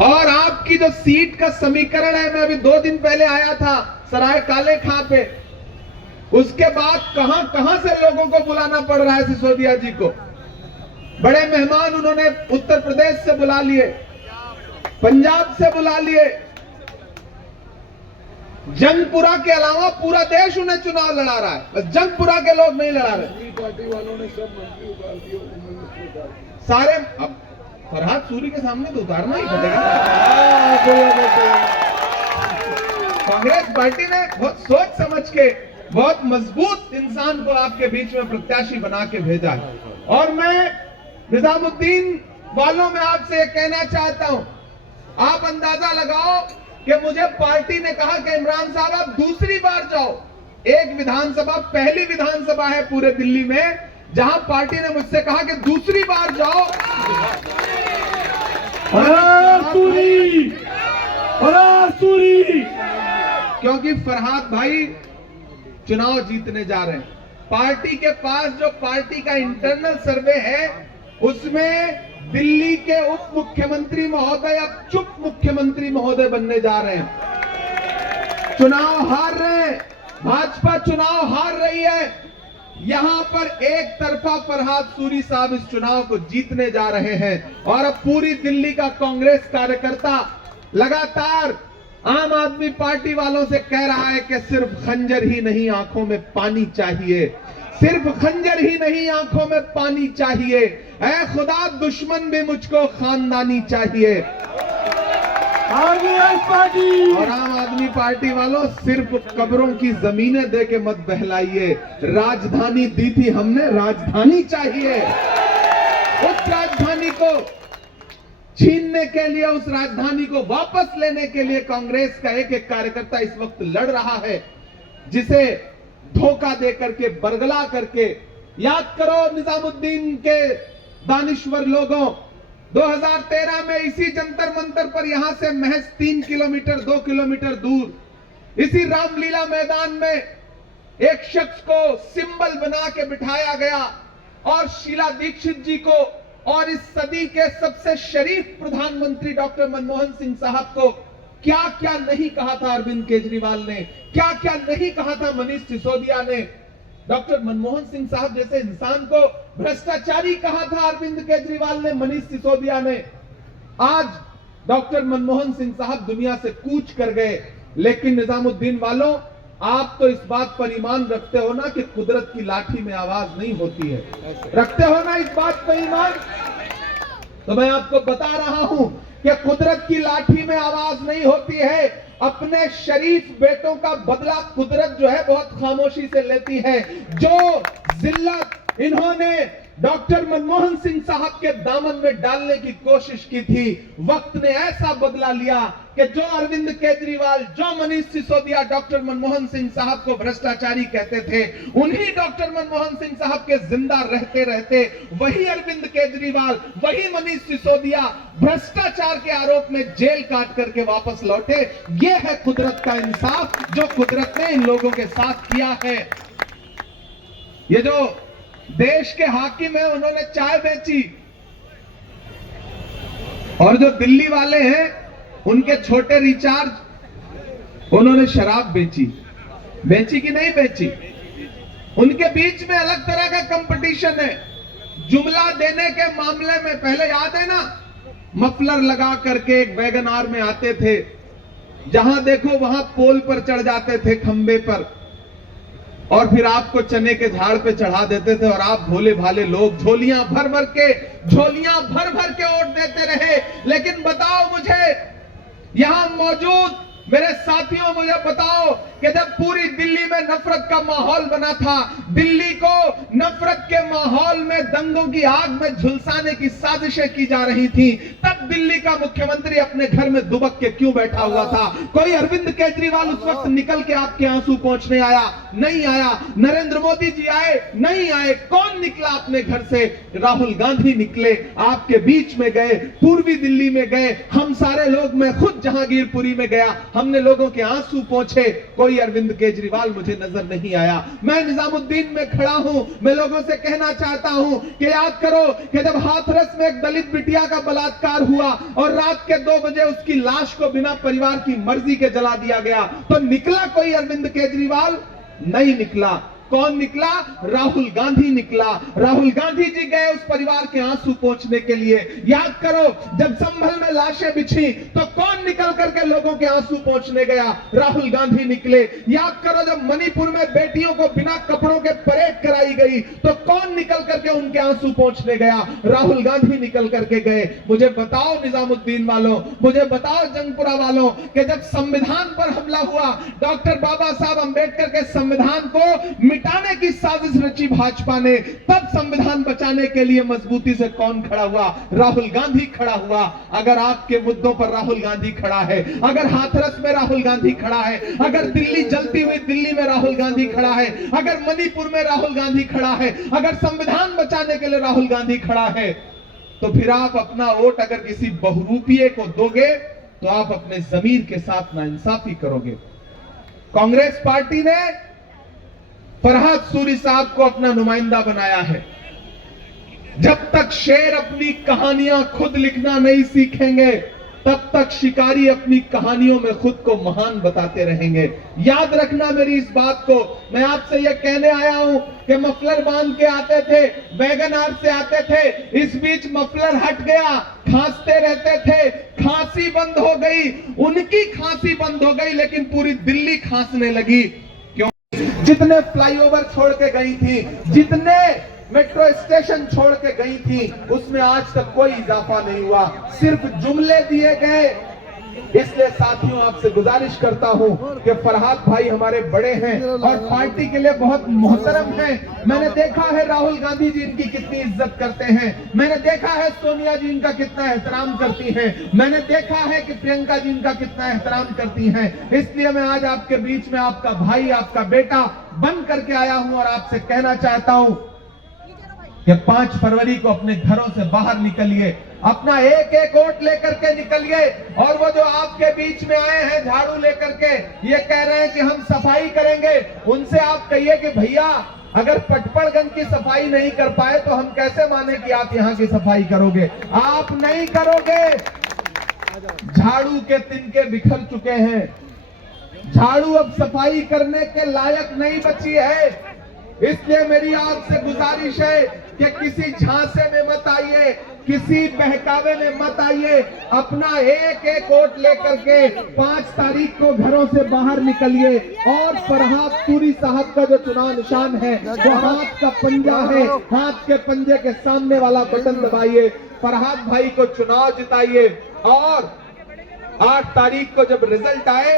और आपकी जो सीट का समीकरण है, मैं अभी 2 दिन पहले आया था सराय काले खां पे, उसके बाद कहां कहां से लोगों को बुलाना पड़ रहा है सिसोदिया जी को। बड़े मेहमान उन्होंने उत्तर प्रदेश से बुला लिए, पंजाब से बुला लिए, जंगपुरा के अलावा पूरा देश उन्हें चुनाव लड़ा रहा है, बस जंगपुरा के लोग नहीं लड़ा रहे। पार्टी वालों ने सब मंत्री उतार दिए सारे। अब फरहाद सूरी के सामने तो उतारना ही पड़ेगा। कांग्रेस पार्टी ने बहुत सोच समझ के बहुत मजबूत इंसान को आपके बीच में प्रत्याशी बना के भेजा है। और मैं निजामुद्दीन वालों में आपसे ये कहना चाहता हूं, आप अंदाजा लगाओ कि मुझे पार्टी ने कहा कि इमरान साहब आप दूसरी बार जाओ। एक विधानसभा, पहली विधानसभा है पूरे दिल्ली में जहां पार्टी ने मुझसे कहा कि दूसरी बार जाओ। क्योंकि फरहाद भाई चुनाव जीतने जा रहे हैं। पार्टी के पास जो पार्टी का इंटरनल सर्वे है उसमें दिल्ली के उप मुख्यमंत्री महोदय अब चुप मुख्यमंत्री महोदय बनने जा रहे हैं। चुनाव हार रहे हैं, भाजपा चुनाव हार रही है। यहां पर एक तरफा फरहाद सूरी साहब इस चुनाव को जीतने जा रहे हैं और अब पूरी दिल्ली का कांग्रेस कार्यकर्ता लगातार आम आदमी पार्टी वालों से कह रहा है कि सिर्फ खंजर ही नहीं आंखों में पानी चाहिए, सिर्फ खंजर ही नहीं आंखों में पानी चाहिए। ऐ खुदा दुश्मन भी मुझको खानदानी चाहिए। और आम आदमी पार्टी वालों सिर्फ कब्रों की जमीनें दे के मत बहलाइए। राजधानी दी थी हमने, राजधानी चाहिए। उस राजधानी को छीनने के लिए, उस राजधानी को वापस लेने के लिए कांग्रेस का एक एक कार्यकर्ता इस वक्त लड़ रहा है, जिसे धोखा दे करके, बरगला करके। याद करो निजामुद्दीन के दानिश्वर लोगों, 2013 में इसी जंतर मंतर पर यहां से महज 3 किलोमीटर 2 किलोमीटर दूर इसी रामलीला मैदान में एक शख्स को सिंबल बना के बिठाया गया और शीला दीक्षित जी को और इस सदी के सबसे शरीफ प्रधानमंत्री डॉक्टर मनमोहन सिंह साहब को क्या क्या नहीं कहा था अरविंद केजरीवाल ने, क्या क्या नहीं कहा था मनीष सिसोदिया ने। डॉक्टर मनमोहन सिंह साहब जैसे इंसान को भ्रष्टाचारी कहा था अरविंद केजरीवाल ने, मनीष सिसोदिया ने। आज डॉक्टर मनमोहन सिंह साहब दुनिया से कूच कर गए, लेकिन निजामुद्दीन वालों, आप तो इस बात पर ईमान रखते हो ना कि कुदरत की लाठी में आवाज नहीं होती है, रखते हो ना इस बात पर ईमान? तो मैं आपको बता रहा हूं कि कुदरत की लाठी में आवाज नहीं होती है। अपने शरीफ बेटों का बदला कुदरत जो है बहुत खामोशी से लेती है। जो जिल्लत इन्होंने डॉक्टर मनमोहन सिंह साहब के दामन में डालने की कोशिश की थी, वक्त ने ऐसा बदला लिया कि जो अरविंद केजरीवाल, जो मनीष सिसोदिया डॉक्टर मनमोहन सिंह साहब को भ्रष्टाचारी कहते थे, उन्हीं डॉक्टर मनमोहन सिंह साहब के जिंदा रहते रहते वही अरविंद केजरीवाल, वही मनीष सिसोदिया भ्रष्टाचार के आरोप में जेल काट करके वापस लौटे। ये है कुदरत का इंसाफ जो कुदरत ने इन लोगों के साथ किया है। ये जो देश के हाकिम है, उन्होंने चाय बेची, और जो दिल्ली वाले हैं उनके छोटे रिचार्ज, उन्होंने शराब बेची। बेची कि नहीं बेची? उनके बीच में अलग तरह का कंपटीशन है। जुमला देने के मामले में पहले याद है ना, मफलर लगा करके एक वैगन आर में आते थे, जहां देखो वहां पोल पर चढ़ जाते थे, खंबे पर, और फिर आपको चने के झाड़ पे चढ़ा देते थे और आप भोले भाले लोग झोलियां भर भर के वोट देते रहे। लेकिन बताओ मुझे, यहां मौजूद मेरे साथियों, मुझे बताओ कि जब पूरी दिल्ली में नफरत का माहौल बना था, दिल्ली को नफरत के माहौल में दंगों की आग में झुलसाने की साजिशें की जा रही थी, तब दिल्ली का मुख्यमंत्री अपने घर में दुबक के क्यों बैठा हुआ था? कोई अरविंद केजरीवाल उस वक्त निकल के आपके आंसू पोंछने आया? नहीं आया। नरेंद्र मोदी जी आए? नहीं आए। कौन निकला अपने घर से? राहुल गांधी निकले, आपके बीच में गए, पूर्वी दिल्ली में गए, हम सारे लोग, मैं खुद जहांगीरपुरी में गया, हमने लोगों के आंसू पोंछे। कोई अरविंद केजरीवाल मुझे नजर नहीं आया। मैं निजामुद्दीन में खड़ा हूं, मैं लोगों से कहना चाहता हूं कि याद करो कि जब हाथरस में एक दलित बिटिया का बलात्कार हुआ और रात के 2 बजे उसकी लाश को बिना परिवार की मर्जी के जला दिया गया, तो निकला कोई अरविंद केजरीवाल? नहीं निकला। कौन निकला? राहुल गांधी निकला। राहुल गांधी जी गए उस परिवार के आंसू पोंछने के लिए। याद करो, जब संभल में लाशें बिछी तो कौन निकल करके लोगों के आंसू पोंछने गया? राहुल गांधी निकले। याद करो, जब मणिपुर में बेटियों को बिना कपड़ों के परेड कराई गई तो कौन निकल करके उनके आंसू पोंछने गया? राहुल गांधी निकल करके गए। मुझे बताओ निजामुद्दीन वालों, मुझे बताओ जंगपुरा वालों, कि जब संविधान पर हमला हुआ, डॉक्टर बाबा साहब अंबेडकर के संविधान को मिटाने की साजिश रची भाजपा ने, तब संविधान बचाने के लिए मजबूती से कौन खड़ा हुआ? राहुल गांधी खड़ा हुआ। अगर आपके मुद्दों पर राहुल गांधी खड़ा है, अगर हाथरस में राहुल गांधी खड़ा है, अगर दिल्ली जलती हुई दिल्ली में राहुल गांधी खड़ा है, अगर मणिपुर में राहुल गांधी खड़ा है, अगर संविधान बचाने के लिए राहुल गांधी खड़ा है, तो फिर आप अपना वोट अगर किसी बहुरूपिये को दोगे तो आप अपने जमीर के साथ नाइंसाफी करोगे। कांग्रेस पार्टी ने फरहाद सूरी साहब को अपना नुमाइंदा बनाया है। जब तक शेर अपनी कहानियां खुद लिखना नहीं सीखेंगे, तब तक शिकारी अपनी कहानियों में खुद को महान बताते रहेंगे। याद रखना मेरी इस बात को। मैं आपसे यह कहने आया हूं कि मफलर बांध के आते थे, वैगनआर से आते थे, इस बीच मफलर हट गया, खांसते रहते थे, खांसी बंद हो गई, उनकी खांसी बंद हो गई, लेकिन पूरी दिल्ली खांसने लगी। क्यों? जितने फ्लाईओवर छोड़ के गई थी, जितने मेट्रो स्टेशन छोड़ के गई थी, उसमें आज तक कोई इजाफा नहीं हुआ, सिर्फ जुमले दिए गए। इसलिए साथियों, आपसे गुजारिश करता हूं कि फरहाद भाई हमारे बड़े हैं और पार्टी के लिए बहुत मोहतरम हैं। मैंने देखा है राहुल गांधी जी इनकी कितनी इज्जत करते हैं, मैंने देखा है सोनिया जी इनका कितना एहतराम करती हैं, मैंने देखा है कि प्रियंका जी इनका कितना एहतराम करती हैं। इसलिए मैं आज आपके बीच में आपका भाई, आपका बेटा बन करके आया हूं और आपसे कहना चाहता हूं कि 5 फरवरी को अपने घरों से बाहर निकलिए, अपना एक एक वोट लेकर के निकलिए। और वो जो आपके बीच में आए हैं झाड़ू लेकर के, ये कह रहे हैं कि हम सफाई करेंगे, उनसे आप कहिए कि भैया, अगर पटपड़गंज की सफाई नहीं कर पाए तो हम कैसे माने कि आप यहाँ की सफाई करोगे? आप नहीं करोगे। झाड़ू के तिनके बिखर चुके हैं, झाड़ू अब सफाई करने के लायक नहीं बची है। इसलिए मेरी आपसे गुजारिश है कि किसी झांसे में मत आइए, किसी बहकावे में मत आइए, अपना एक एक वोट लेकर के 5 तारीख को घरों से बाहर निकलिए। और फरहाद सूरी साहब का जो चुनाव निशान है वो हाथ का पंजा है, हाथ के पंजे के सामने वाला बटन दबाइए, फरहाद भाई को चुनाव जिताइए। और 8 तारीख को जब रिजल्ट आए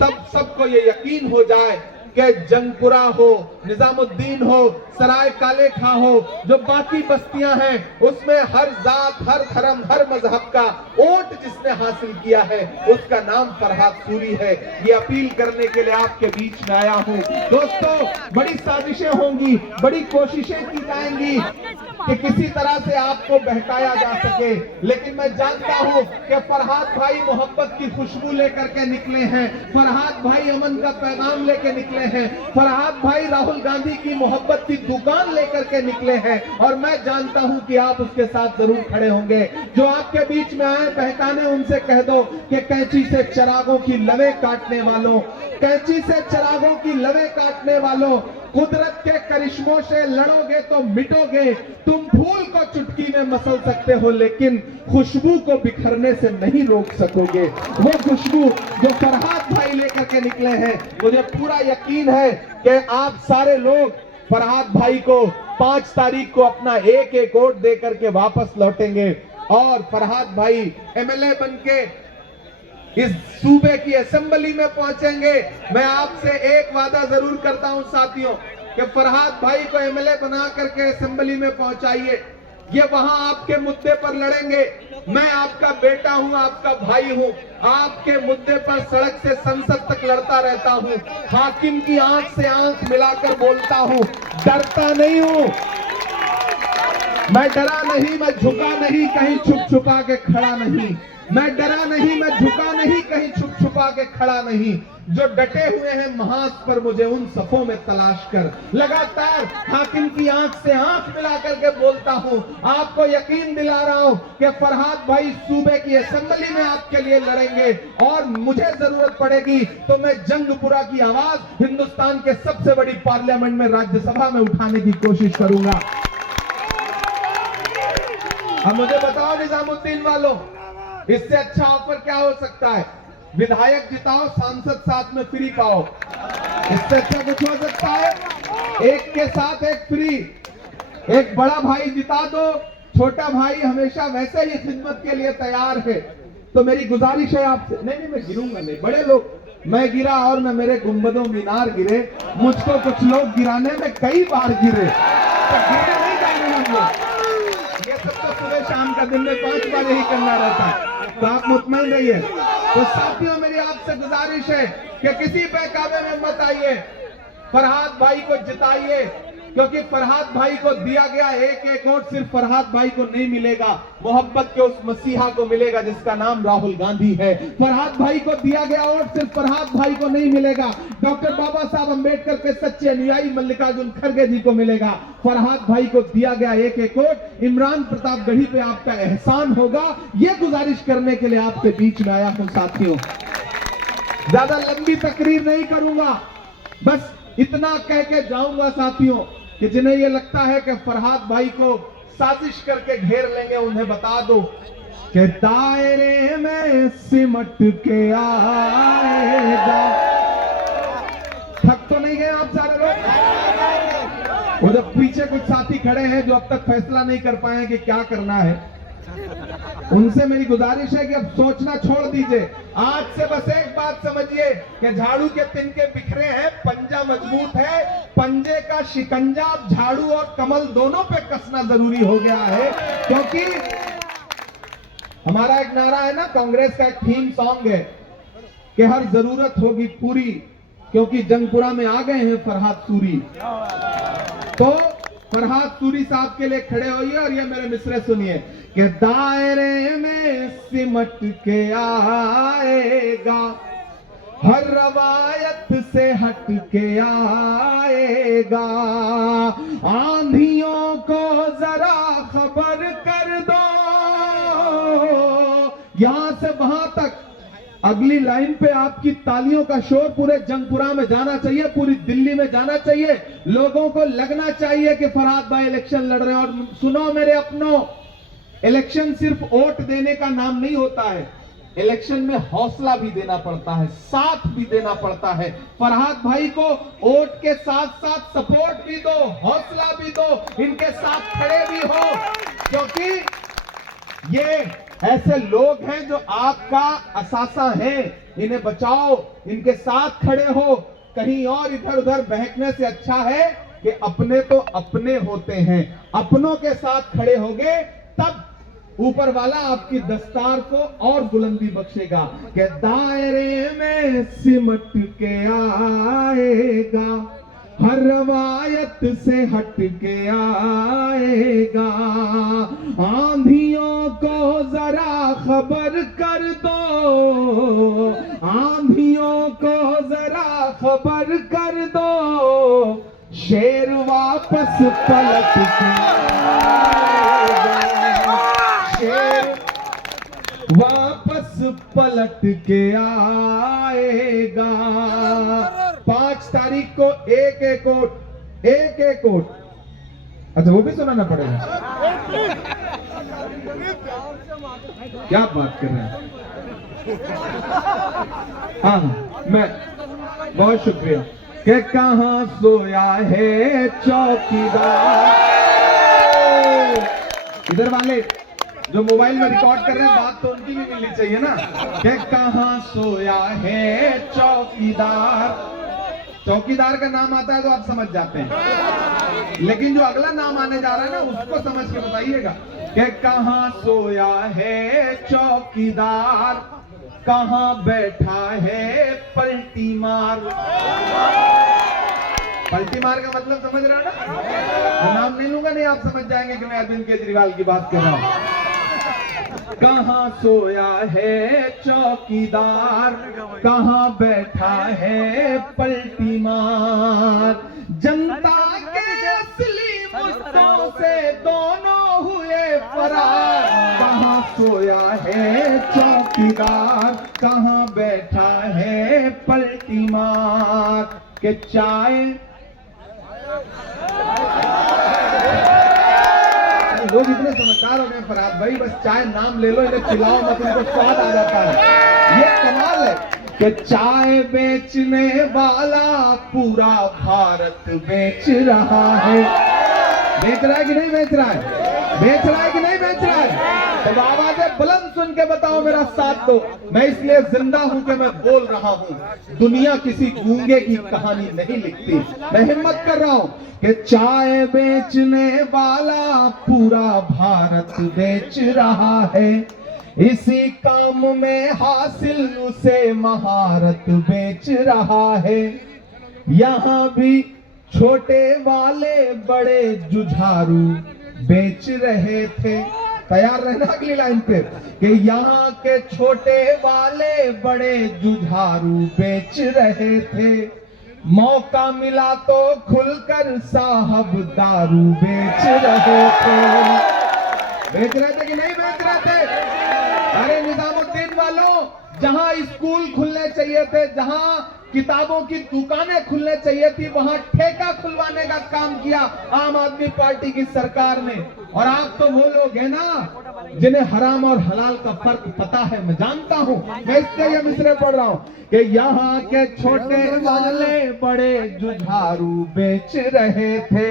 तब सबको ये यकीन हो जाए कि जंगपुरा हो, निजामुद्दीन हो, सराय काले खां हो, जो बाकी बस्तियां हैं, उसमें हर जात, हर धर्म, हर मजहब का वोट जिसने हासिल किया है उसका नाम फरहाद सूरी है। ये अपील करने के लिए आपके बीच में आया हूं। दोस्तों, बड़ी साजिशें होंगी, बड़ी कोशिशें की जाएंगी कि किसी तरह से आपको बहकाया जा सके, लेकिन मैं जानता हूं कि फरहाद भाई मोहब्बत की खुशबू लेकर के निकले हैं, फरहाद भाई अमन का पैगाम लेकर निकले हैं, फरहाद भाई राहुल गांधी की मोहब्बत की दुकान लेकर के निकले हैं। और मैं जानता हूं कि आप उसके साथ जरूर खड़े होंगे। जो आपके बीच में आए बहकाने, उनसे कह दो कि कैंची से चिरागों की लवें काटने वालों, कैंची से चिरागों की लवें काटने वालों, कुदरत के करिश्मों से लड़ोगे तो मिटोगे। तुम फूल को चुटकी में मसल सकते हो, लेकिन खुशबू को बिखरने से नहीं रोक सकोगे। वो खुशबू जो फरहाद भाई लेकर के निकले हैं, मुझे पूरा यकीन है कि आप सारे लोग फरहाद भाई को 5 तारीख को अपना एक एक वोट दे करके वापस लौटेंगे और फरहाद भाई एमएलए बन के इस सूबे की असेंबली में पहुंचेंगे। मैं आपसे एक वादा जरूर करता हूं साथियों कि फरहाद भाई को एमएलए बना करके असेंबली में पहुंचाइए। ये वहां आपके मुद्दे पर लड़ेंगे। मैं आपका बेटा हूं, आपका भाई हूं, आपके मुद्दे पर सड़क से संसद तक लड़ता रहता हूं, हाकिम की आंख से आंख मिलाकर बोलता हूं, डरता नहीं हूं। मैं डरा नहीं, मैं झुका नहीं, कहीं छुप छुपा के खड़ा नहीं। मैं डरा नहीं, मैं झुका नहीं, कहीं छुप छुपा के खड़ा नहीं। जो डटे हुए हैं महाज पर, मुझे उन सफों में तलाश कर। लगातार हाकिम की आंख से आंख मिला करके बोलता हूं, आपको यकीन दिला रहा हूं कि फरहाद भाई सूबे की असेंबली में आपके लिए लड़ेंगे, और मुझे जरूरत पड़ेगी तो मैं जंगपुरा की आवाज हिंदुस्तान के सबसे बड़ी पार्लियामेंट में, राज्यसभा में उठाने की कोशिश करूंगा। अब मुझे बताओ निजामुद्दीन वालों, इससे अच्छा ऑफर क्या हो सकता है? विधायक जिताओ, सांसद साथ में फ्री पाओ। इससे अच्छा कुछ हो सकता है? एक के साथ एक फ्री। एक बड़ा भाई जिता दो, छोटा भाई हमेशा वैसे ही खिदमत के लिए तैयार है। तो मेरी गुजारिश है आपसे, नहीं मैं गिरूंगा नहीं, बड़े लोग, मैं गिरा और न मेरे गुंबदों मीनार गिरे, मुझको कुछ लोग गिराने में कई बार गिरे, तो गिरने नहीं जाने होंगे। ये सब तो सुबह शाम का दिन में 5 बार यही करना रहता है, तो आप मुतमईन रहिए। तो साथियों, मेरी आपसे गुजारिश है कि किसी बहकावे में मत आइए, फरहाद भाई को जिताइए, क्योंकि फरहाद भाई को दिया गया एक वोट सिर्फ फरहाद भाई को नहीं मिलेगा, मोहब्बत के उस मसीहा को मिलेगा जिसका नाम राहुल गांधी है। फरहाद भाई को दिया गया वोट सिर्फ फरहाद भाई को नहीं मिलेगा, डॉक्टर बाबा साहब अंबेडकर के सच्चे अनुयायी मल्लिकार्जुन खड़गे जी को मिलेगा। फरहाद भाई को दिया गया एक वोट इमरान प्रतापगढ़ी पे आपका एहसान होगा। ये गुजारिश करने के लिए आपके बीच में आया हूं साथियों। ज्यादा लंबी तकरीर नहीं करूंगा, बस इतना कह के जाऊंगा साथियों कि जिन्हें ये लगता है कि फरहाद भाई को साजिश करके घेर लेंगे, उन्हें बता दो कि दायरे में सिमट के आएगा। थक तो नहीं गए आप सारे लोग? उधर पीछे कुछ साथी खड़े हैं जो अब तक फैसला नहीं कर पाए कि क्या करना है। उनसे मेरी गुजारिश है कि अब सोचना छोड़ दीजिए। आज से बस एक बात समझिए कि झाड़ू के तिनके बिखरे हैं, पंजा मजबूत है, पंजे का शिकंजा झाड़ू और कमल दोनों पे कसना जरूरी हो गया है। क्योंकि हमारा एक नारा है ना, कांग्रेस का एक थीम सॉन्ग है कि हर जरूरत होगी पूरी, क्योंकि जंगपुरा में आ गए हैं फरहाद सूरी। तो फरहाद सूरी साहब के लिए खड़े होइए और ये मेरे मिसरे सुनिए कि दायरे में सिमट के आएगा, हर रवायत से हट के आएगा, आंधियों को जरा खबर कर दो। यहां से वहां तक अगली लाइन पे आपकी तालियों का शोर पूरे जंगपुरा में जाना चाहिए, पूरी दिल्ली में जाना चाहिए। लोगों को लगना चाहिए कि फरहाद भाई इलेक्शन लड़ रहे हैं। और सुनो मेरे अपनों, इलेक्शन सिर्फ वोट देने का नाम नहीं होता है, इलेक्शन में हौसला भी देना पड़ता है, साथ भी देना पड़ता है। फरहाद भाई को वोट के साथ साथ सपोर्ट भी दो, हौसला भी दो, इनके साथ खड़े भी हो, क्योंकि ये ऐसे लोग हैं जो आपका असासा है। इन्हें बचाओ, इनके साथ खड़े हो। कहीं और इधर उधर बहकने से अच्छा है कि अपने तो अपने होते हैं, अपनों के साथ खड़े होगे तब ऊपर वाला आपकी दस्तार को और बुलंदी बख्शेगा कि दायरे में सिमट के आएगा, हर रवायत से हट के आएगा, आंधियों को जरा खबर कर दो, आंधियों को जरा खबर कर दो, शेर वापस पलट के आएगा, शेर वापस पलट के आएगा। 5 तारीख को एक वोट, अच्छा वो भी सुनाना पड़ेगा, क्या बात कर रहे हैं? हाँ, मैं बहुत शुक्रिया। कि कहाँ सोया है चौकीदार, इधर वाले जो मोबाइल में रिकॉर्ड कर रहे हैं, बात तो उनकी भी मिलनी चाहिए ना। कि कहाँ सोया है चौकीदार, चौकीदार का नाम आता है तो आप समझ जाते हैं, लेकिन जो अगला नाम आने जा रहा है ना, उसको समझ के बताइएगा। कि कहाँ सोया है चौकीदार, कहाँ बैठा है पलटी मार। पलटी मार का मतलब समझ रहा है ना? मैं नाम नहीं लूंगा, नहीं आप समझ जाएंगे कि मैं अरविंद केजरीवाल की बात कर रहा हूं। कहाँ सोया है चौकीदार, कहाँ बैठा है पलटी मार। जनता के असली मुद्दों से दोनों हुए फरार। कहाँ सोया है चौकीदार, कहाँ बैठा है पलटी मार। के चाय लोग इतने समझदार हो गए फरहाद भाई, बस चाय नाम ले लो, इन्हें खिलाओ मत, इनको स्वाद आ जाता है। ये कमाल है कि चाय बेचने वाला पूरा भारत बेच रहा है। बेच रहा है कि नहीं बेच रहा है? बेच रहा है कि नहीं बेच रहा है? तो आवाजें बुलंद सुन के बताओ, मेरा साथ दो। मैं इसलिए जिंदा हूं कि मैं बोल रहा हूं। दुनिया किसी गूंगे की कहानी नहीं लिखती। मैं हिम्मत कर रहा हूं कि चाय बेचने वाला पूरा भारत बेच रहा है। इसी काम में हासिल उसे महारत बेच रहा है। यहाँ भी छोटे वाले बड़े जुझारू बेच रहे थे। तैयार रहना अगली लाइन पे कि यहाँ के छोटे वाले बड़े जुझारू बेच रहे थे। मौका मिला तो खुलकर साहब दारू बेच रहे थे। बेच रहे थे कि नहीं बेच रहे थे? अरे निजामुद्दीन वालों, जहां स्कूल खुलने चाहिए थे, जहां किताबों की दुकानें खुलने चाहिए थी, वहां ठेका खुलवाने का काम किया आम आदमी पार्टी की सरकार ने। और आप तो वो लोग हैं ना जिन्हें हराम और हलाल का फर्क पता है। मैं जानता हूं, मैं इसलिए ये मिसरे पढ़ रहा हूं कि यहाँ के छोटे वाले बड़े जुझारू बेच रहे थे।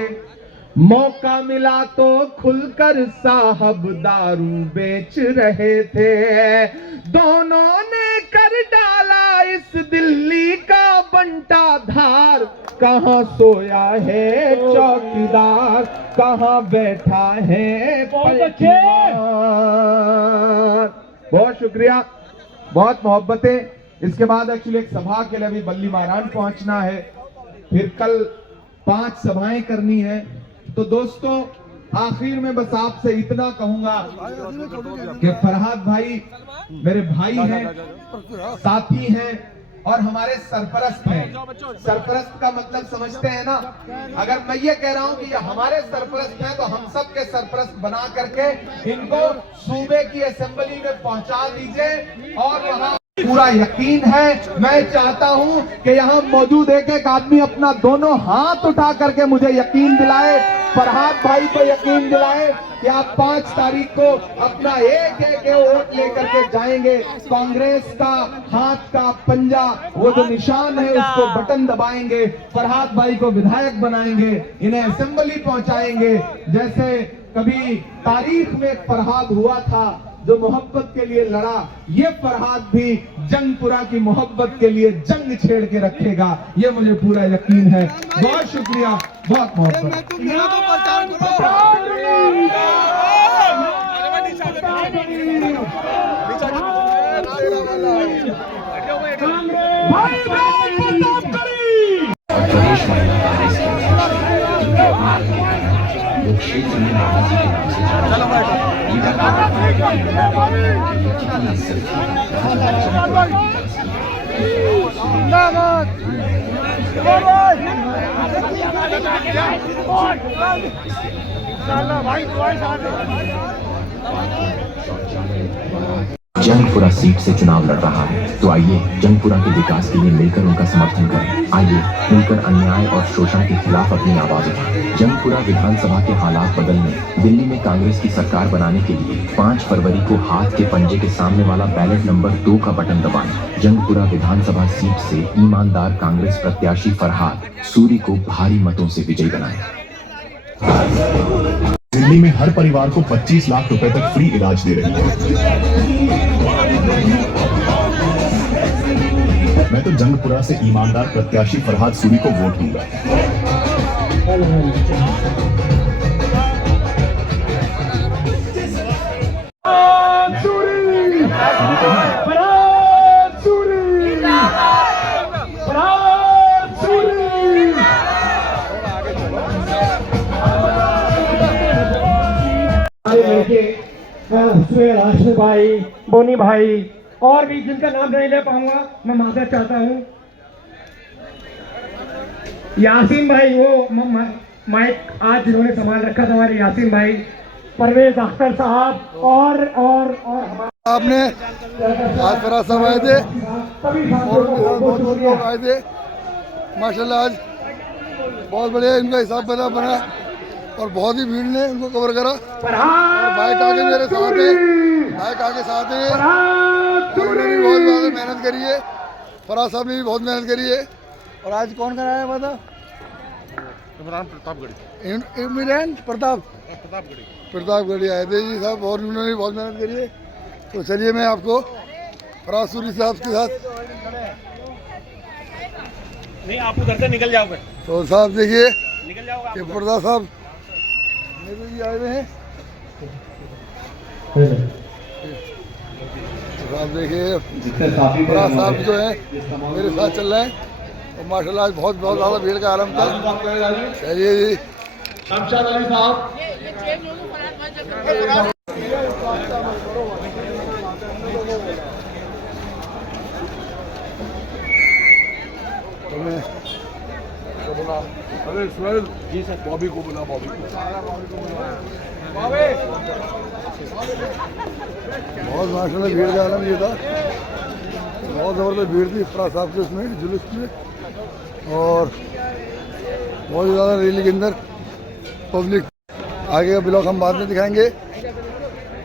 मौका मिला तो खुलकर साहब दारू बेच रहे थे। दोनों ने कर डाला इस दिल्ली का बंटा धार। कहाँ सोया है चौकीदार, कहाँ बैठा है पलटीमार। बहुत शुक्रिया, बहुत मोहब्बतें। इसके बाद एक्चुअली एक सभा के लिए अभी बल्ली मारान पहुंचना है, फिर कल 5 सभाएं करनी है। तो दोस्तों, आखिर में बस आपसे इतना कहूंगा कि फरहाद भाई मेरे भाई हैं, साथी हैं और हमारे सरपरस्त हैं। सरपरस्त का मतलब समझते हैं ना? अगर मैं ये कह रहा हूं कि ये हमारे सरपरस्त हैं, तो हम सब के सरपरस्त बना करके इनको सूबे की असेंबली में पहुंचा दीजिए। और वहां पूरा यकीन है, मैं चाहता हूं कि यहाँ मौजूद एक आदमी अपना दोनों हाथ उठा करके मुझे यकीन दिलाए, फरहाद भाई को यकीन दिलाए कि आप 5 तारीख को अपना एक वोट लेकर के जाएंगे। कांग्रेस का हाथ का पंजा, वो जो निशान है, उसको बटन दबाएंगे, फरहाद भाई को विधायक बनाएंगे, इन्हें असेंबली पहुंचाएंगे। जैसे कभी तारीख में फरहाद हुआ था जो मोहब्बत के लिए लड़ा, ये फरहाद भी जंगपुरा की मोहब्बत के लिए जंग छेड़ के रखेगा, ये मुझे पूरा यकीन है। बहुत शुक्रिया, बहुत मोहब्बत। जंगपुरा सीट से चुनाव लड़ रहा है, तो आइए जंगपुरा के विकास के लिए मिलकर उनका समर्थन करें। आइए मिलकर अन्याय और शोषण के खिलाफ अपनी आवाज उठाएं। जंगपुरा विधानसभा के हालात बदलने, दिल्ली में कांग्रेस की सरकार बनाने के लिए 5 फरवरी को हाथ के पंजे के सामने वाला बैलेट नंबर 2 का बटन दबाएं। जंगपुरा विधानसभा सीट से ईमानदार कांग्रेस प्रत्याशी फरहाद सूरी को भारी मतों से विजयी बनाएं। दिल्ली में हर परिवार को 25 लाख रुपए तक फ्री इलाज दे रही है। मैं तो जंगपुरा से ईमानदार प्रत्याशी फरहाद सूरी को वोट दूंगा। लड़के आशु भाई, बोनी भाई और भी जिनका नाम नहीं ले पाऊंगा मैं माफी चाहता हूँ। यासीन भाई, वो माइक आज जिन्होंने संभाल रखा था हमारे यासीन भाई, परवेज अख्तर साहब और आपने आज फराज साहब आए थे और बहुत लोग आए थे माशाल्लाह। आज बहुत बढ़िया इनका हिसाब बना और बहुत ही भीड़ ने उनको कवर करा। और बाइक आगे मेरे साथ है, बाइक आगे साथ है, उन्होंने भी बहुत ज़्यादा मेहनत करी है, फराज साहब ने भी बहुत मेहनत करी है। और आज कौन कराया हुआ था? इमरान प्रतापगढ़ी आए थे जी साहब, और उन्होंने भी बहुत मेहनत करी है। तो चलिए मैं आपको फराज सूरी साहब के साथ, नहीं आप उधर से निकल जाओगे तो साहब देखिए निकल जाओगे कि प्रताप साहब आए हुए हैं। तो आप देखिए फराज साहब जो है मेरे साथ चल रहे हैं और माशाल्लाह आज बहुत ज़्यादा भीड़ का आलम था। चलिए जी शमशाद अली साहब, अरे सुहेल जी सर, बॉबी को बुला, बॉबी को। बहुत माशाल्लाह भीड़ का आलम ये था, बहुत ज़बरदस्त भीड़ थी फराज साहब के उसमें जुलूस में, और बहुत ज़्यादा रैली के अंदर पब्लिक। आगे का ब्लॉक हम बाद में दिखाएंगे।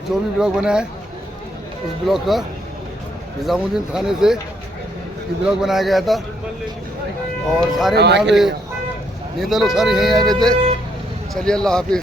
जो भी ब्लॉक बना है उस ब्लॉक का निज़ामुद्दीन थाने से ये ब्लॉक बनाया गया था, और सारे यहाँ पे नेता लोग सारे यहीं आए हुए थे। चलिए अल्लाह हाफिज़।